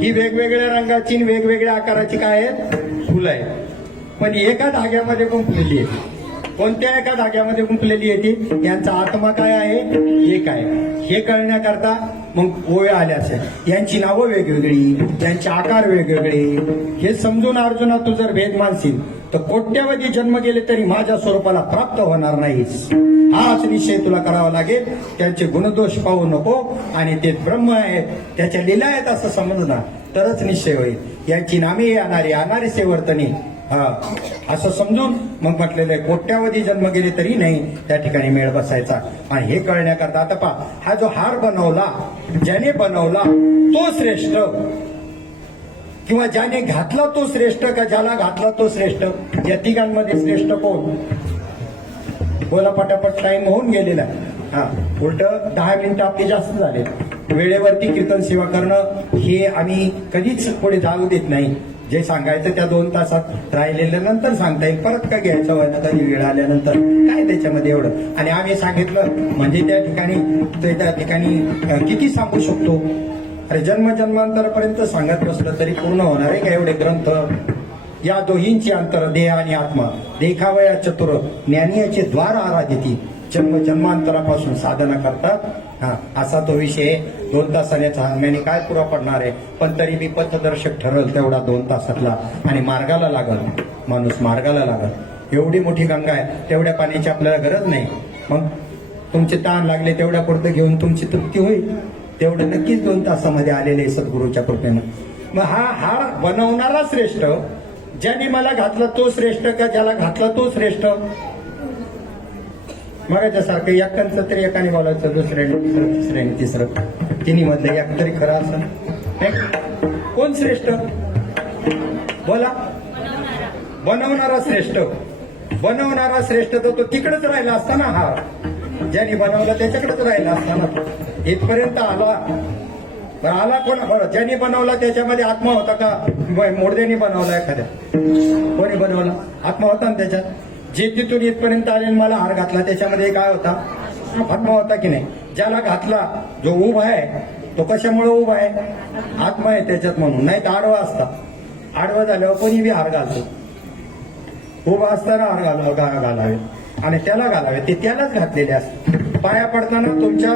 ही वेगवेगळ्या रंगाची आणि वेगवेगळ्या आकाराची काय आहेत? फुलं आहे. पण एका धाग्यामध्ये गुंफलेली आहे. कोणत्या एका धाग्यामध्ये गुंफलेली आहे ती? यांचा आत्मा काय आहे? एक आहे. हे कळण्याकरता मग ओव्या आल्या असेल. यांची नावं वेगवेगळी, यांचे आकार वेगवेगळे. हे समजून अर्जुना तू जर भेद मानशील तर कोट्यावधी जन्म गेले तरी माझ्या स्वरूपाला प्राप्त होणार नाहीस. हाच निश्चय तुला करावा लागेल. त्यांचे गुणदोष पाहू नको आणि ते ब्रह्म आहेत, त्याच्या लीला आहेत असं समजू ना, तरच निश्चय होईल. यांची नामे येणारी सेवर्तनी असं समजून मग म्हटलेलं आहे कोट्यावधी जन्म गेले तरी नाही त्या ठिकाणी मेळ बसायचा. आणि हे कळण्याकरता आता पहा, हा जो हार बनवला, ज्याने बनवला तो श्रेष्ठ, किंवा ज्याने घातला तो श्रेष्ठ का ज्याला घातला तो श्रेष्ठ? या तिघांमध्ये श्रेष्ठ कोण? बोला पटापट, टाइम होऊन गेलेला आहे. उलट 10 मिनिटं आपली जास्त झाले. वेळेवरती कीर्तन सेवा करणं हे आम्ही कधीच पुढे जाऊ देत नाही. जे सांगायचं त्या 2 तासात राहिलेल्या नंतर सांगता येईल. परत का घ्यायचं व्हायचं कधी वेळ आल्यानंतर? काय त्याच्यामध्ये एवढं? आणि आम्ही सांगितलं म्हणजे त्या ठिकाणी किती सांगू शकतो? अरे जन्मांतरापर्यंत सांगत बसलं तरी पूर्ण होणार आहे का एवढे ग्रंथ? या दोहींची अंतर, देह आणि आत्मा, देखावया चतुर ज्ञानियाचे द्वार आराधिती, जन्मांतरापासून साधना करतात. असा तो विषय 2 तासाने सांगण्याने काय पुरा पडणार आहे? पण तरी मी पथदर्शक ठरल तेवढा 2 तासातला. आणि मार्गाला लागल माणूस, मार्गाला लागल. एवढी मोठी गंगा आहे, तेवढ्या पाण्याची आपल्याला गरज नाही. मग तुमचे ताण लागले तेवढ्या पुरतं घेऊन तुमची तृप्ती होईल. तेवढं नक्कीच 2 तासामध्ये आलेले सद्गुरूच्या कृपेनं. मग हा हार बनवणारा श्रेष्ठ, ज्याने मला घातला तो श्रेष्ठ का ज्याला घातला तो श्रेष्ठ? मगाच्यासारखं एकांचं तरी एकाने बोलायचं, दुसऱ्याने तिसरं, तिसऱ्याने तिसरं, तिन्ही मधलं एक तरी खरं असं. कोण श्रेष्ठ? बोला. बनवणारा श्रेष्ठ. बनवणारा श्रेष्ठ तर तो तिकडेच राहिला असता ना. हा ज्याने बनवला त्याच्याकडेच राहिला असता ना. इथपर्यंत आला कोण? बरं, ज्याने बनवला त्याच्यामध्ये आत्मा होता का? मोडद्याने बनवला एखाद्या? कोणी बनवला? आत्मा होता ना त्याच्यात. जे तिथून इथपर्यंत आले मला हार घातला त्याच्यामध्ये काय होता? आत्मा होता की नाही? ज्याला घातला, जो उभा आहे तो कशामुळे उभा आहे? आत्मा आहे त्याच्यात म्हणून. नाही तर आडवा असता. आडवा झाल्यावर कोणी बी हार घालतो. उभा असताना हार घालावे आणि त्याला घालावे, ते त्यालाच घातलेले असते. पाया पडताना तुमच्या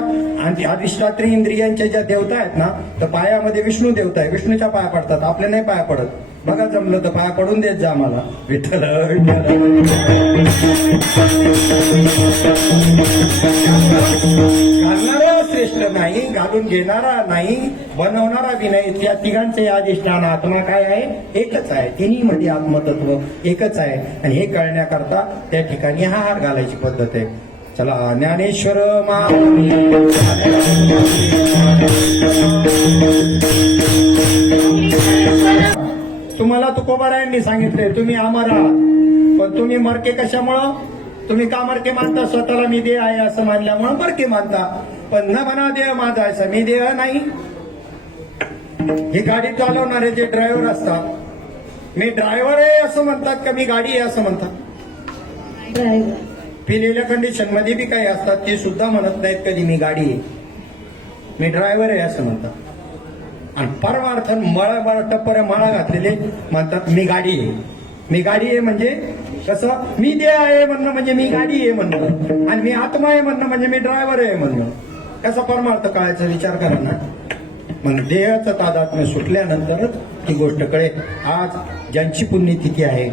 अधिष्ठात्री इंद्रियांच्या ज्या देवता आहेत ना, तर पायामध्ये विष्णू देवता आहे, विष्णूच्या पाया पडतात, आपल्या नाही पाया पडत. बघा जमलं तर पाया पडून देत जा आम्हाला. विठ्ठल घालणारा श्रेष्ठ नाही, घालून घेणारा नाही, बनवणारा बी नाही. त्या तिघांचे अधिष्ठान आत्मा काय आहे? एकच आहे. तिन्ही मध्ये आत्मतत्व एकच आहे. आणि हे कळण्याकरता त्या ठिकाणी हा हार घालायची पद्धत आहे. चला ज्ञानेश्वर मा तुम्हाला तुकोबारायांनी सांगितले तुम्ही अमर आहात, पण तुम्ही मरके कशामुळं? तुम्ही का मरके मानता? स्वतःला मी देह आहे असं मानल्यामुळं मरके मानता. पण न म्हणा देह माझा आहे असं, मी देह नाही. ही गाडी चालवणारे जे ड्रायव्हर असतात, मी ड्रायव्हर आहे असं म्हणतात का मी गाडी आहे असं म्हणतात? ड्रायव्हर पिलेल्या कंडिशन मध्ये बी काही असतात ते सुद्धा म्हणत नाहीत कधी मी गाडी आहे, मी ड्रायव्हर आहे असं म्हणतात. आणि परमार्थन मळा टप्पऱ्या माळा घातलेले म्हणतात मी गाडी आहे. मी गाडी आहे म्हणजे कसं? मी देह आहे म्हणणं म्हणजे मी गाडी आहे म्हणणं, आणि मी आत्मा आहे म्हणणं म्हणजे मी ड्रायव्हर आहे म्हणणं. कसा परमार्थ कळायचा विचार करा ना. मग देहाचं तादात्म्य सुटल्यानंतरच ही गोष्ट कळेल. आज ज्यांची पुण्यतिथी आहे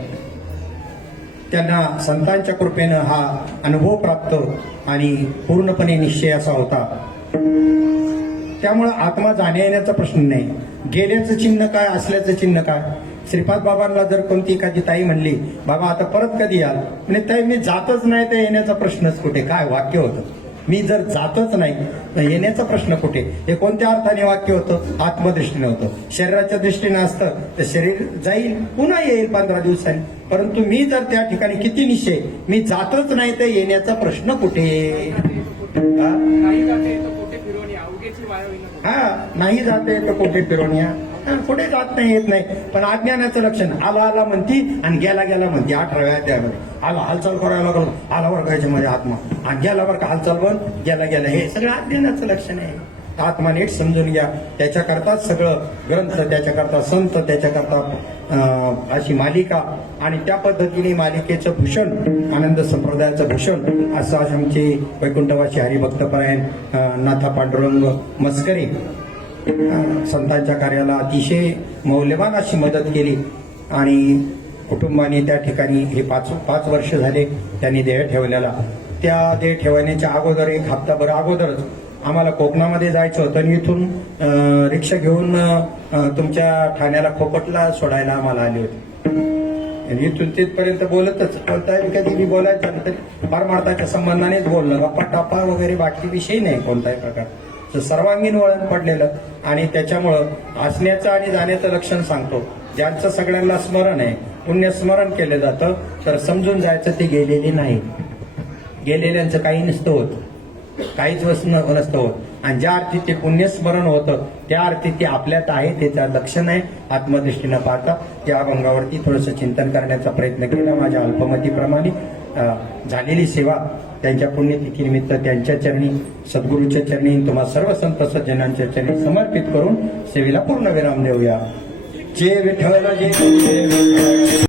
त्यांना संतांच्या कृपेनं हा अनुभव प्राप्त आणि पूर्णपणे निश्चय असा होता. त्यामुळं आत्मा जाण्या येण्याचा प्रश्न नाही. गेल्याचं चिन्ह काय, असल्याचं चिन्ह काय? श्रीपाद बाबांना जर कोणती एखादी ताई म्हणली बाबा आता परत कधी याल, म्हणजे ताई मी जातच नाही तर येण्याचा प्रश्नच कुठे? काय वाक्य होतं? मी जर जातच नाही तर येण्याचा प्रश्न कुठे? हे कोणत्या अर्थाने वाक्य होतं? आत्मदृष्टीने होतं. शरीराच्या दृष्टीने असतं तर शरीर जाईल पुन्हा येईल 15 दिवसांनी, परंतु मी जर त्या ठिकाणी किती निश्चय, मी जातच नाही तर येण्याचा प्रश्न कुठे? हा? नाही जाते तर कुठे फिरवण्या? कुठे जात नाही, येत नाही. पण अज्ञानाचं लक्षण आला आला म्हणती आणि गेला गेला म्हणती. 18व्या अध्यायामध्ये आला हालचाल करायला लागलो, आला वर्गायच्या मध्ये आत्मा, आणि गेला वर का हालचाल बंद, गेला गेला. हे सगळं अज्ञानाचं लक्षण आहे. आत्मा नीट समजून घ्या. त्याच्याकरताच सगळं ग्रंथ, त्याच्याकरता संत, त्याच्याकरता अशी मालिका, आणि त्या पद्धतीने मालिकेचं भूषण, आनंद संप्रदायाचं भूषण असं आज आमचे वैकुंठवासी हरिभक्तपरायण नाथा पांडुरंग मस्करे संतांच्या कार्याला अतिशय मौल्यवान अशी मदत केली. आणि कुटुंबाने त्या ठिकाणी हे पाच वर्ष झाले त्यांनी देह ठेवलेला. त्या देह ठेवण्याच्या अगोदर एक हप्ताभर अगोदरच आम्हाला कोकणामध्ये जायचं होतं, आणि इथून रिक्षा घेऊन तुमच्या ठाण्याला खोपटला सोडायला आम्हाला आले होते. आणि इथून तिथपर्यंत बोलताय कधी मी बोलायचं झालं तरी परमार्थाच्या संबंधानेच बोलणं, गप्पा टापा वगैरे बाकी विषय नाही कोणताही प्रकार. सर्वांगीण वळण पडलेलं, आणि त्याच्यामुळं असण्याचं आणि जाण्याचं लक्षण सांगतो. ज्यांचं सगळ्यांना स्मरण आहे, पुण्य स्मरण केलं जातं, तर समजून जायचं ते गेलेले नाही. गेलेल्यांचं काही नसतं होत, काहीच नसतं होत. आणि ज्या अर्थी ते पुण्यस्मरण होतं त्या अर्थी ते आपल्यात आहे, त्याचं लक्षण आहे. आत्मदृष्टीनं पाहता त्या अभंगावरती थोडंसं चिंतन करण्याचा प्रयत्न केला. माझ्या अल्पमतीप्रमाणे झालेली सेवा त्यांच्या पुण्यतिथीनिमित्त त्यांच्या चरणी, सद्गुरूच्या चरणी, तुम्हा सर्व संत सज्जनांच्या चरणी समर्पित करून सेवेला पूर्ण विराम देऊया. जे विठ्ठल जे